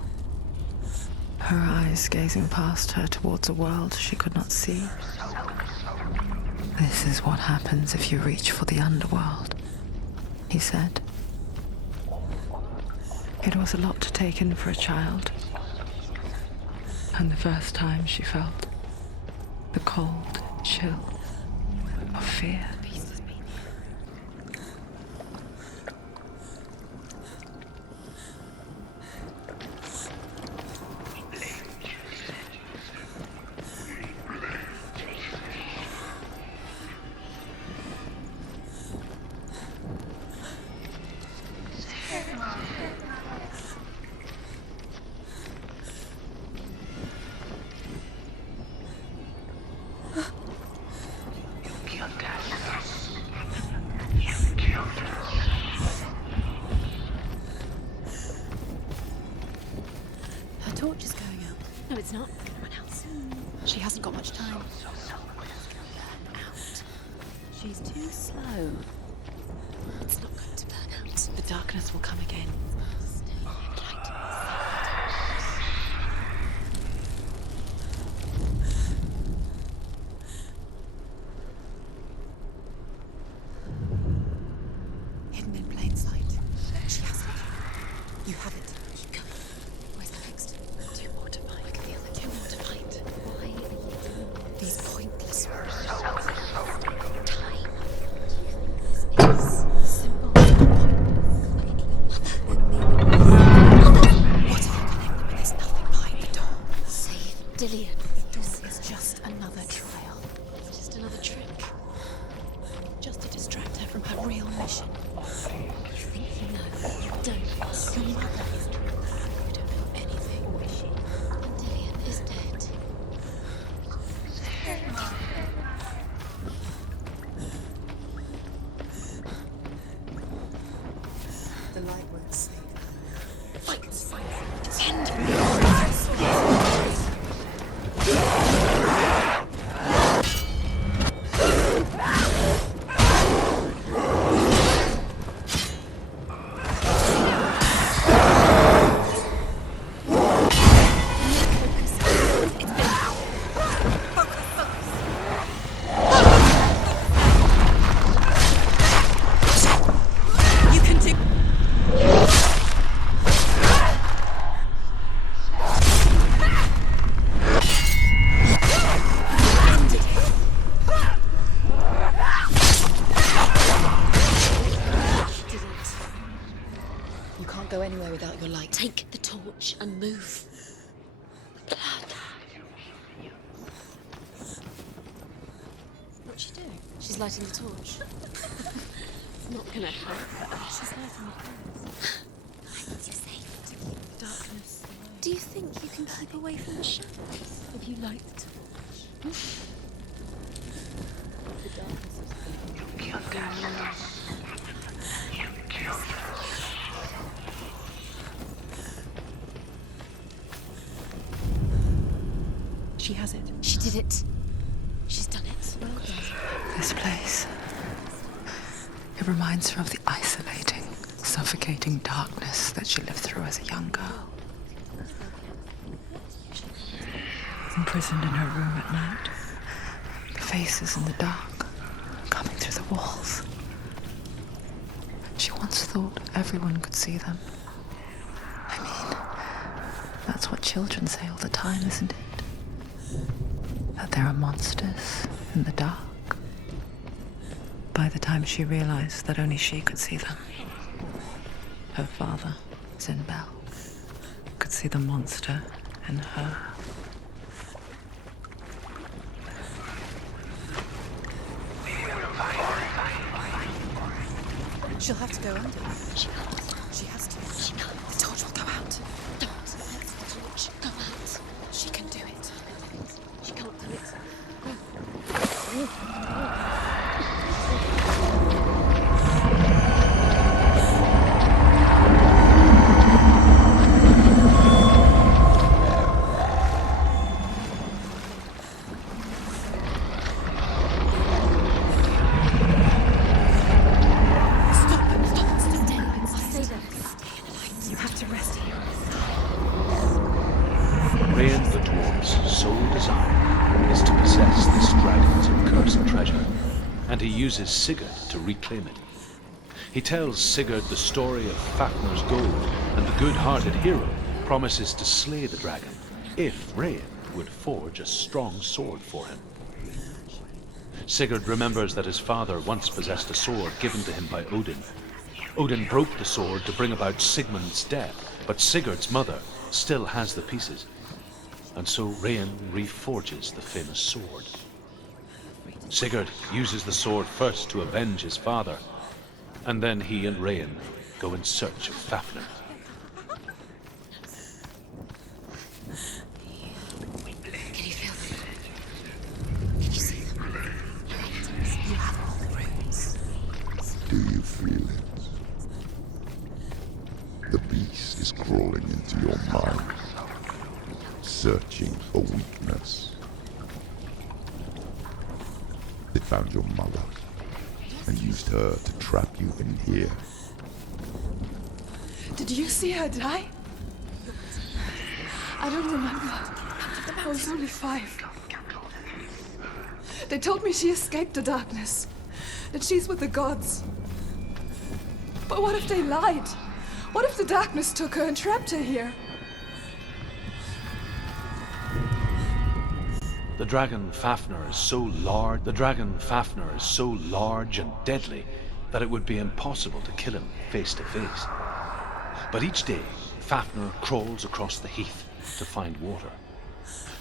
Her eyes gazing past her towards a world she could not see. This is what happens if you reach for the underworld, he said. It was a lot to take in for a child. And the first time she felt the cold chill of fear. Her torch is going out. No, it's not. Anyone else? She hasn't got much time. Out. She's too slow. It's not going to burn out. The darkness will come again. Hidden in plain sight. She has it. You have it. Keep going. Where's the next? Two more to find. I can feel it. Two more to find. Why are you doing these pointless time? This is simple. What are you connecting with? There's nothing behind the door. Save Dillian. This is just another trial. Just another trick. Just to distract her from her real mission. You think you know? You don't. Your mother is you don't know anything. Dillian is dead. The light won't save her. Fight! Defend! You can do. You can't go anywhere without your light. Take the torch and move. The blood. What's she doing? She's lighting the torch. Not gonna help her. She's lighting the torch. You're safe. Darkness. Do you think you can keep away from the shadows if you light the torch? The darkness is She has it. She did it. She's done it. Well done. This place. It reminds her of the isolating, suffocating darkness that she lived through as a young girl. Imprisoned in her room at night. The faces in the dark, coming through the walls. She once thought everyone could see them. I mean, that's what children say all the time, isn't it? That there are monsters in the dark. By the time she realized that only she could see them, her father, Zinbel, could see the monster in her. She'll have to go under. She can't. She has to. She can't. The torch will go out. Don't let the torch go out. She can do it. She can't do it. Stop! uses Sigurd to reclaim it. He tells Sigurd the story of Fafnir's gold, and the good-hearted hero promises to slay the dragon if Rain would forge a strong sword for him. Sigurd remembers that his father once possessed a sword given to him by Odin. Odin broke the sword to bring about Sigmund's death, but Sigurd's mother still has the pieces. And so Rain reforges the famous sword. Sigurd uses the sword first to avenge his father, and then he and Rain go in search of Fafnir. Can you feel them? Can you see them? You have all the runes. Do you feel it? The beast is crawling into your mind, searching for weakness. It found your mother and used her to trap you in here. Did you see her die? I don't remember. I was only 5. They told me she escaped the darkness, that she's with the gods. But what if they lied? What if the darkness took her and trapped her here? The dragon Fafnir is so large. The dragon Fafnir is so large and deadly that it would be impossible to kill him face to face. But each day, Fafnir crawls across the heath to find water.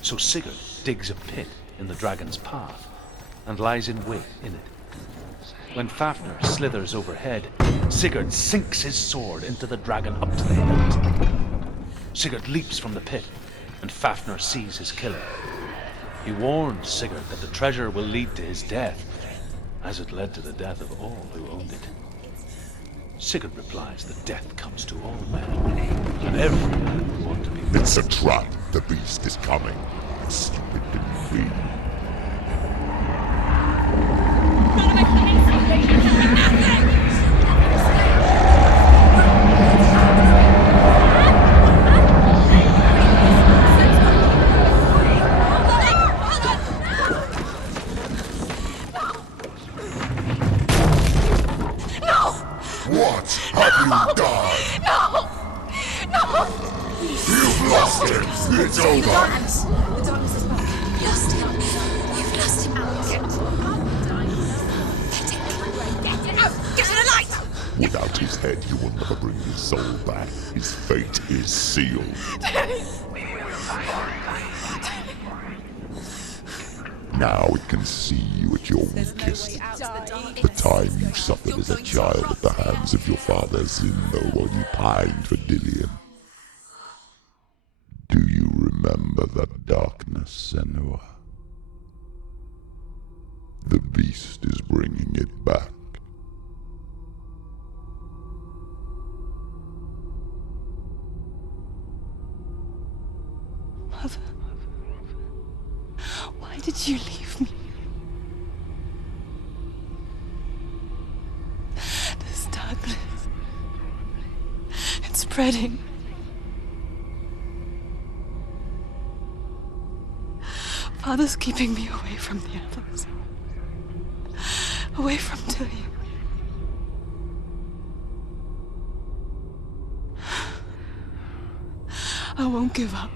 So Sigurd digs a pit in the dragon's path and lies in wait in it. When Fafnir slithers overhead, Sigurd sinks his sword into the dragon up to the hilt. Sigurd leaps from the pit, and Fafnir sees his killer. He warns Sigurd that the treasure will lead to his death, as it led to the death of all who owned it. Sigurd replies that death comes to all men, and everyone will want to be... It's a trap. The beast is coming. Stupid didn't we? What have you done? No! No! You've lost him! It's over! The darkness is back. Lost him. You've lost him. Get it out! Get to the light! Without his head, he will never bring his soul back. His fate is sealed. Daddy! Now it can see you at your weakest. The time you suffered as a child at the hands of your father Zindo while you pined for Dillion. Do you remember that darkness, Senua? The beast is bringing it back. Mother, why did you leave me? This darkness, it's spreading. Father's keeping me away from the others. Away from Dillion. I won't give up.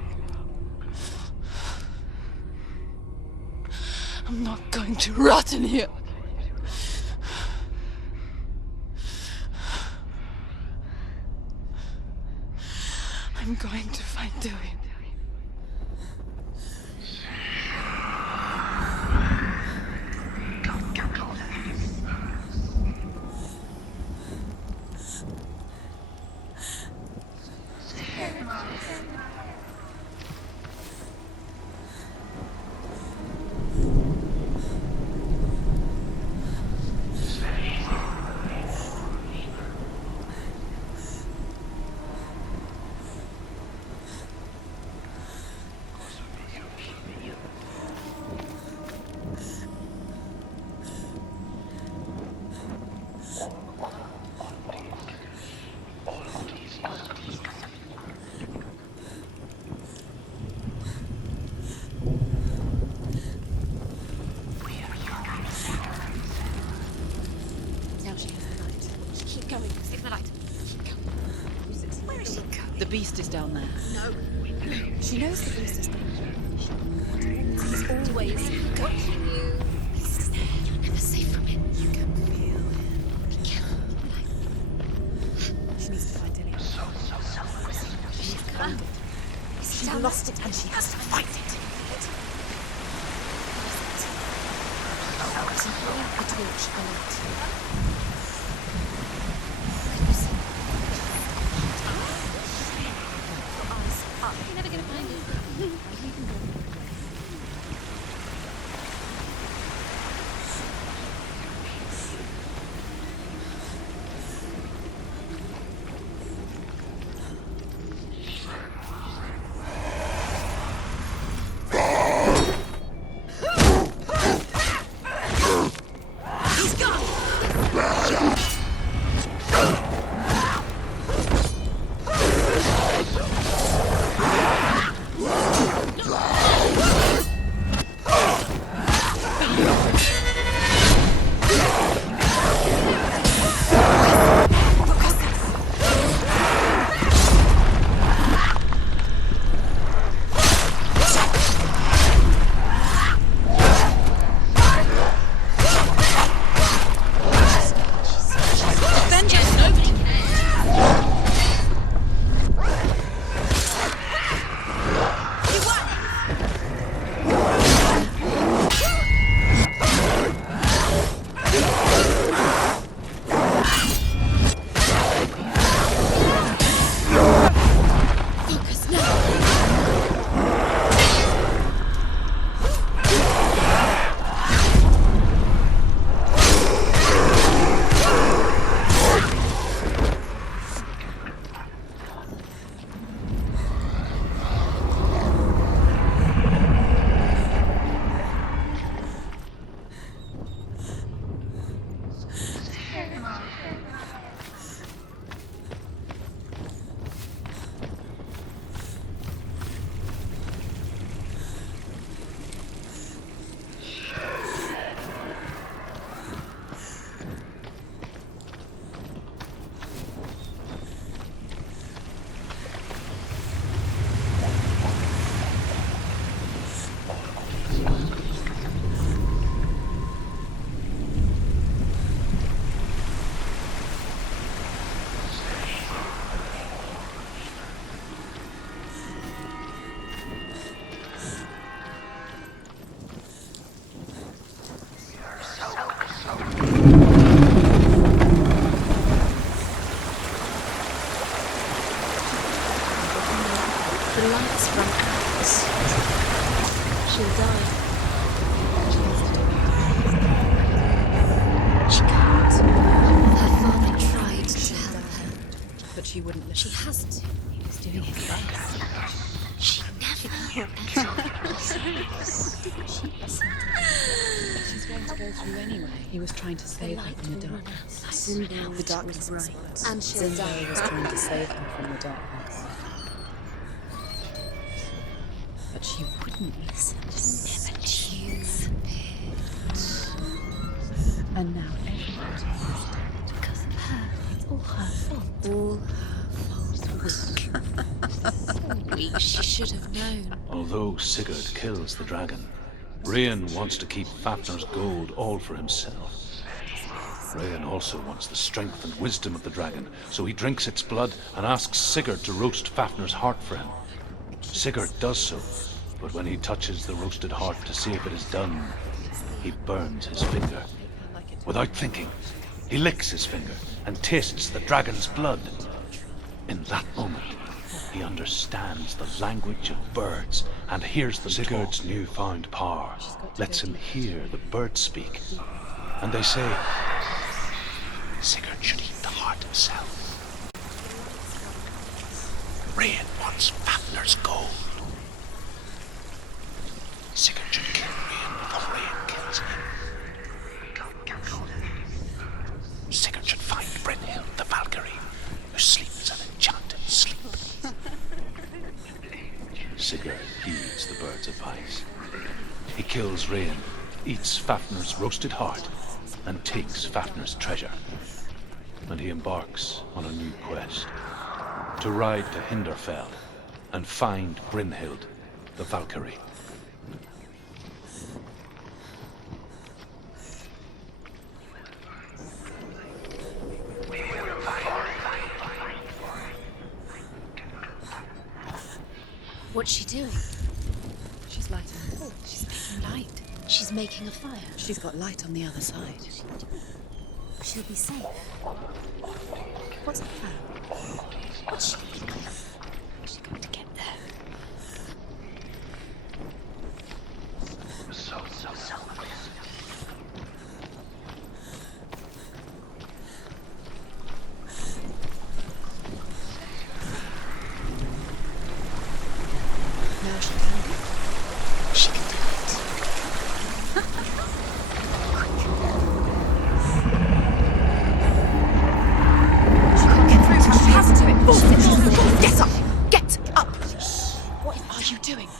I'm not going to rot in here. I'm going to find Dillion. going? Stick the light. Where is she going? The beast is down there. No. She knows the beast is there. He's always watching you. He's there. You're never safe from him. You can feel him. She needs to find Dilly. She's found it. She's lost it and she has to find it. A torch, a light. You're never going to find it. She wouldn't listen. She has to. He was doing his best. She never. She's going to go through anyway. He was trying to save her from the darkness. The darkness was right. And she'll Zinda die. was trying to save her from the darkness. But she wouldn't listen. Never choose. And now everybody is dead. Because of her. It's all her fault. All her fault. Weak. She should have known. Although Sigurd kills the dragon, Rain wants to keep Fafnir's gold all for himself. Rain also wants the strength and wisdom of the dragon, so he drinks its blood and asks Sigurd to roast Fafnir's heart for him. Sigurd does so, but when he touches the roasted heart to see if it is done, he burns his finger. Without thinking, he licks his finger and tastes the dragon's blood. In that moment, he understands the language of birds and hears the Sigurd's newfound power, lets him hear the birds speak. And they say, Sigurd should eat the heart himself. Rain wants Fafnir's gold. Sigurd should kill Rain before Rain kills him. Sigurd should find Brynhild the Valkyrie, who sleeps an enchanted sleep. Sigurd heeds the bird's advice. He kills Rain, eats Fafnir's roasted heart, and takes Fafnir's treasure. and he embarks on a new quest. To ride to Hinderfell and find Brynhild, the Valkyrie. What's she doing? She's lighting a torch. She's making light. She's making a fire. She's got light on the other side. She'll be safe. What's the plan? What's she going to do? She's going to get there. Now she can do it. She can do it. She can't get through, but she has to do it. Force it. Get up! Get up! What are you doing?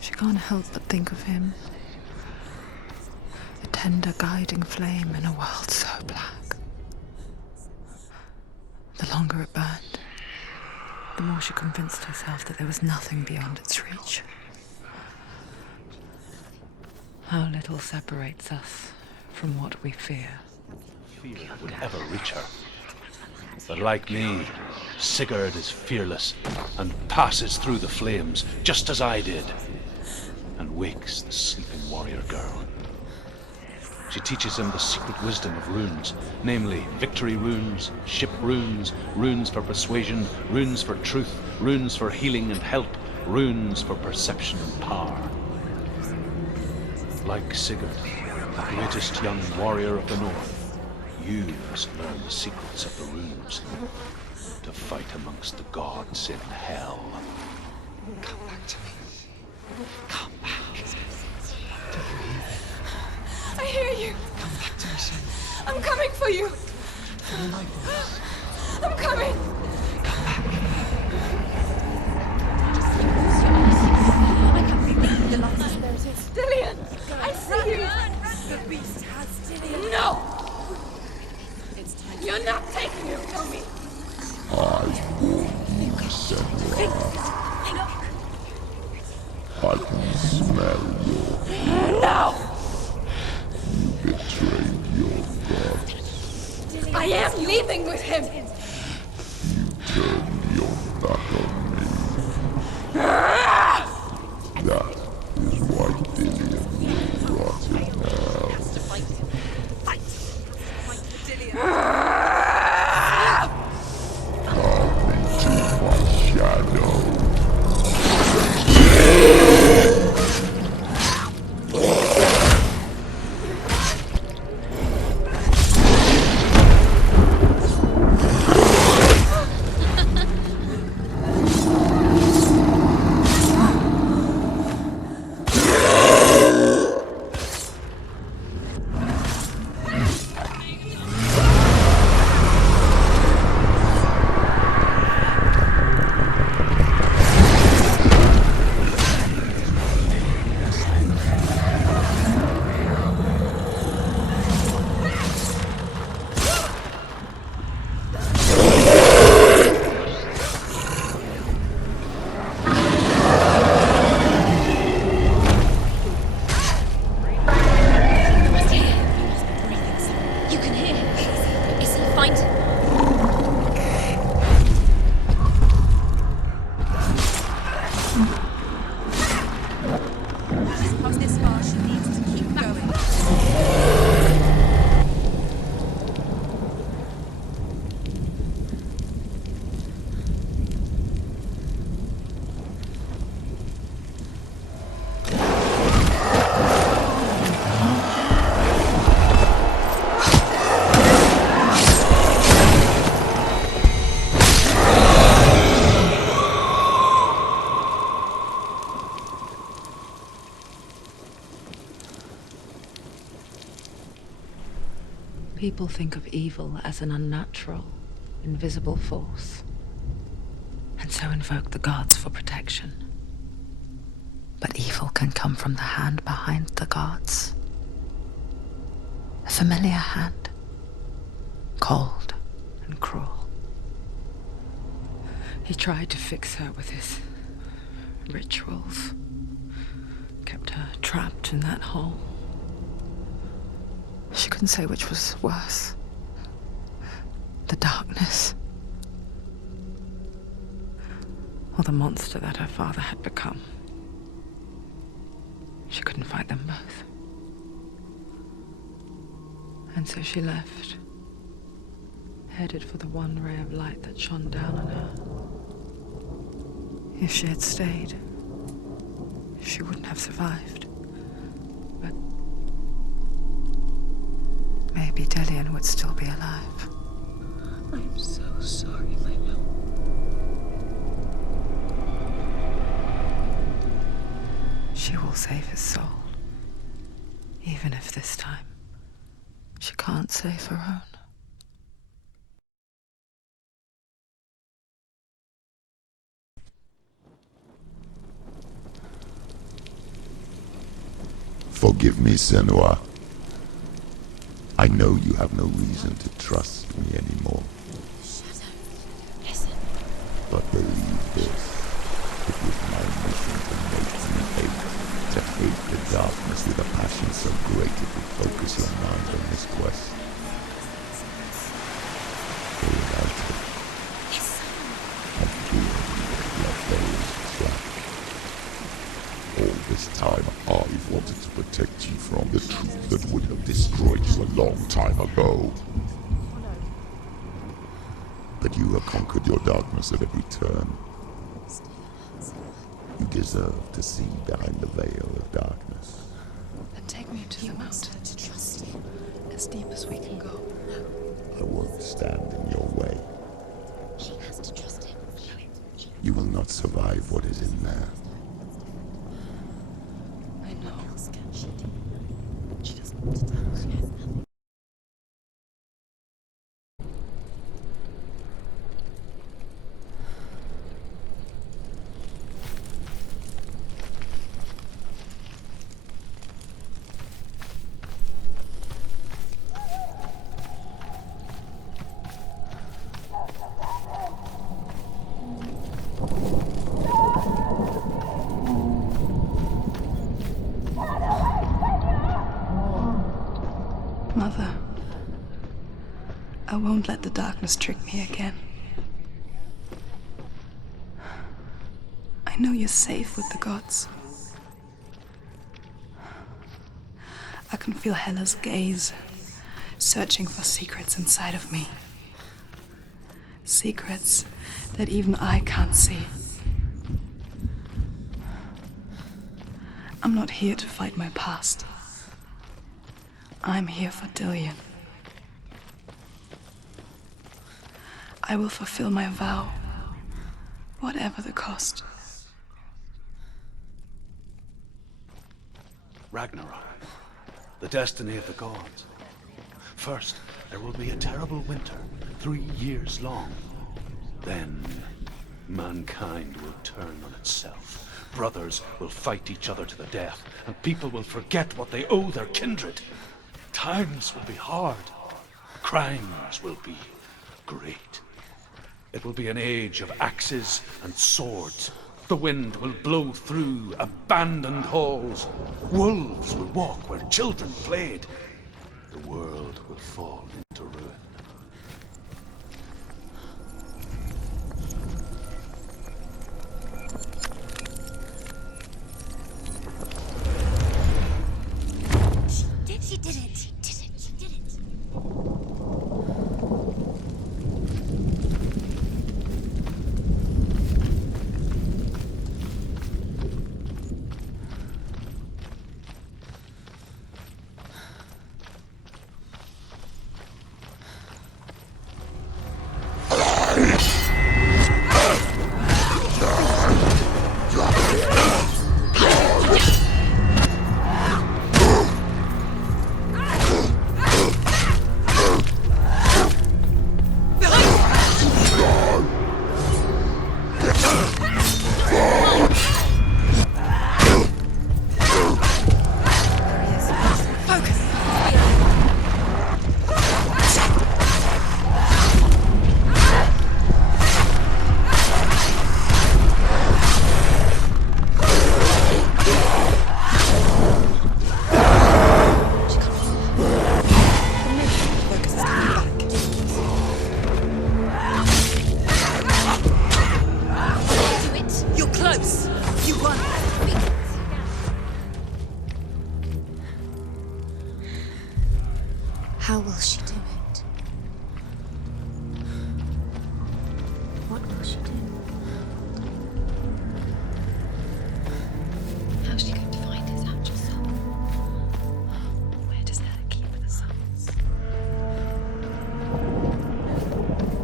She can't help but think of him. The tender guiding flame in a world so black. The longer it burned, the more she convinced herself that there was nothing beyond its reach. How little separates us from what we fear. Fear would ever reach her. But like me, Sigurd is fearless and passes through the flames, just as I did, and wakes the sleeping warrior girl. She teaches him the secret wisdom of runes, namely victory runes, ship runes, runes for persuasion, runes for truth, runes for healing and help, runes for perception and power. Like Sigurd, the greatest young warrior of the North, you must learn the secrets of the runes to fight amongst the gods in hell. Come back to me. Come back. I hear you. Come back to me, Sen. I'm coming for you. For my voice. I'm coming. I can't believe the light. There it is. Dillian, I see you. The beast has Dillian. No! It's time. You're not taking him from me! I warn you, Senua. I can smell your fear. No! You betrayed your god. I am leaving with him! You turned your back on me. That is why Dillian will rot in hell. Come into my shadow. People think of evil as an unnatural, invisible force, and so invoke the gods for protection. But evil can come from the hand behind the gods. A familiar hand, cold and cruel. He tried to fix her with his rituals, kept her trapped in that hole. She couldn't say which was worse. The darkness, or the monster that her father had become. She couldn't fight them both. And so she left, headed for the one ray of light that shone down on her. If she had stayed, she wouldn't have survived. But maybe Dillian would still be alive. I'm so sorry, my love. She will save his soul, even if this time she can't save her own. Forgive me, Senua. I know you have no reason to trust me anymore. Shadow, listen. But believe this, it was my mission to make you hate the darkness with a passion so great it would focus your mind on this quest. For without it, I fear you would have left those trapped. All this time, I've wanted to protect you from the truth that would have destroyed you a long time ago. But you have conquered your darkness at every turn. You deserve to see behind the veil of darkness. Then take me to the mountain, to trust you, as deep as we can go. I won't stand in your way. She has to trust him. You will not survive what is in there. I know. She doesn't want to tell us. Mother, I won't let the darkness trick me again. I know you're safe with the gods. I can feel Hela's gaze, searching for secrets inside of me. Secrets that even I can't see. I'm not here to fight my past. I'm here for Dillian. I will fulfill my vow, whatever the cost. Ragnarok, the destiny of the gods. First, there will be a terrible winter, 3 years long. Then, mankind will turn on itself. Brothers will fight each other to the death, and people will forget what they owe their kindred. Times will be hard. Crimes will be great. It will be an age of axes and swords. The wind will blow through abandoned halls. Wolves will walk where children played. The world will fall into ruin. She did it. She did it. How's she going to find his actual soul? Where does Hella keep the souls?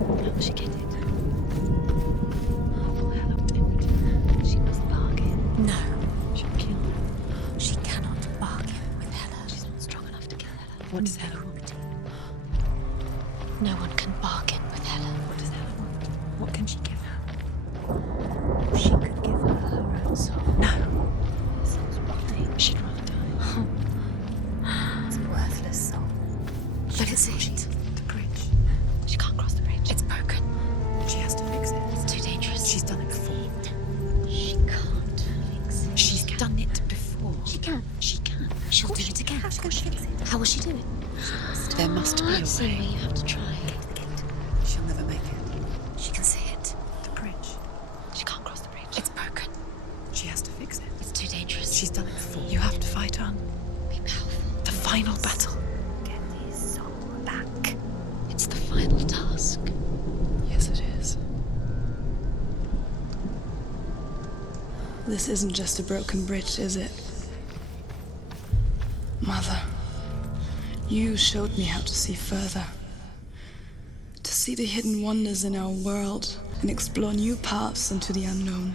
How will she get it? How will Hella obtain it? She must bargain. No. She'll kill her. She cannot bargain with Hela. She's not strong enough to kill Hella. What does Hela want? No one can bargain with Hela. What does Hella want? What can she give her? She could give her her own soul. No. Her soul's body. She'd rather die. It's a worthless soul. Look at it. The bridge. She can't cross the bridge. It's broken. She has to fix it. It's too dangerous. She's done it before. She can't fix it. She's done it before. She can. She can. She'll do it again. Of course she can. How will she do it? There must be a Senua, way. you have to try. She'll never make it. She can see it. The bridge. She can't cross the bridge. It's broken. She has to fix it. It's too dangerous. She's done it before. You have to fight on. Be powerful. The final battle. Get his soul back. It's the final task. Yes, it is. This isn't just a broken bridge, is it? Mother, you showed me how to see further. To see the hidden wonders in our world and explore new paths into the unknown.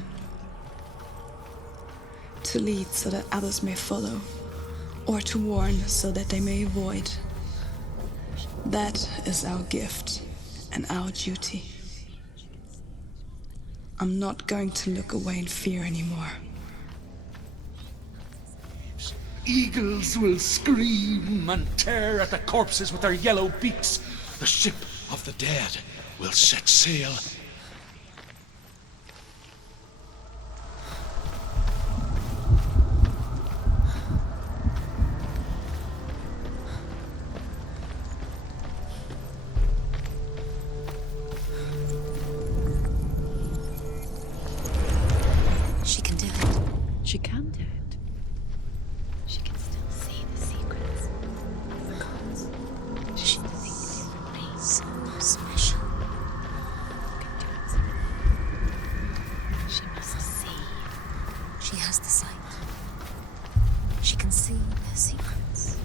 To lead so that others may follow, or to warn so that they may avoid. That is our gift and our duty. I'm not going to look away in fear anymore. Eagles will scream and tear at the corpses with their yellow beaks. The ship of the dead will set sail. She can do it. She can do it. She can still see the secrets of the gods. She thinks differently, so special. She must see. She has the sight. She can see their secrets.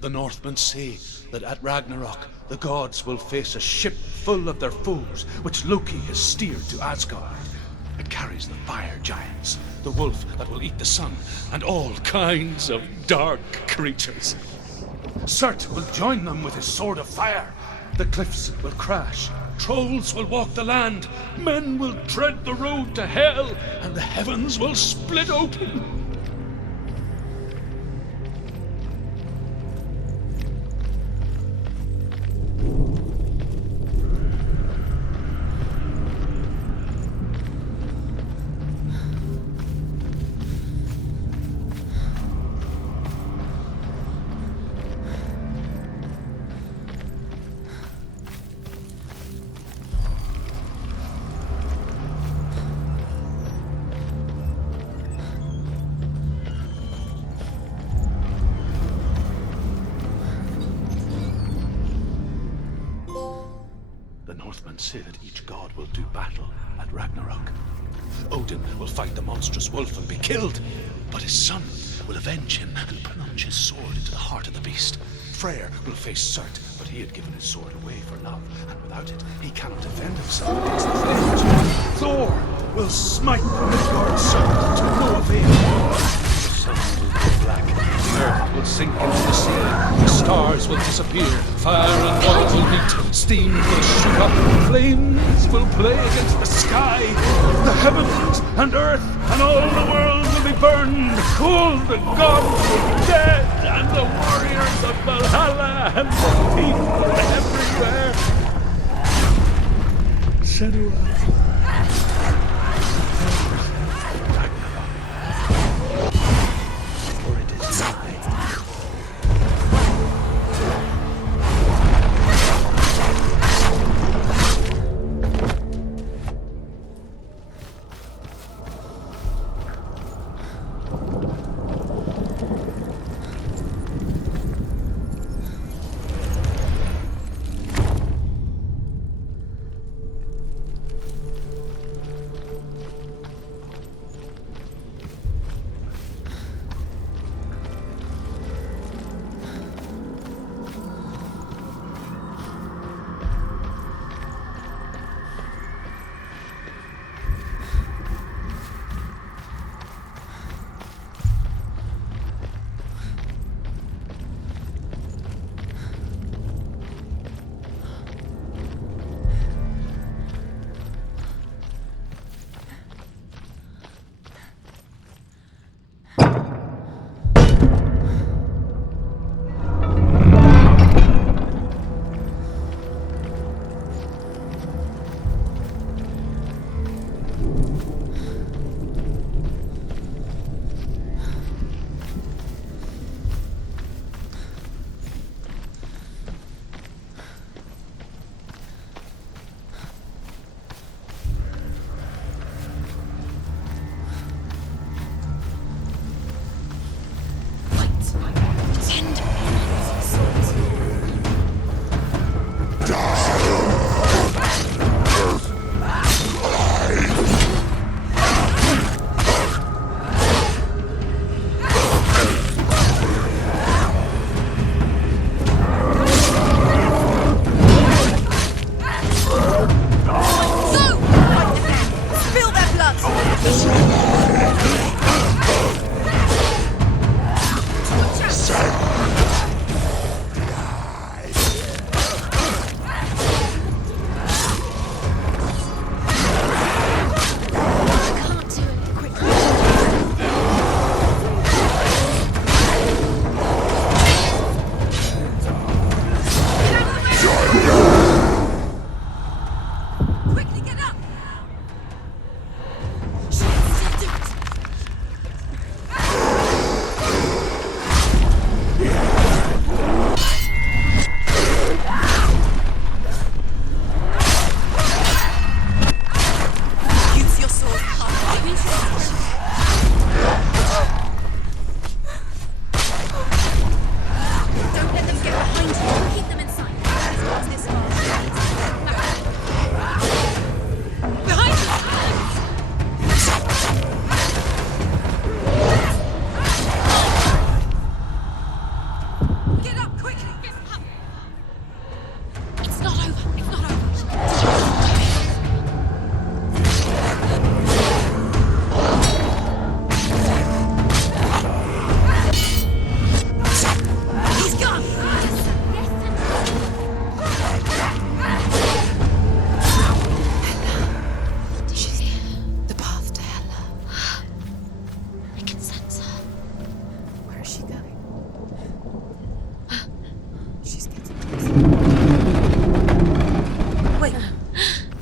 The Northmen say that at Ragnarok, the gods will face a ship full of their foes, which Loki has steered to Asgard. It carries the fire giants, the wolf that will eat the sun, and all kinds of dark creatures. Surt will join them with his sword of fire. The cliffs will crash, trolls will walk the land, men will tread the road to hell, and the heavens will split open. The Northmen say that each god will do battle at Ragnarok. Odin will fight the monstrous wolf and be killed, but his son will avenge him and plunge his sword into the heart of the beast. Freyr will face Surt, but he had given his sword away for love, and without it, he cannot defend himself against the flames. Thor will smite Midgard Surt to no avail. The sun will go black. earth will sink into the sea. The stars will disappear. Fire and water will meet. Steam will shoot up. Flames will play against the sky. The heavens and earth and all the world will be burned. All the gods will be dead, and the warriors of Valhalla and the people everywhere. Senua.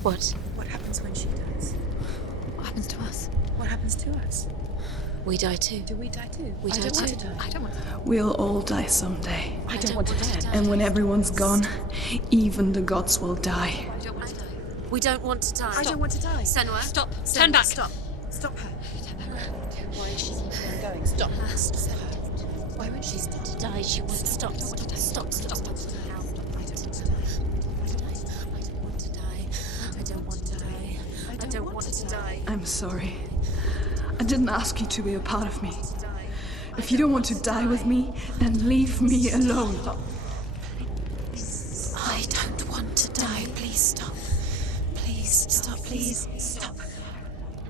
What? What happens when she dies? What happens to us? What happens to us? We die too. Do we die too? We I die don't want too. to die. I don't want to die. We'll all die someday. I don't want to die. And when everyone's gone, even the gods will die. I don't want to die. We don't want to die. I don't want to die. Senua, Stop. Senua, Turn back. Stop. Stop her. Why is she I'm going. Stop. Stop her. Why won't she stop? to die? She wants to stop. Stop. Stop. Stop. I don't want to die. I don't want to die. I don't want to die. I'm sorry. I didn't ask you to be a part of me. If you don't want to die with me, then leave me alone. I don't want to die. Please stop. Please stop. Please stop.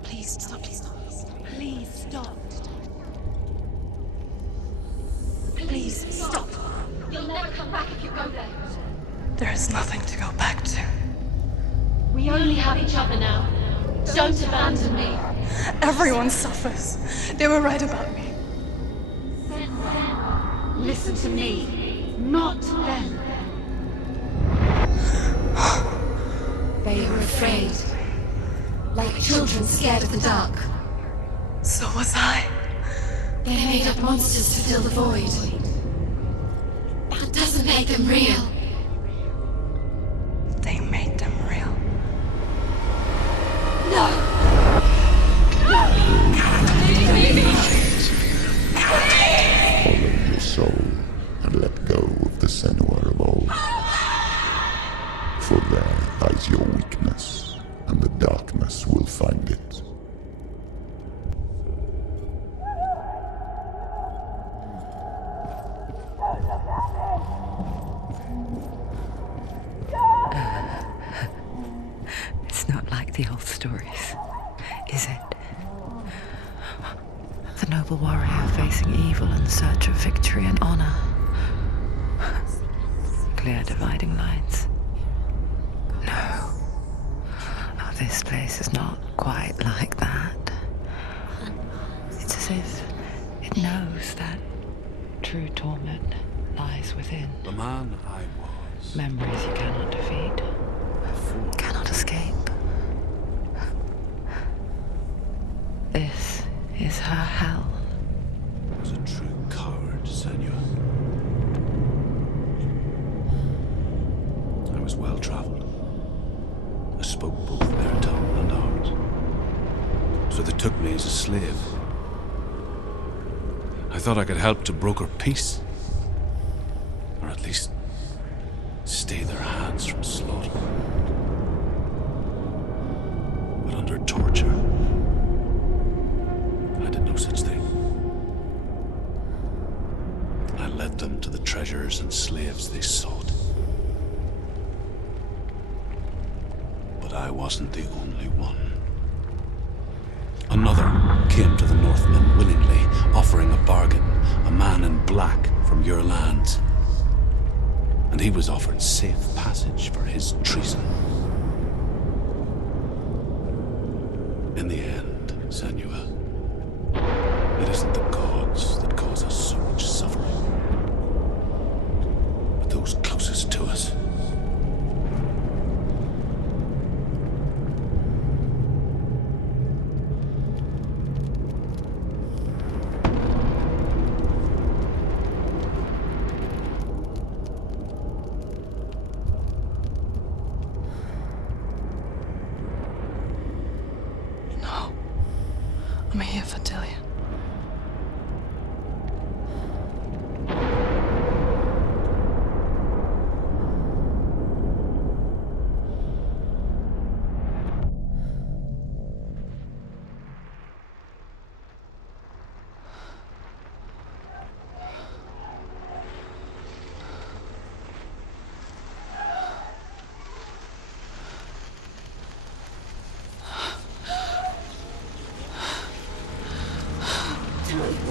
Please stop. Please stop. Please stop. There is nothing to go back to. We only have each other now. Don't abandon me. Everyone suffers. They were right about me. Listen to me, not them. They were afraid. Like children scared of the dark. So was I. They made up monsters to fill the void. That doesn't make them real. They made them real. No! Follow your soul and let go of the Senua of old. For there lies your weakness, and the darkness will find it. It's not like the old stories, is it? The noble warrior facing evil in search of victory and honor. Clear dividing lines. No. Oh, this place is not quite like that. It's as if it knows that true torment lies within. The man I was. Memories you cannot defeat. Cannot escape. This is her hell. I was a true coward, Senua. I was well traveled. I spoke both their tongue and ours. So they took me as a slave. I thought I could help to broker peace. Or at least stay their hands from slaughter. But under torture, I did no such thing. I led them to the treasures and slaves they sought. But I wasn't the only one. Another came to the Northmen willingly, offering a bargain, a man in black from your lands. And he was offered safe passage for his treason. In the end, Senua, it isn't the gods that cause us so much suffering, but those closest to us. I'm here for Dillian.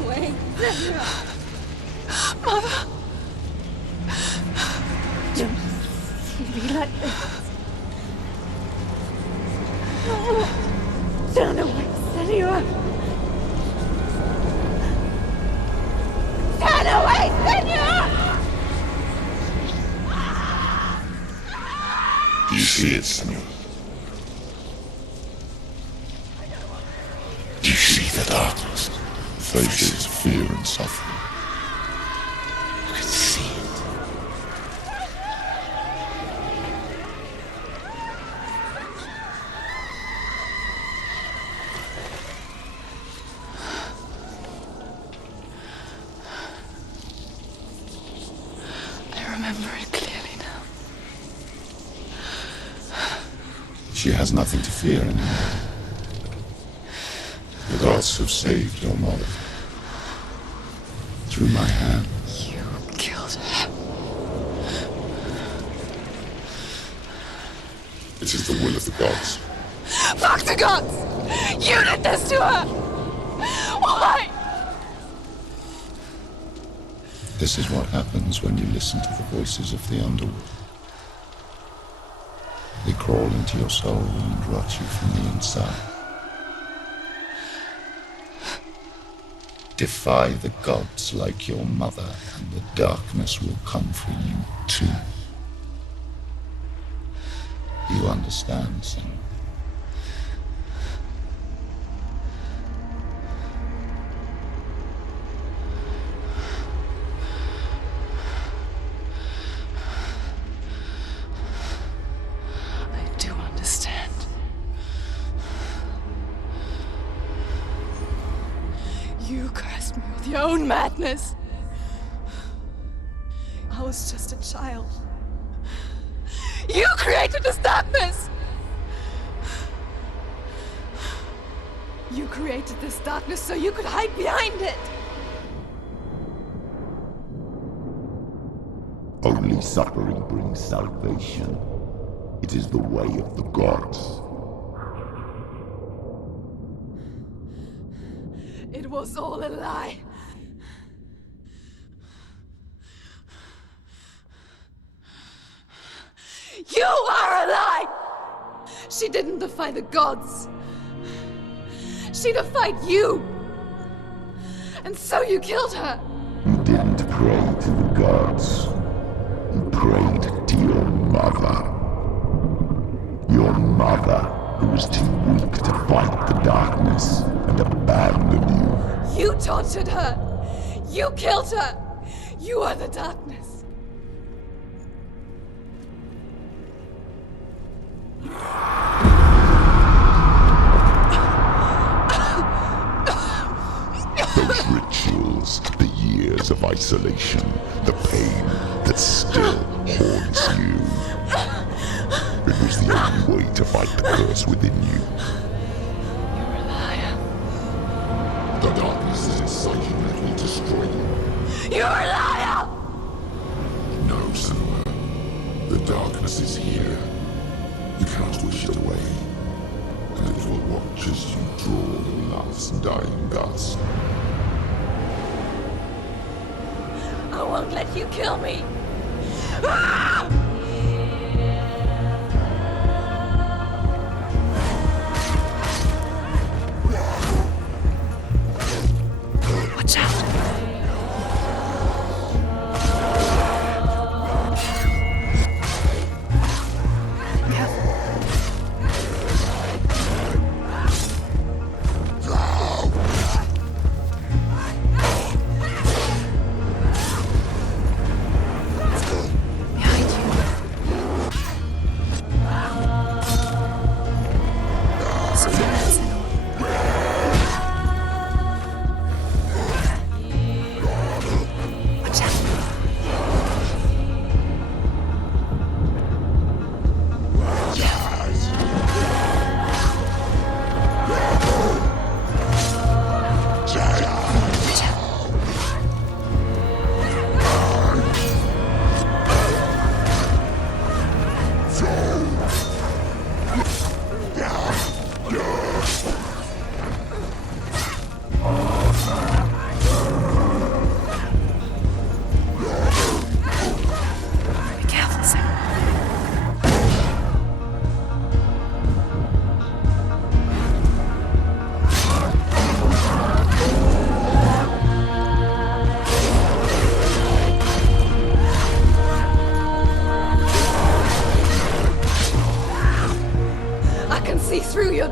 Wait, Senua! Mother! Don't see me like this. Turn away, Senua! Turn away, Senua! Do you see it, Senua? Do you see the darkness? Faces of fear and suffering. You can see it. I remember it clearly now. She has nothing to fear anymore. The gods have saved your mother. Through my hand. You killed her. It is the will of the gods. Fuck the gods! You did this to her! Why? This is what happens when you listen to the voices of the underworld. crawl into your soul and rot you from the inside. Defy the gods like your mother, and the darkness will come for you too. You understand, Senua? I do understand. You cursed me with your own madness. I was just a child. You created this darkness! You created this darkness so you could hide behind it! Only suffering brings salvation. It is the way of the gods. It was all a lie. You are a lie! She didn't defy the gods. She defied you. And so you killed her. You didn't pray to the gods. You prayed to your mother. Your mother, who was too weak to fight the darkness and abandoned you. You tortured her. You killed her. You are the darkness. Those rituals, the years of isolation, the pain that still haunts you. It was the only way to fight the curse within you. You're a liar. The darkness is inside you, let me destroy you. You're a liar! No, Senua. The darkness is here. You cannot wish it away. And it will watch as you draw the last dying gasp. I won't let you kill me. Ah! Watch out!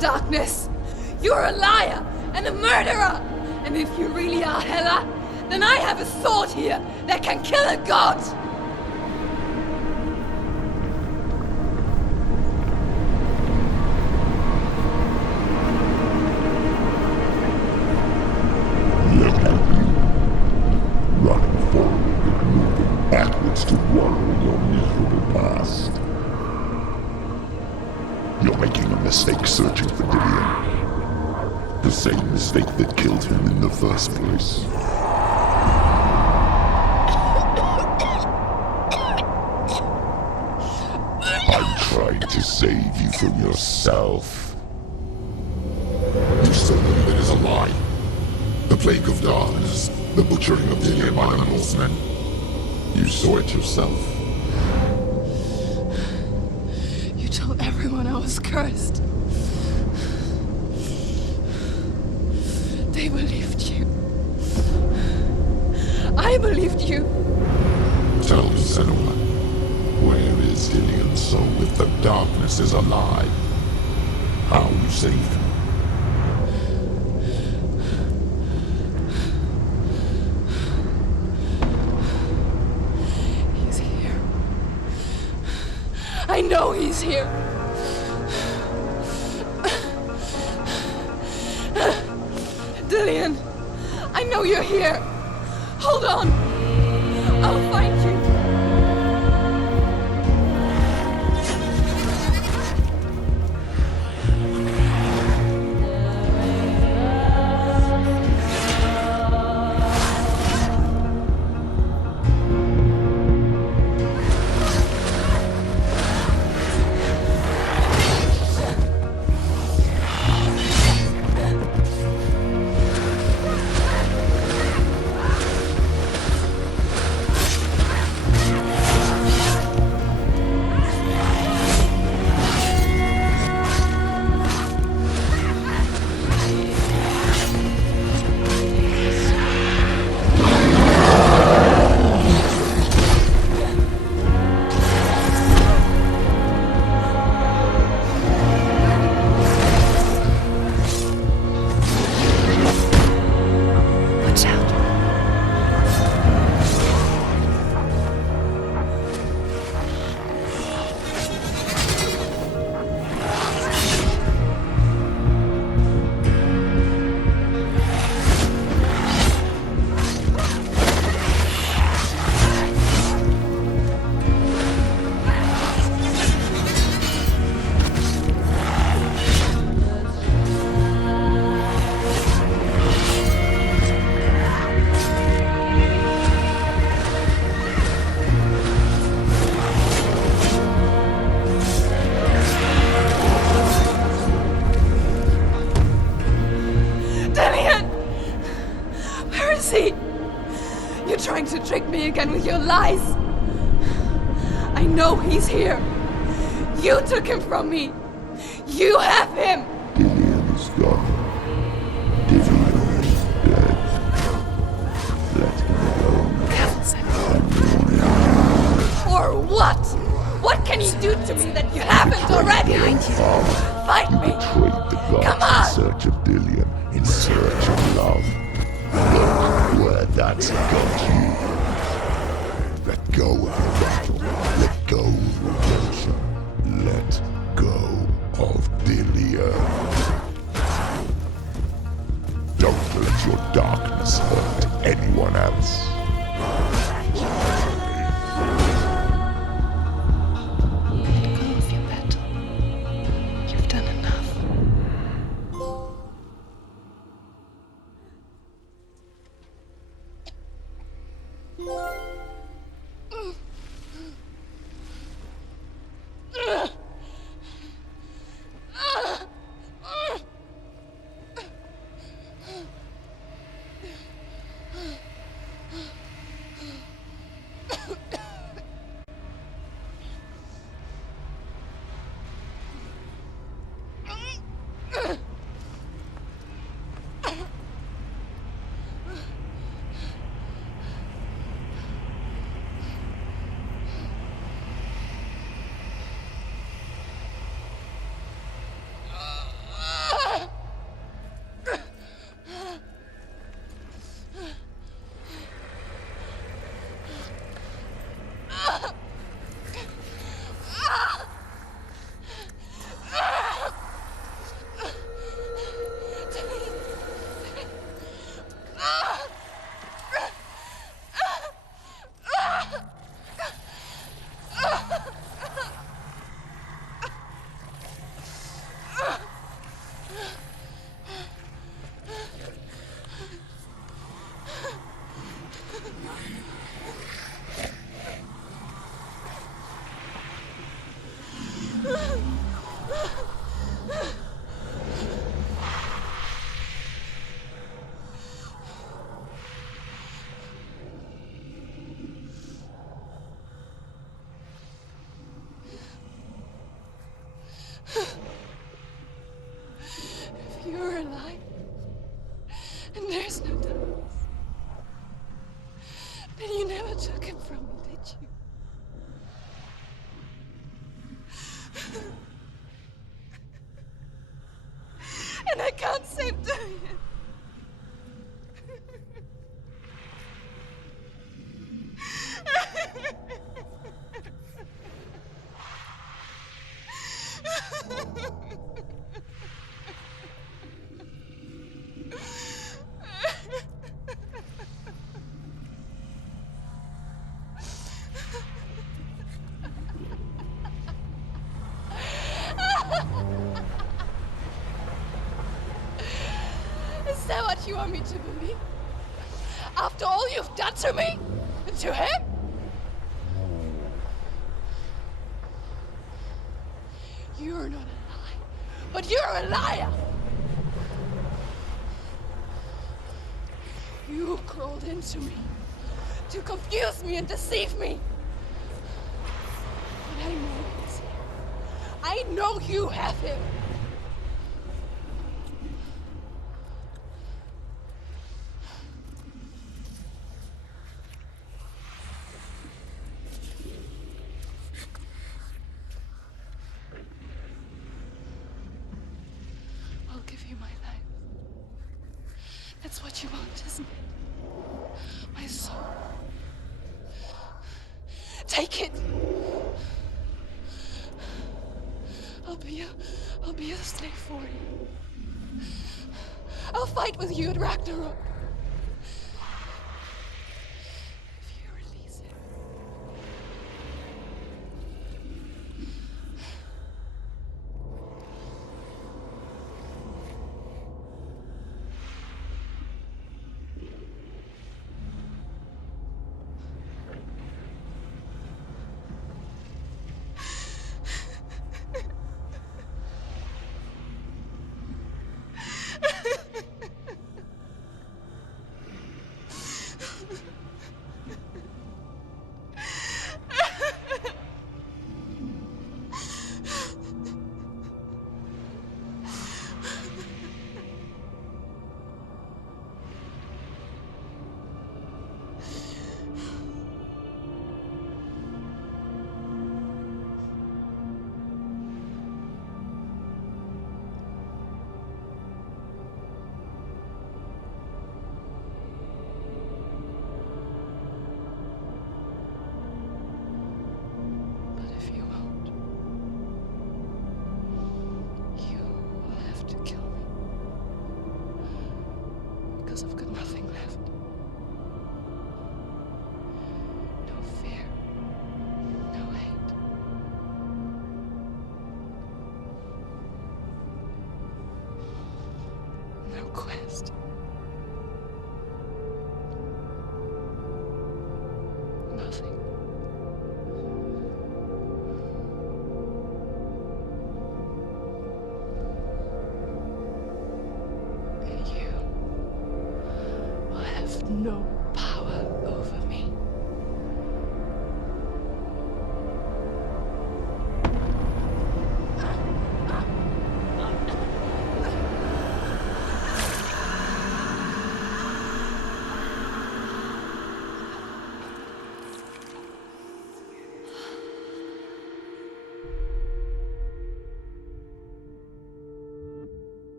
Darkness! You're a liar and a murderer! And if you really are Hela, then I have a sword here that can kill a god! Look at you. Running forward and moving backwards to wallow in your miserable past. You're making a mistake searching for Dillion. The same mistake that killed him in the first place. I'm trying to save you from yourself. You still believe it is a lie. The plague of darkness, the butchering of Dillion by the Northmen. You saw it yourself. You told everyone. was cursed. They believed you. I believed you. Tell me, Senua, where is Dillian's soul if the darkness is alive? How you save him? He's here. I know he's here. Dillian, I know you're here. Hold on. I'll find you. You're trying to trick me again with your lies. I know he's here. You took him from me. You have him. Dillian is gone. Dillian is dead. Let him go. Or what? What can he do to me that you haven't already? Fight me. Betrayed the gods Come on. in search of Dillian, in search of love. Look where that's got you. Let go of the battle. Let go of redemption. Let go of Dillian. Don't let your darkness hurt anyone else. Let go of your battle. You've done enough. hate you. And I can't save doing it. Is that what you want me to believe? After all you've done to me? And to him? You're not a lie, but you're a liar! You crawled into me to confuse me and deceive me. But I know he's here. I know you have him. I'll give you my life. That's what you want, isn't it? My soul. Take it. I'll be a slave for you. I'll fight with you at Ragnarok. If you release him. I've got nothing left. No fear. No hate. No quest. Nothing. And you will have no power over me.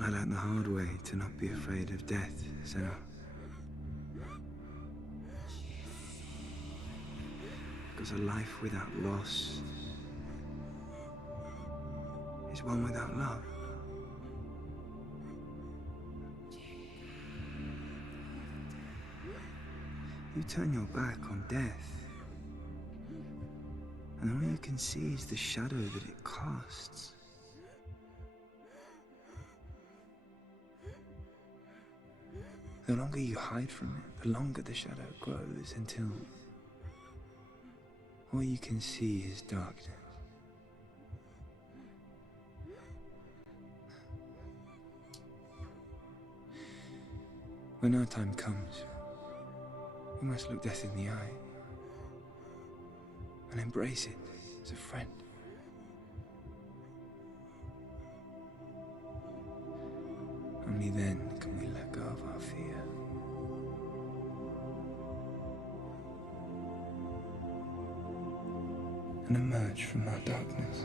I learned the hard way to not be afraid of death, Senua. Because a life without loss is one without love. You turn your back on death, and all you can see is the shadow that it casts. The longer you hide from it, the longer the shadow grows until all you can see is darkness. When our time comes, we must look death in the eye and embrace it as a friend. Only then can we let go of our fear. And emerge from our darkness.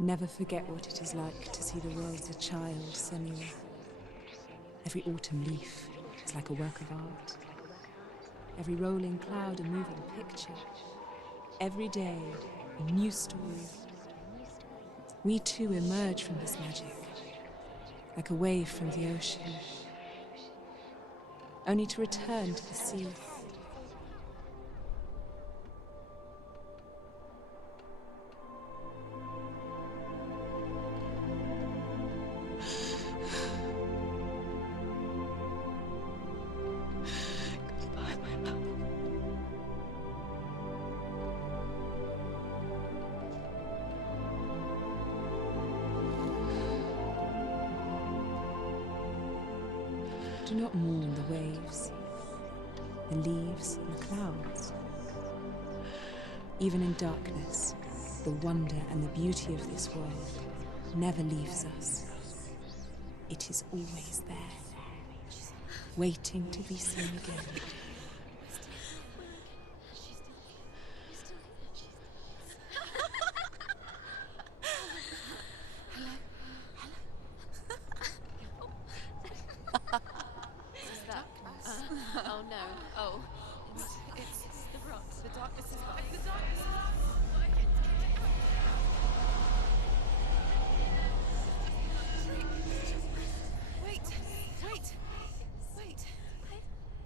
Never forget what it is like to see the world as a child, Senua. Every autumn leaf is like a work of art. Every rolling cloud a moving picture. Every day a new story. We too emerge from this magic, like a wave from the ocean, only to return to the sea. Do not mourn the waves, the leaves and the clouds. Even in darkness, the wonder and the beauty of this world never leaves us. It is always there, waiting to be seen again. Oh no. Oh. It's the rot. The darkness is back. The darkness is Wait.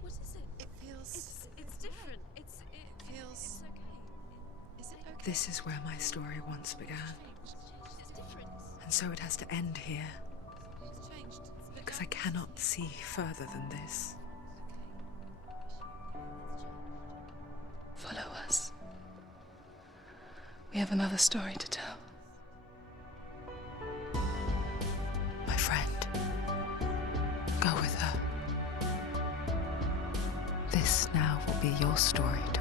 What is it? It feels... It's different. It feels... It's okay. Is it okay? This is where my story once began. It's different. And so it has to end here. It's changed. Because I cannot see further than this. Follow us. We have another story to tell. My friend, go with her. This now will be your story to